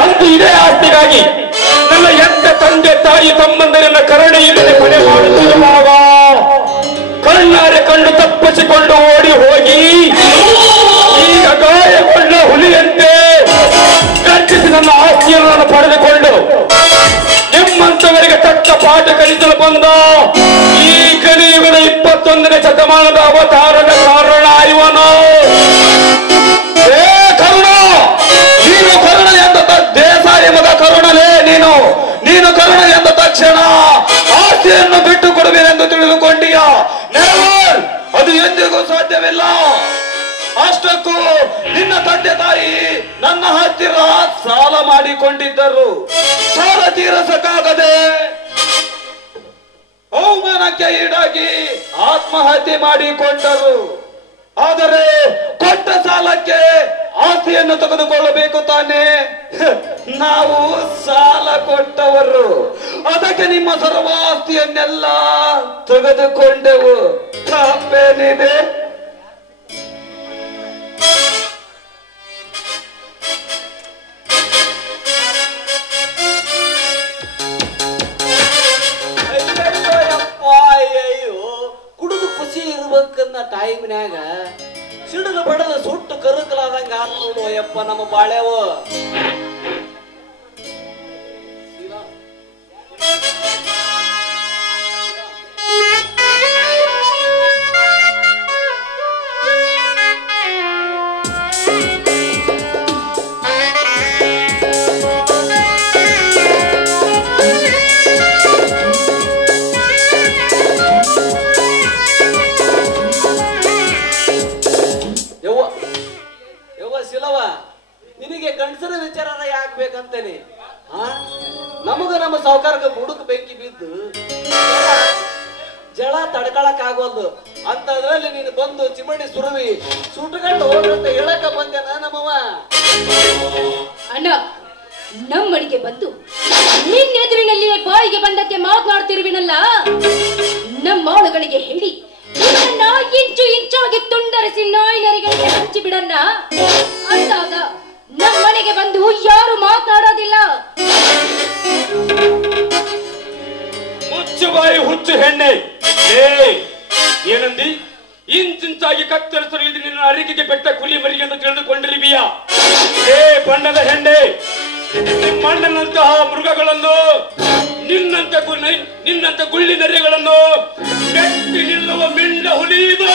ಅಂದು ಇದೇ ಆಸ್ತಿಗಾಗಿ ನನ್ನ ಎಂತ ತಂದೆ ತಾಯಿ ತಮ್ಮಂದರನ್ನ ಕರುಣೆಯಿಲ್ಲದೆ ಕೊಲೆ ಮಾಡುತ್ತಿರುವಾಗ ಕಣ್ಣಾರೆ ಕಂಡು ತಪ್ಪಿಸಿಕೊಂಡು ಓಡಿ ಹೋಗಿ ಈಗ ಗಾಯಗೊಂಡ ಹುಲಿಯಂತೆ ಗರ್ಜಿಸಿ ನನ್ನ ಆಸ್ತಿಯನ್ನು ನಾನು ಪಡೆದುಕೊಂಡು ನಿಮ್ಮಂತವರಿಗೆ ತಕ್ಕ ಪಾಠ ಕಲಿಸಲು ಬಂದ ಈ ಕಲಿಯುಗದ 21ನೇ ಶತಮಾನದ ಅವತಾರದ ಕಾರಣ ಇವನು. ಕರುಣ, ನೀನು ಕರುಣ ಎಂದ ದೇಸಾಯಿ ಮಗ ಕರುಣಲೇ ನೀನು ಕರುಣ ಎಂದ ತಕ್ಷಣ ಆಸ್ತಿಯನ್ನು ಬಿಟ್ಟು ಕೊಡುವೆನೆಂದು ತಿಳಿದುಕೊಂಡಿಯ? ನೆವರ್, ಅದು ಎಂದಿಗೂ ಸಾಧ್ಯವಿಲ್ಲ. ಅಷ್ಟಕ್ಕೂ ನಿನ್ನ ತಂದೆ ತಾಯಿ ನನ್ನ ಹತ್ತಿರ ಸಾಲ ಮಾಡಿಕೊಂಡಿದ್ದರು. ಸಾಲ ತೀರಿಸಕ್ಕಾಗದೆ ಅವಮಾನಕ್ಕೆ ಈಡಾಗಿ ಆತ್ಮಹತ್ಯೆ ಮಾಡಿಕೊಂಡರು. ಆದರೆ ಕೊಟ್ಟ ಸಾಲಕ್ಕೆ ಆಸ್ತಿಯನ್ನು ತೆಗೆದುಕೊಳ್ಳಬೇಕು ತಾನೇ? ನಾವು ಸಾಲ ಕೊಟ್ಟವರು, ಅದಕ್ಕೆ ನಿಮ್ಮ ಸರ್ವ ಆಸ್ತಿಯನ್ನೆಲ್ಲ ತೆಗೆದುಕೊಂಡೆವು. ತಪ್ಪೇನಿದೆ? ಕುಡಿದು ಖುಷಿ ಇರ್ಬೇಕನ್ನ ಟೈಮ್ನ್ಯಾಗ ಸಿಡಿದು ಬಡದ ಸುಟ್ಟು ಕರುಕಲಾದಂಗ ಆತ್ಮನು ಯಪ್ಪ ನಮ್ಮ ಬಾಳೆವು. ನಿನಗೆ ಗಂಡಸರ ವಿಚಾರ ಯಾಕೆ ಬೇಕಂತೇನೆ? ನಮಗ ನಮ್ಮ ಸಾವುಕಾರಕ್ಕೆ ಬುಡುಕ್ ಬೆಂಕಿ ಬಿದ್ದು ಜಳ ತಡ್ಕೊಳಕ್ ಆಗೋದು ಅಂತದ್ರಲ್ಲಿ ನೀನು ಬಂದು ಚಿಮಣಿ ಸುರುವಿ ಸುಟ್ಕೊಂಡು ಹೋಗ್ರಂತ ಹೇಳಕ ಬಂದೇನ ನಮ್ಮವ. ಅಣ್ಣ, ನಮ್ಮನಿಗೆ ಬಂದು ನಿನ್ನೆದುರಿನಲ್ಲಿಯೇ ಬಾಯಿಗೆ ಬಂದಕ್ಕೆ ಮಾತನಾಡ್ತಿರುವಿನಲ್ಲ. ನಮ್ಮಾಳುಗಳಿಗೆ ಹೇಳಿ ನಿನ್ನ ಇಂಚು ಇಂಚಾಗಿ ತುಂಡರಿಸಿ ನಾಯಿನರಿಗೆ ಹಂಚಿ ಬಿಡಣ್ಣ ಅಂದಾಗ ನಮ್ಮನೆಗೆ ಬಂದು ಯಾರು ಮಾತನಾಡೋದಿಲ್ಲ. ಮುಚ್ಚು ಬಾಯಿ ಹುಚ್ಚು ಹೆಣ್ಣೆ, ಏನಂದಿ? ಇಂಚಿಂಚಾಗಿ ಕತ್ತರಿಸಲು ಇದು ನಿನ್ನ ಅರಿಕೆಗೆ ಬೆಟ್ಟ ಕುಲಿ ಮರಿಗೆ ಎಂದು ತಿಳಿದುಕೊಂಡಿರುವಿಯಾ? ಬಣ್ಣದ ಹೆಣ್ಣೆ, ನಿಮ್ಮಣ್ಣನಂತಹ ಮೃಗಗಳನ್ನು ನಿನ್ನಂತ ಗುಳ್ಳಿ ನರಿಗಳನ್ನು ಮೆಟ್ಟಿ ನಿಲ್ಲುವ ಮಿಂಡ ಹುಲಿ ಇದು.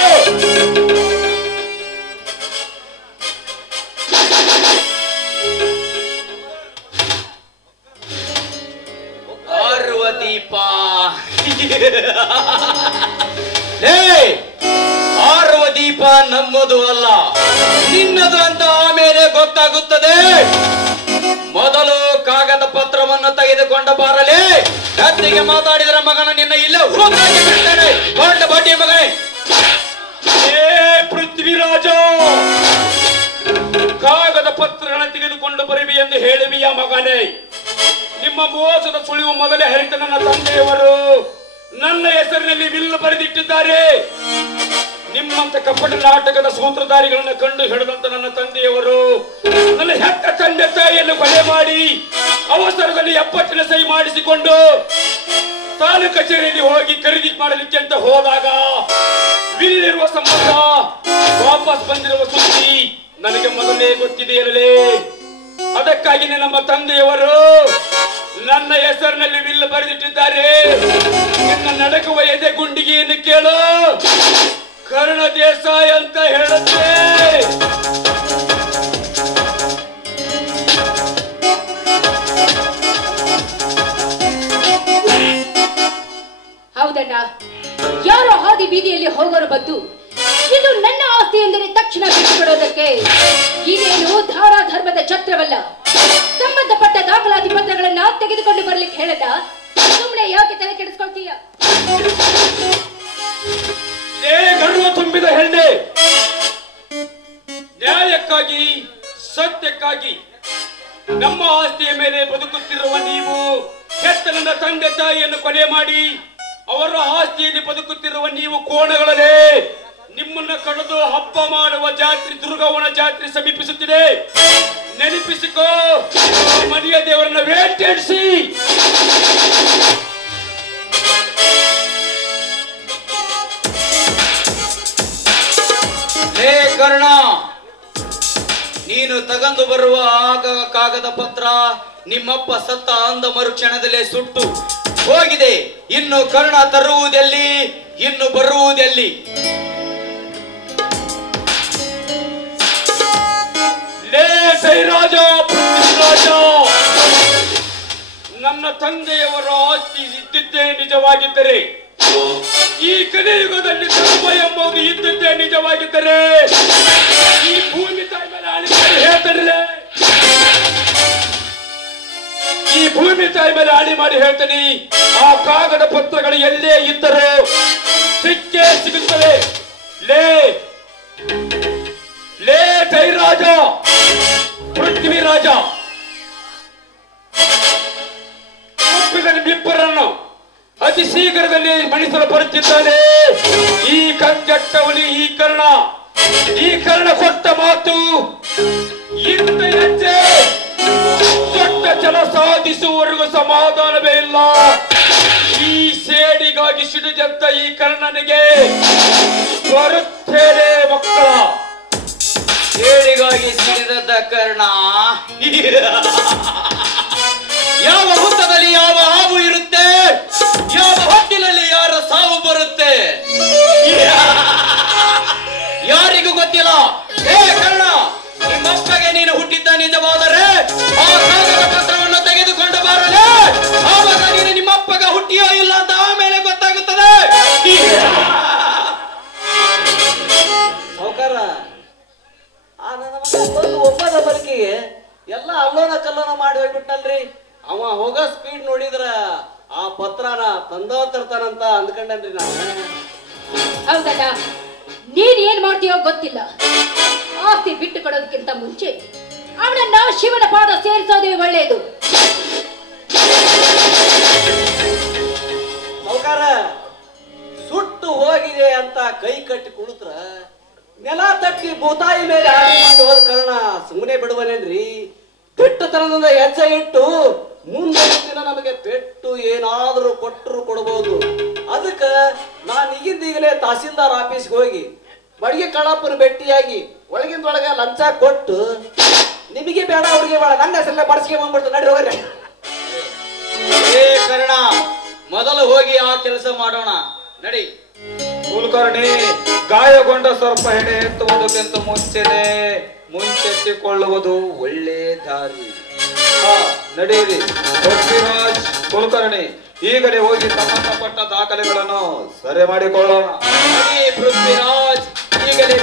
ಆರುವ ದೀಪ ಆರುವ ದೀಪ ನಮ್ಮದು ಅಲ್ಲ, ನಿನ್ನದು ಅಂತ ಆಮೇಲೆ ಗೊತ್ತಾಗುತ್ತದೆ. ಮೊದಲು ಕಾಗದ ಪತ್ರವನ್ನು ತೆಗೆದುಕೊಂಡ ಬಾರಲೇ. ಕತ್ತಿಗೆ ಮಾತಾಡಿದರ ಮಗನ ನಿನ್ನ ಇಲ್ಲೇ ಹೂತಾಗಿ ಬಿಡ್ತೇನೆ. ಕೊಂಡ ಬಡ್ಡಿ ಮಗನೇ. ಪೃಥ್ವಿರಾಜ, ಕಾಗದ ಪತ್ರಗಳನ್ನು ತೆಗೆದುಕೊಂಡು ಬರುವಿ ಎಂದು ಹೇಳುವಿಯ ಮಗನೇ? ನಿಮ್ಮ ಮೋಸದ ಸುಳಿವು ಮೊದಲೇ ಹರಿತ ನನ್ನ ತಂದೆಯವರು ನನ್ನ ಹೆಸರಿನಲ್ಲಿ ವಿಲ್ಲು ಬರೆದಿಟ್ಟಿದ್ದಾರೆ. ನಿಮ್ಮಂತ ಕಪಟ ನಾಟಕದ ಸೂತ್ರಧಾರಿಗಳನ್ನು ಕಂಡು ಹಿಡಿದಂತ ನನ್ನ ತಂದೆಯವರು ನನ್ನ ಹೆತ್ತ ತಂದೆ ತಾಯಿಯನ್ನು ಕೊಲೆ ಮಾಡಿ ಅವಸರದಲ್ಲಿ 70ನೇ ಸಹಿ ಮಾಡಿಸಿಕೊಂಡು ತಾಲೂಕು ಕಚೇರಿಯಲ್ಲಿ ಹೋಗಿ ಖರೀದಿ ಮಾಡಲಿಕ್ಕೆ ಅಂತ ಹೋದಾಗ ವಿಲ್ಲಿರುವ ಸಂಬಂಧ ವಾಪಸ್ ಬಂದಿರುವ ಸುದ್ದಿ ನನಗೆ ಮೊದಲೇ ಗೊತ್ತಿದೆಯಲ್ಲೇ. ಅದಕ್ಕಾಗಿಯೇ ನಮ್ಮ ತಂದೆಯವರು ನನ್ನ ಹೆಸರಿನಲ್ಲಿ ವಿಲ್ಲು ಬರೆದಿಟ್ಟಿದ್ದಾರೆ. ನಿನ್ನ ನಡಕುವ ಎದೆ ಗುಂಡಿಗೆಯನ್ನು ಕೇಳು, ಕರ್ಣ ದೇಸಾಯಿ ಅಂತ ಹೇಳುತ್ತೆ. ಹೌದಣ್ಣ, ಯಾರೋ ಹಾದಿ ಬೀದಿಯಲ್ಲಿ ಹೋಗೋರು ಬದ್ದು ಇದು ನನ್ನ ಆಸ್ತಿ ಎಂದರೆ ತಕ್ಷಣ ಬಿಟ್ಟುಕೊಡೋದಕ್ಕೆ ಇದೇನು ಧಾರಾ ಧರ್ಮದ ಛತ್ರವಲ್ಲ. ಸಂಬಂಧಪಟ್ಟ ದಾಖಲಾತಿ ಪತ್ರಗಳನ್ನ ತೆಗೆದುಕೊಂಡು ಬರ್ಲಿಕ್ಕೆ ಹೇಳದ ಸುಮ್ಮನೆ ಯಾಕೆ ತಲೆ ಕೆಡಿಸ್ಕೊಳ್ತೀಯ? ಗರ್ವ ತುಂಬಿದ ಹೆಣ್ಣೆ, ನ್ಯಾಯಕ್ಕಾಗಿ ಸತ್ಯಕ್ಕಾಗಿ ನಮ್ಮ ಆಸ್ತಿಯ ಮೇಲೆ ಬದುಕುತ್ತಿರುವ ನೀವು ಹೆತ್ತ ನನ್ನ ತಂದೆ ತಾಯಿಯನ್ನು ಕೊಲೆ ಮಾಡಿ ಅವರ ಆಸ್ತಿಯಲ್ಲಿ ಬದುಕುತ್ತಿರುವ ನೀವು ಕೋಣಗಳೇ, ನಿಮ್ಮನ್ನ ಕಳೆದು ಹಬ್ಬ ಮಾಡುವ ಜಾತ್ರೆ ದುರ್ಗವ್ವನ ಜಾತ್ರೆ ಸಮೀಪಿಸುತ್ತಿದೆ. ನೆನಪಿಸಿಕೋ, ಮನೆಯ ದೇವರನ್ನ ವೇಟೆಡಿಸಿ. ಹೇ ಕರ್ಣ, ನೀನು ತಗಂದು ಬರುವ ಕಾಗದ ಪತ್ರ ನಿಮ್ಮಪ್ಪ ಸತ್ತ ಅಂದ ಮರುಕ್ಷಣದಲ್ಲೇ ಸುಟ್ಟು ಹೋಗಿದೆ. ಇನ್ನು ಕರ್ಣ ತರುವುದೆಲ್ಲಿ, ಇನ್ನು ಬರುವುದೆಲ್ಲಿ? ಲೇ ಸೈರಾಜ, ಪೃಥ್ವಿರಾಜ, ನನ್ನ ತಂದೆಯವರ ಆಸ್ತಿ ಇದ್ದಿದ್ದೇ ನಿಜವಾಗಿದ್ದರೆ, ಈ ಕಲಿಯುಗದಲ್ಲಿ ಧರ್ಮ ಎಂಬುದು ಇದ್ದಿದ್ದೇ ನಿಜವಾಗಿದ್ದರೆ, ಈ ಭೂಮಿ ತಾಯಿ ಮೇಲೆ ಆಳಿ ಮಾಡಿ ಹೇಳ್ತಾನೆ, ಈ ಭೂಮಿ ತಾಯಿ ಮೇಲೆ ಆಳಿ ಮಾಡಿ ಹೇಳ್ತಾನೆ, ಆ ಕಾಗದ ಪತ್ರಗಳು ಎಲ್ಲೇ ಇದ್ದರೂ ಸಿಕ್ಕೇ ಸಿಗುತ್ತವೆ. ಲೇ ಲೇ ಜೈರಾಜ, ಪೃಥ್ವಿರಾಜ, ಒಪ್ಪಿದ ನಿಮ್ಮಿಬ್ಬರನ್ನು ಅತಿ ಶೀಘ್ರದಲ್ಲಿ ಮಣಿಸಲು ಬರುತ್ತಿದ್ದಾನೆ ಈ ಕಂಜಟ್ಟವಲಿ. ಈ ಕರ್ಣ ಕೊಟ್ಟ ಮಾತು ಇಂಥ ಹೆಜ್ಜೆ ದೊಡ್ಡ ಛಲ ಸಾಧಿಸುವವರೆಗೂ ಸಮಾಧಾನವೇ ಇಲ್ಲ. ಈ ಸೇಡಿಗಾಗಿ ಸಿಡಿದಂತ ಈ ಕರ್ಣನಿಗೆ ಬರುತ್ತೇನೆ ಮಕ್ಕಳ. ಸೇಡಿಗಾಗಿ ಸಿಡಿದ ಕರ್ಣ, ಯಾವ ಹುತ್ತದಲ್ಲಿ ಯಾವ ಹಾವು ಇರುತ್ತೆ, ಯಾವ ಹೊಟ್ಟಿನಲ್ಲಿ ಯಾರ ಸಾವು ಬರುತ್ತೆ ಯಾರಿಗೂ ಗೊತ್ತಿಲ್ಲ. ಹೇ ಕರ್ಣ, ನಿಮ್ಮಪ್ಪಗೆ ನೀನು ಹುಟ್ಟಿದ್ದ ನಿಜವಾದರೆ ಆ ಕಾಗದ ಪತ್ರವನ್ನು ತೆಗೆದುಕೊಂಡು ಬರಲೇ, ಆವಾಗ ನೀನು ನಿಮ್ಮಪ್ಪಗ ಹುಟ್ಟಿಯೋ ಇಲ್ಲ ಅಂತ ಆಮೇಲೆ ಗೊತ್ತಾಗುತ್ತದೆ. ಸಾವುಕಾರ, ಆ ನನ್ನ ಮಗ ಒಬ್ಬದ ಬದುಕಿಗೆ ಎಲ್ಲ ಅಲ್ಲೋನ ಕಲ್ಲೋನ ಮಾಡಿ ಹೋಗ್ಬಿಟ್ನಲ್ರಿ. ಅವ ಹೋಗೋ ಸ್ಪೀಡ್ ನೋಡಿದ್ರ ಆ ಪತ್ರನ ತಂದೋ ತರ್ತಾನಂತ ಅಂದ್ಕೊಂಡನ್ರಿ ನಾನು. ಹೌದಲ್ಲ, ನೀನ್ ಏನ್ ಮಾಡ್ತೀಯೋ ಗೊತ್ತಿಲ್ಲ. ಆಸ್ತಿ ಬಿಟ್ಟು ಕೊಡೋದಕ್ಕಿಂತ ಮುಂಚೆ ಅವನನ್ನ ಶಿವನ ಪಾದ ಸೇರಿಸೋದೇ ಒಳ್ಳೆಯದು. ಸಾವುಕಾರ, ಸುಟ್ಟು ಹೋಗಿದೆ ಅಂತ ಕೈ ಕಟ್ಟಿ ಕುಳಿತ್ರ ನೆಲ ತಟ್ಟಿ ಭೂತಾಯಿ ಮೇಲೆ ಹಾಗೆ ಮಾಡಿ ಹೋದ ಕಾರಣ ಸುಮ್ಮನೆ ಬಿಡುವನೇನ್ರಿ. ಬಿಟ್ಟತನದಿಂದ ಹೆಜ್ಜೆ ಇಟ್ಟು ಮುಂದಿನ ದಿನ ನಮಗೆ ಪೆಟ್ಟು ಏನಾದ್ರೂ ಕೊಟ್ಟರು ಕೊಡಬಹುದು. ಅದಕ್ಕ ನಾನು ಈಗಿಂದೀಗಲೇ ತಹಸೀಲ್ದಾರ್ ಆಫೀಸ್ಗೆ ಹೋಗಿ ಬಡಿಗೆ ಕಳಪ್ಪನ ಭೇಟಿಯಾಗಿ ಒಳಗಿಂದೊಳಗೆ ಲಂಚ ಕೊಟ್ಟು ನಿಮಗೆ ಬೇಡ ಅವ್ರಿಗೆ ಬೇಡ ನನ್ನ ಹೆಸರಲ್ಲೇ ಬಡಿಸ್ಕೆ ಬಂದ್ಬಿಡ್ತು. ನಡಿ ಹೋಗ್ರಿ. ಹೇ ಕರ್ಣ, ಮೊದಲು ಹೋಗಿ ಆ ಕೆಲಸ ಮಾಡೋಣ, ನಡಿ. ಕುಲಕರ್ಣಿ, ಗಾಯಗೊಂಡ ಸ್ವಲ್ಪ ಹೆಡೆ ಎತ್ತುವುದಕ್ಕಿಂತ ಮುಂಚೆತ್ತಿಕೊಳ್ಳುವುದು ಒಳ್ಳೆ ದಾರಿ. ನಡೆಯಿರಿ. ಪೃಥ್ವಿರಾಜ್, ಕುಲಕರ್ಣಿ, ಈಗಲೇ ಹೋಗಿ ಸಂಬಂಧಪಟ್ಟ ದಾಖಲೆಗಳನ್ನು ಸರಿ ಮಾಡಿಕೊಳ್ಳೋಣ. ಪೃಥ್ವಿರಾಜ್, ಈಗಲೇ